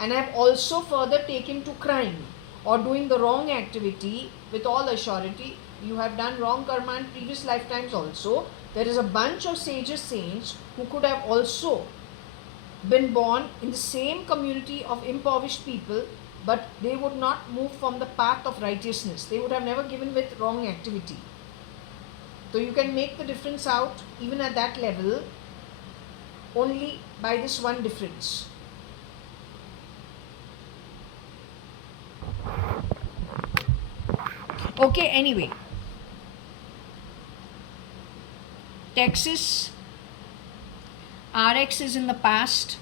and have also further taken to crime or doing the wrong activity, with all assurity, you have done wrong karma in previous lifetimes also. There is a bunch of sages, saints who could have also been born in the same community of impoverished people, but they would not move from the path of righteousness. They would have never given with wrong activity. So you can make the difference out even at that level only by this one difference. Okay, anyway. Texas, RX is in the past.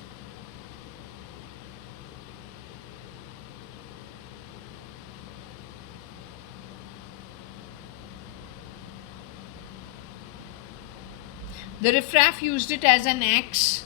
The riffraff used it as an axe.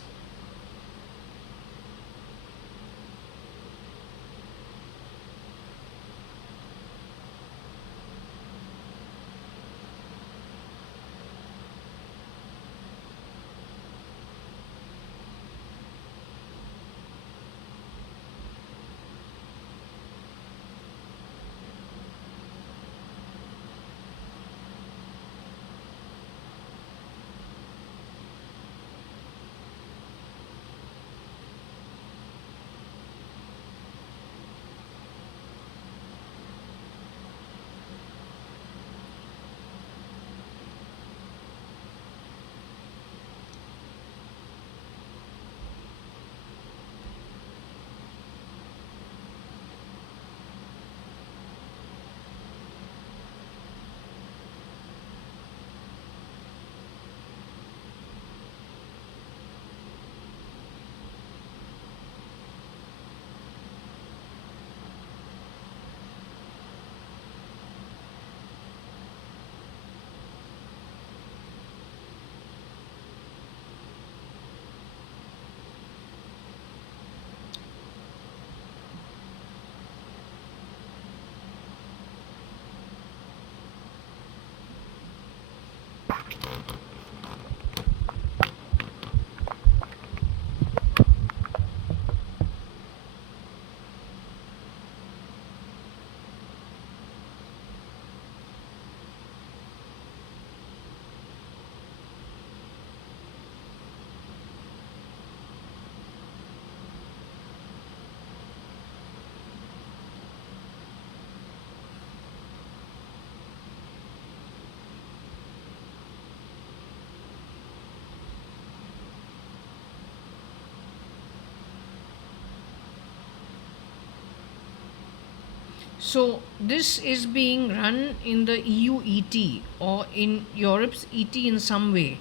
So this is being run in the EU ET or in Europe's ET in some way.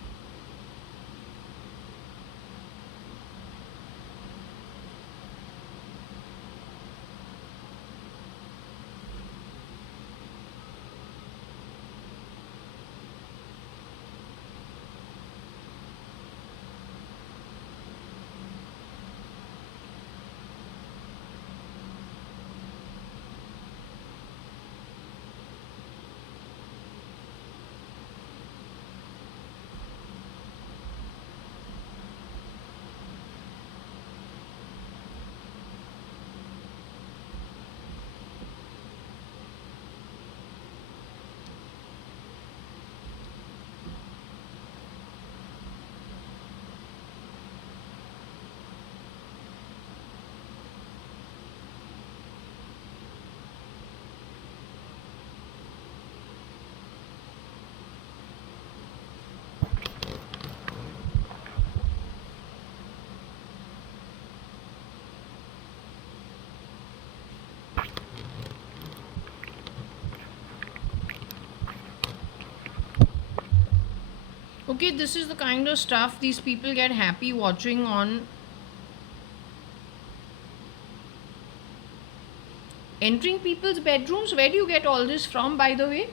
Okay, this is the kind of stuff these people get happy watching on entering people's bedrooms. Where do you get all this from, by the way?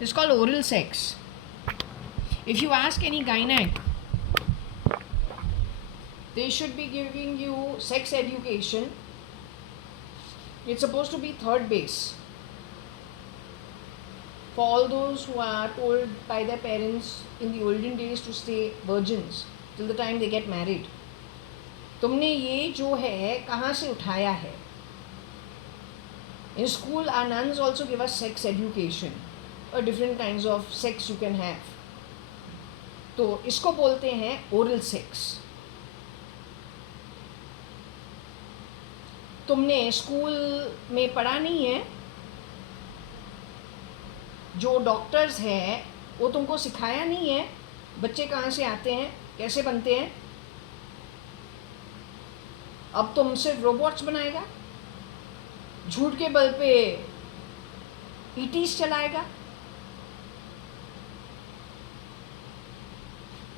It's called oral sex. If you ask any gynec, they should be giving you sex education. It's supposed to be third base for all those who are told by their parents in the olden days to stay virgins till the time they get married. तुमने ये जो है कहाँ से उठाया है? In school, our nuns also give us sex education, or different kinds of sex you can have. तो इसको बोलते हैं oral sex. तुमने स्कूल में पढ़ा नहीं है जो डॉक्टर्स हैं वो तुमको सिखाया नहीं है बच्चे कहाँ से आते हैं, कैसे बनते हैं। अब तुम सिर्फ रोबोट्स बनाएगा, झूठ के बल पे ईटीज चलाएगा।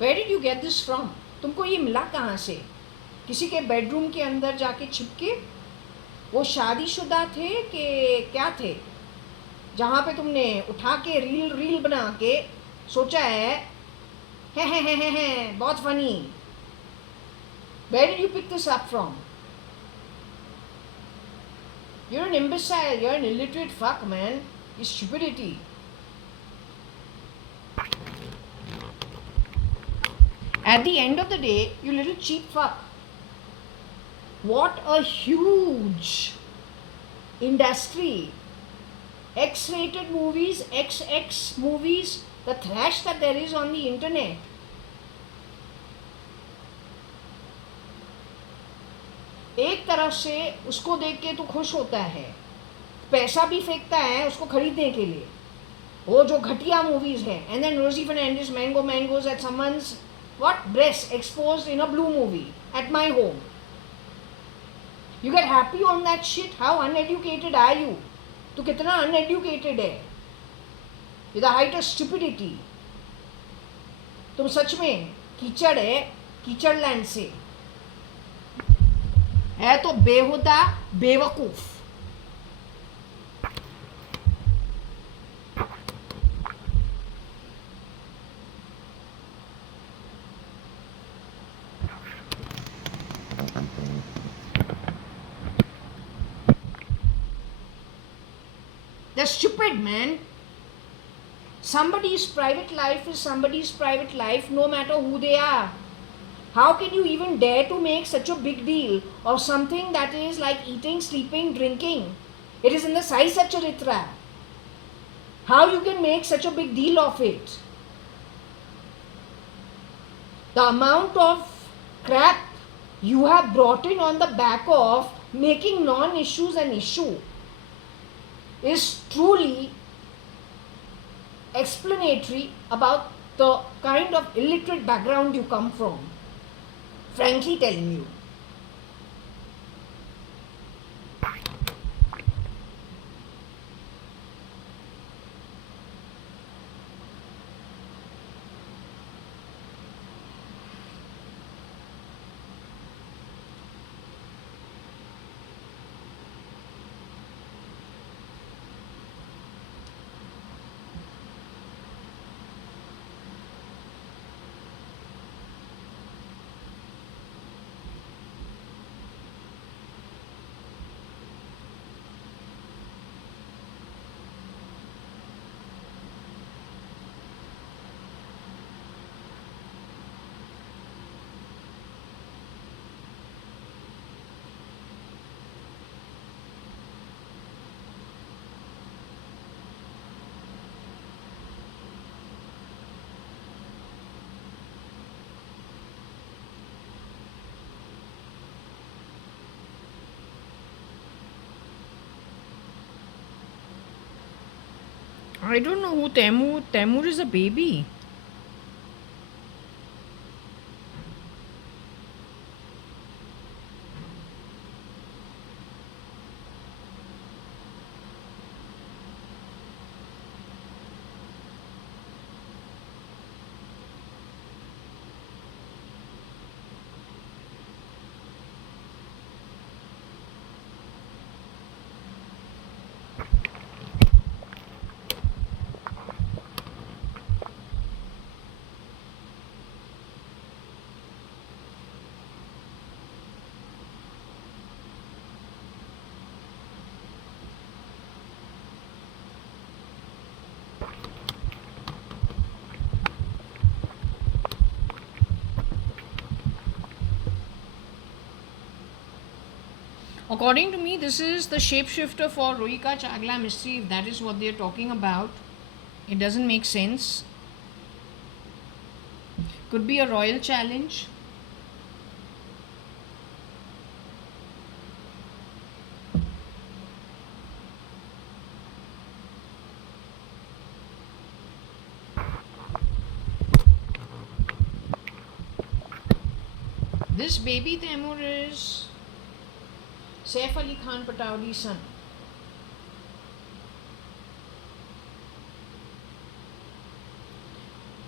Where did you get this from? तुमको ये मिला कहाँ से? किसी के बेडरूम के अंदर जाके छिपके? वो शादीशुदा थे कि क्या थे, जहाँ पे तुमने उठा के रील रील बना के सोचा है बहुत funny. Where did you pick this up from? You're an imbecile, you're an illiterate fuck, man. It's stupidity. At the end of the day, you little cheap fuck. What a huge industry. X-rated movies, XX movies, the trash that there is on the internet. एक तरफ से उसको देख के तू खुश होता है, पैसा भी फेंकता है उसको खरीदने के लिए, वो जो घटिया मूवीज है, and then Rosie Fernandes mangoes at someone's what breast exposed in a blue movie at my home. You get happy on that shit. How uneducated are you? तू कितना अनएडुकेटेड है, with the height of stupidity. तुम सच में कीचड़ है, कीचड़ land से है तो बेहुदा बेवकूफ. They're stupid, man. Somebody's private life is somebody's private life, no matter who they are. How can you even dare to make such a big deal of something that is like eating, sleeping, drinking? It is in the Sai Satcharitra. How you can make such a big deal of it? The amount of crap you have brought in on the back of making non-issues an issue is truly explanatory about the kind of illiterate background you come from. Frankly telling you. I don't know who Temur. Temur is a baby. According to me, this is the shapeshifter for Rohika Chagla mystery, if that is what they are talking about. It doesn't make sense. Could be a royal challenge. This baby Taimur is Saif Ali Khan Pataudi's son.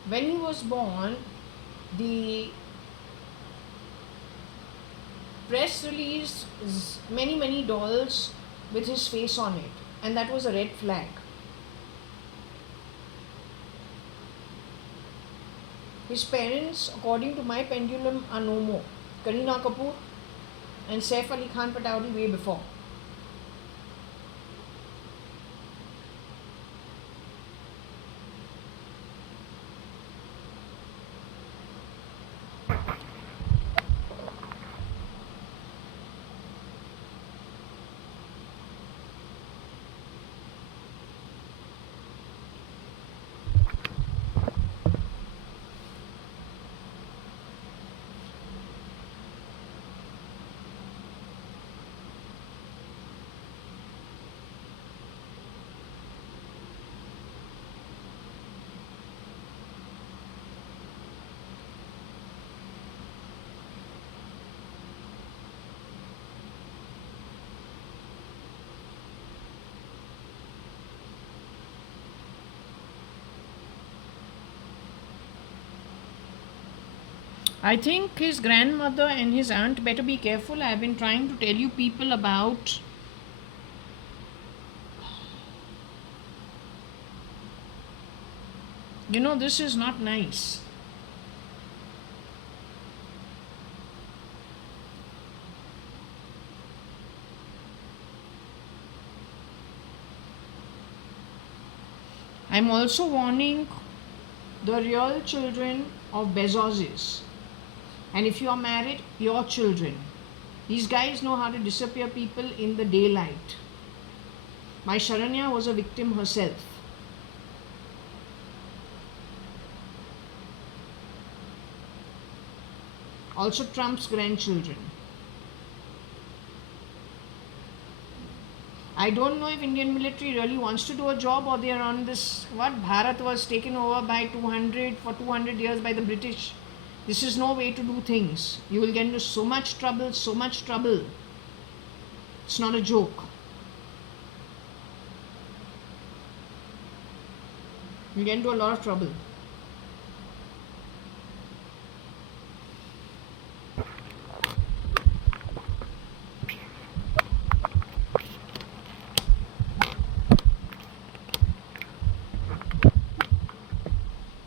When he was born, the press released many dolls with his face on it, and that was a red flag. His parents, according to my pendulum, are no more. Kareena Kapoor and Saif Ali Khan Pataudi way before. I think his grandmother and his aunt better be careful. I've been trying to tell you people about this is not nice. I'm also warning the real children of Bezoses. And if you are married, your children. These guys know how to disappear people in the daylight. My Sharanya was a victim herself. Also Trump's grandchildren. I don't know if Indian military really wants to do a job, or they are on this, Bharat was taken over by 200 years by the British. This is no way to do things. You will get into so much trouble. It's not a joke. You get into a lot of trouble.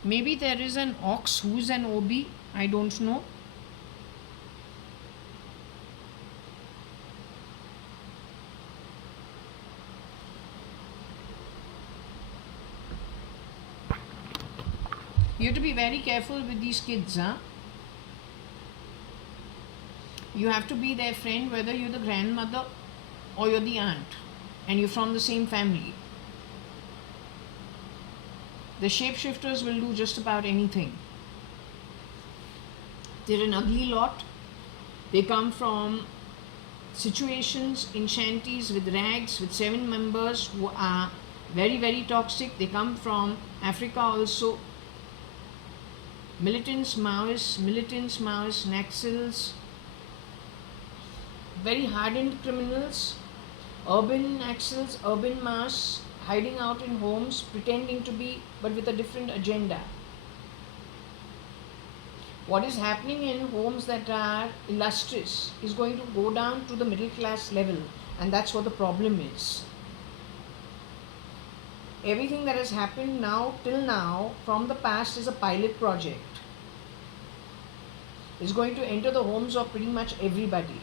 Maybe there is an ox who's an OB. I don't know. You have to be very careful with these kids, huh? You have to be their friend, whether you're the grandmother or you're the aunt and you're from the same family. The shapeshifters will do just about anything. They're an ugly lot. They come from situations in shanties with rags, with 7 members who are very toxic. They come from Africa also. Militants, Maoists, Naxals, very hardened criminals, urban Naxals, urban Maoists, hiding out in homes, pretending to be, but with a different agenda. What is happening in homes that are illustrious is going to go down to the middle class level, and that's what the problem is. Everything that has happened now, till now, from the past is a pilot project. It's going to enter the homes of pretty much everybody.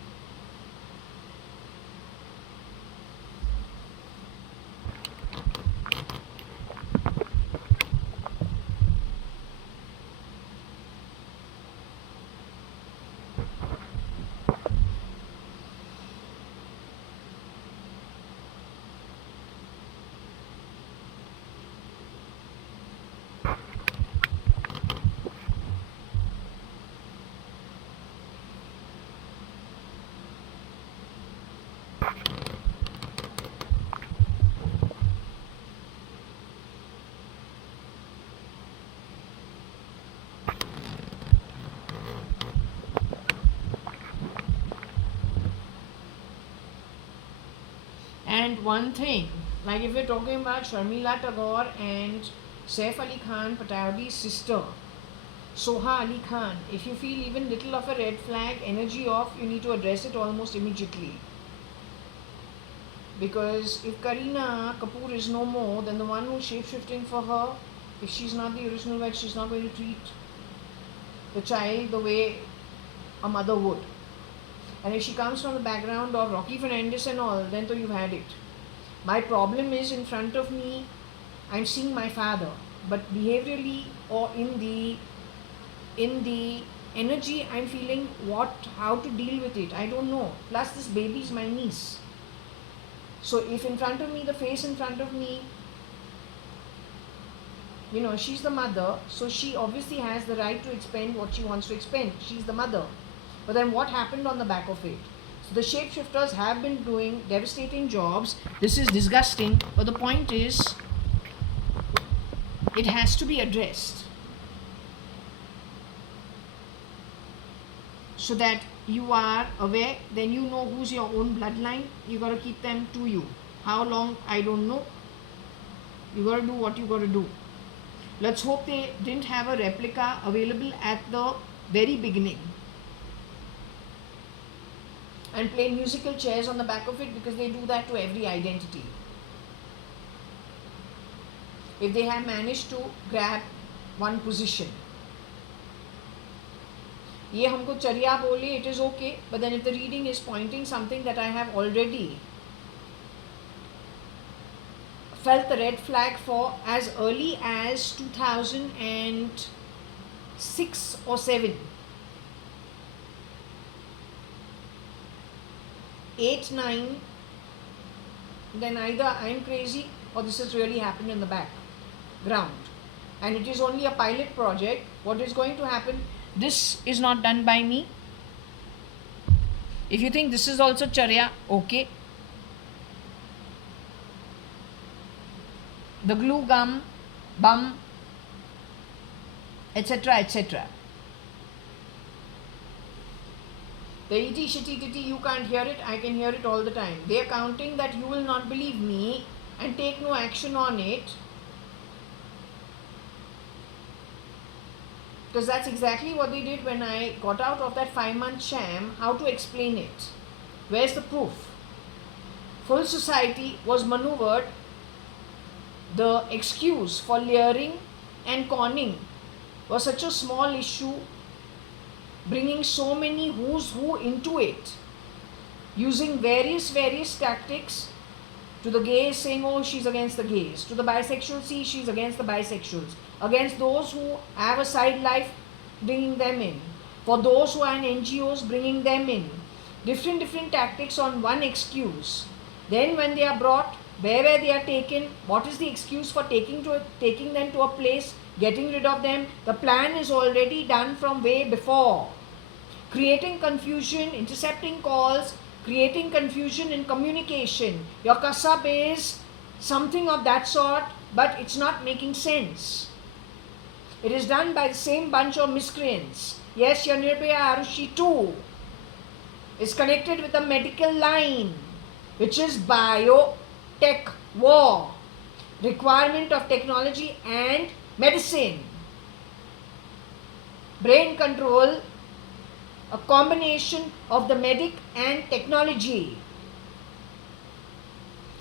And one thing, like if we're talking about Sharmila Tagore and Saif Ali Khan Pataudi's sister, Soha Ali Khan, if you feel even little of a red flag, energy off, you need to address it almost immediately. Because if Kareena Kapoor is no more, then the one who's shape-shifting for her, if she's not the original wife, she's not going to treat the child the way a mother would. And if she comes from the background of Rocky Fernandez and all, then so you've had it. My problem is, in front of me, I'm seeing my father, but behaviorally or in the energy, I'm feeling how to deal with it. I don't know. Plus, this baby is my niece. So if in front of me, the face in front of me, she's the mother, so she obviously has the right to expend what she wants to expend. She's the mother. But then what happened on the back of it? So the shapeshifters have been doing devastating jobs. This is disgusting, but the point is, it has to be addressed. So that you are aware, then you know who's your own bloodline. You got to keep them to you. How long, I don't know. You got to do what you got to do. Let's hope they didn't have a replica available at the very beginning and play musical chairs on the back of it, because they do that to every identity. If they have managed to grab one position, ये हमको चर्या बोले, it is okay, but then if the reading is pointing something that I have already felt the red flag for as early as 2006 or 7, 8, 9, then either I'm crazy or this has really happened in the background. And it is only a pilot project. What is going to happen? This is not done by me. If you think this is also Charya, okay. The glue gum, bum, etc., etc. The iti shitty titty, you can't hear it, I can hear it all the time. They are counting that you will not believe me and take no action on it. Because that's exactly what they did when I got out of that 5-month sham. How to explain it? Where's the proof? Full society was maneuvered. The excuse for leering and conning was such a small issue, bringing so many who's who into it, using various tactics. To the gays, saying, oh, she's against the gays. To the bisexuals, see, she's against the bisexuals. Against those who have a side life, bringing them in. For those who are in NGOs, bringing them in. Different tactics on one excuse. Then when they are brought, where they are taken, what is the excuse for taking them to a place, getting rid of them? The plan is already done from way before. Creating confusion, intercepting calls, creating confusion in communication. Your kasab is something of that sort, but it's not making sense. It is done by the same bunch of miscreants. Yes, your Nirbhaya Arushi too is connected with a medical line, which is biotech war, requirement of technology and medicine, brain control, a combination of the medic and technology.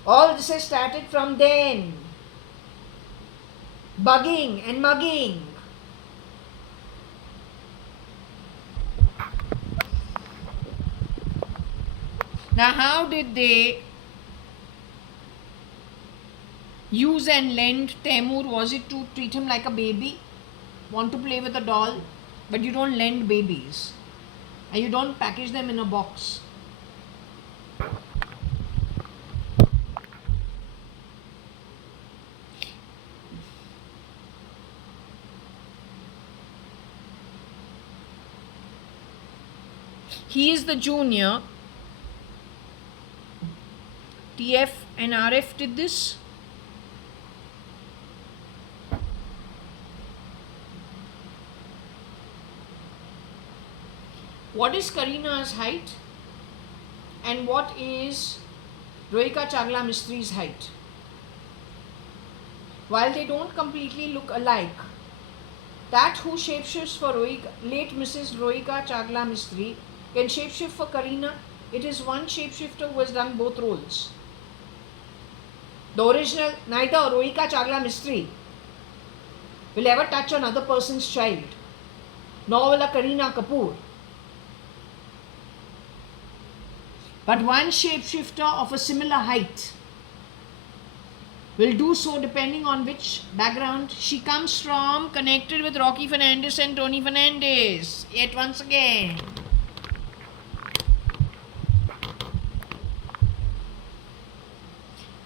All this has started from then. Bugging and mugging. Now, how did they use and lend Taimur? Was it to treat him like a baby? Want to play with a doll? But you don't lend babies. And you don't package them in a box. He is the junior. TF and RF did this. What is Kareena's height? And what is Rohika Chagla Mistri's height. While they don't completely look alike, that who shapeshifts for late Mrs. Rohika Chagla Mistri can shapeshift for Karina. It is one shapeshifter who has done both roles. The original, neither Rohika Chagla Mistri will ever touch another person's child, nor will a Kareena Kapoor. But one shapeshifter of a similar height will do so depending on which background she comes from, connected with Rocky Fernandez and Tony Fernandez. Yet once again.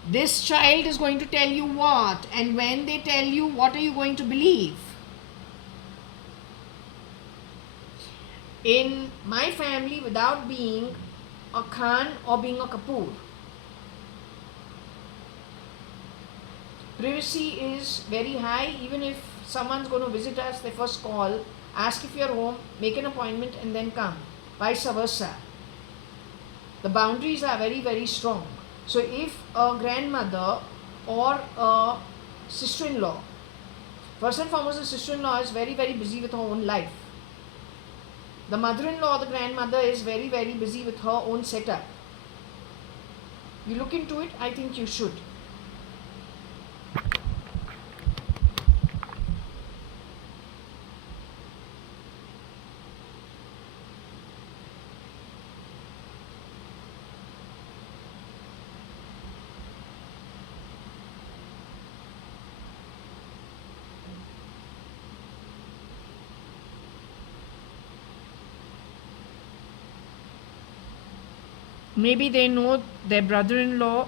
This child is going to tell you what, and when they tell you, what are you going to believe? In my family, without being a Khan or being a Kapoor, privacy is very high. Even if someone's going to visit us, they first call, ask if you're home, make an appointment, and then come. Vice versa. The boundaries are very, very strong. So if a grandmother or a sister-in-law, first and foremost, the sister-in-law is very, very busy with her own life. The mother-in-law or the grandmother is very, very busy with her own setup. You look into it, I think you should. Maybe they know their brother-in-law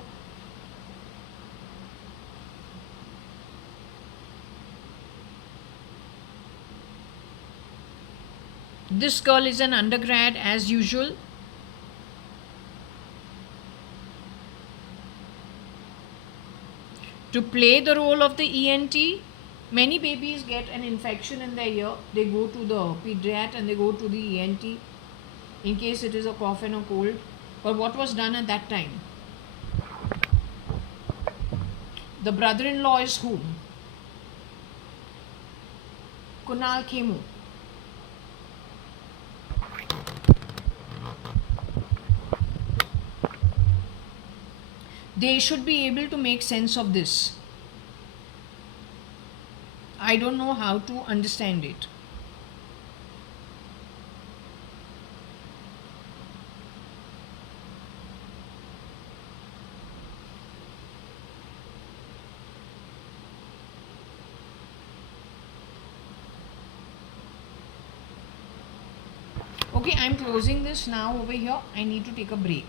this girl is an undergrad as usual. To play the role of the ENT, many babies get an infection in their ear. They go to the pediatrician and they go to the ENT in case it is a cough and a cold. But what was done at that time? The brother-in-law is whom? Kunal Khemu. They should be able to make sense of this. I don't know how to understand it. Okay, I'm closing this now over here. I need to take a break.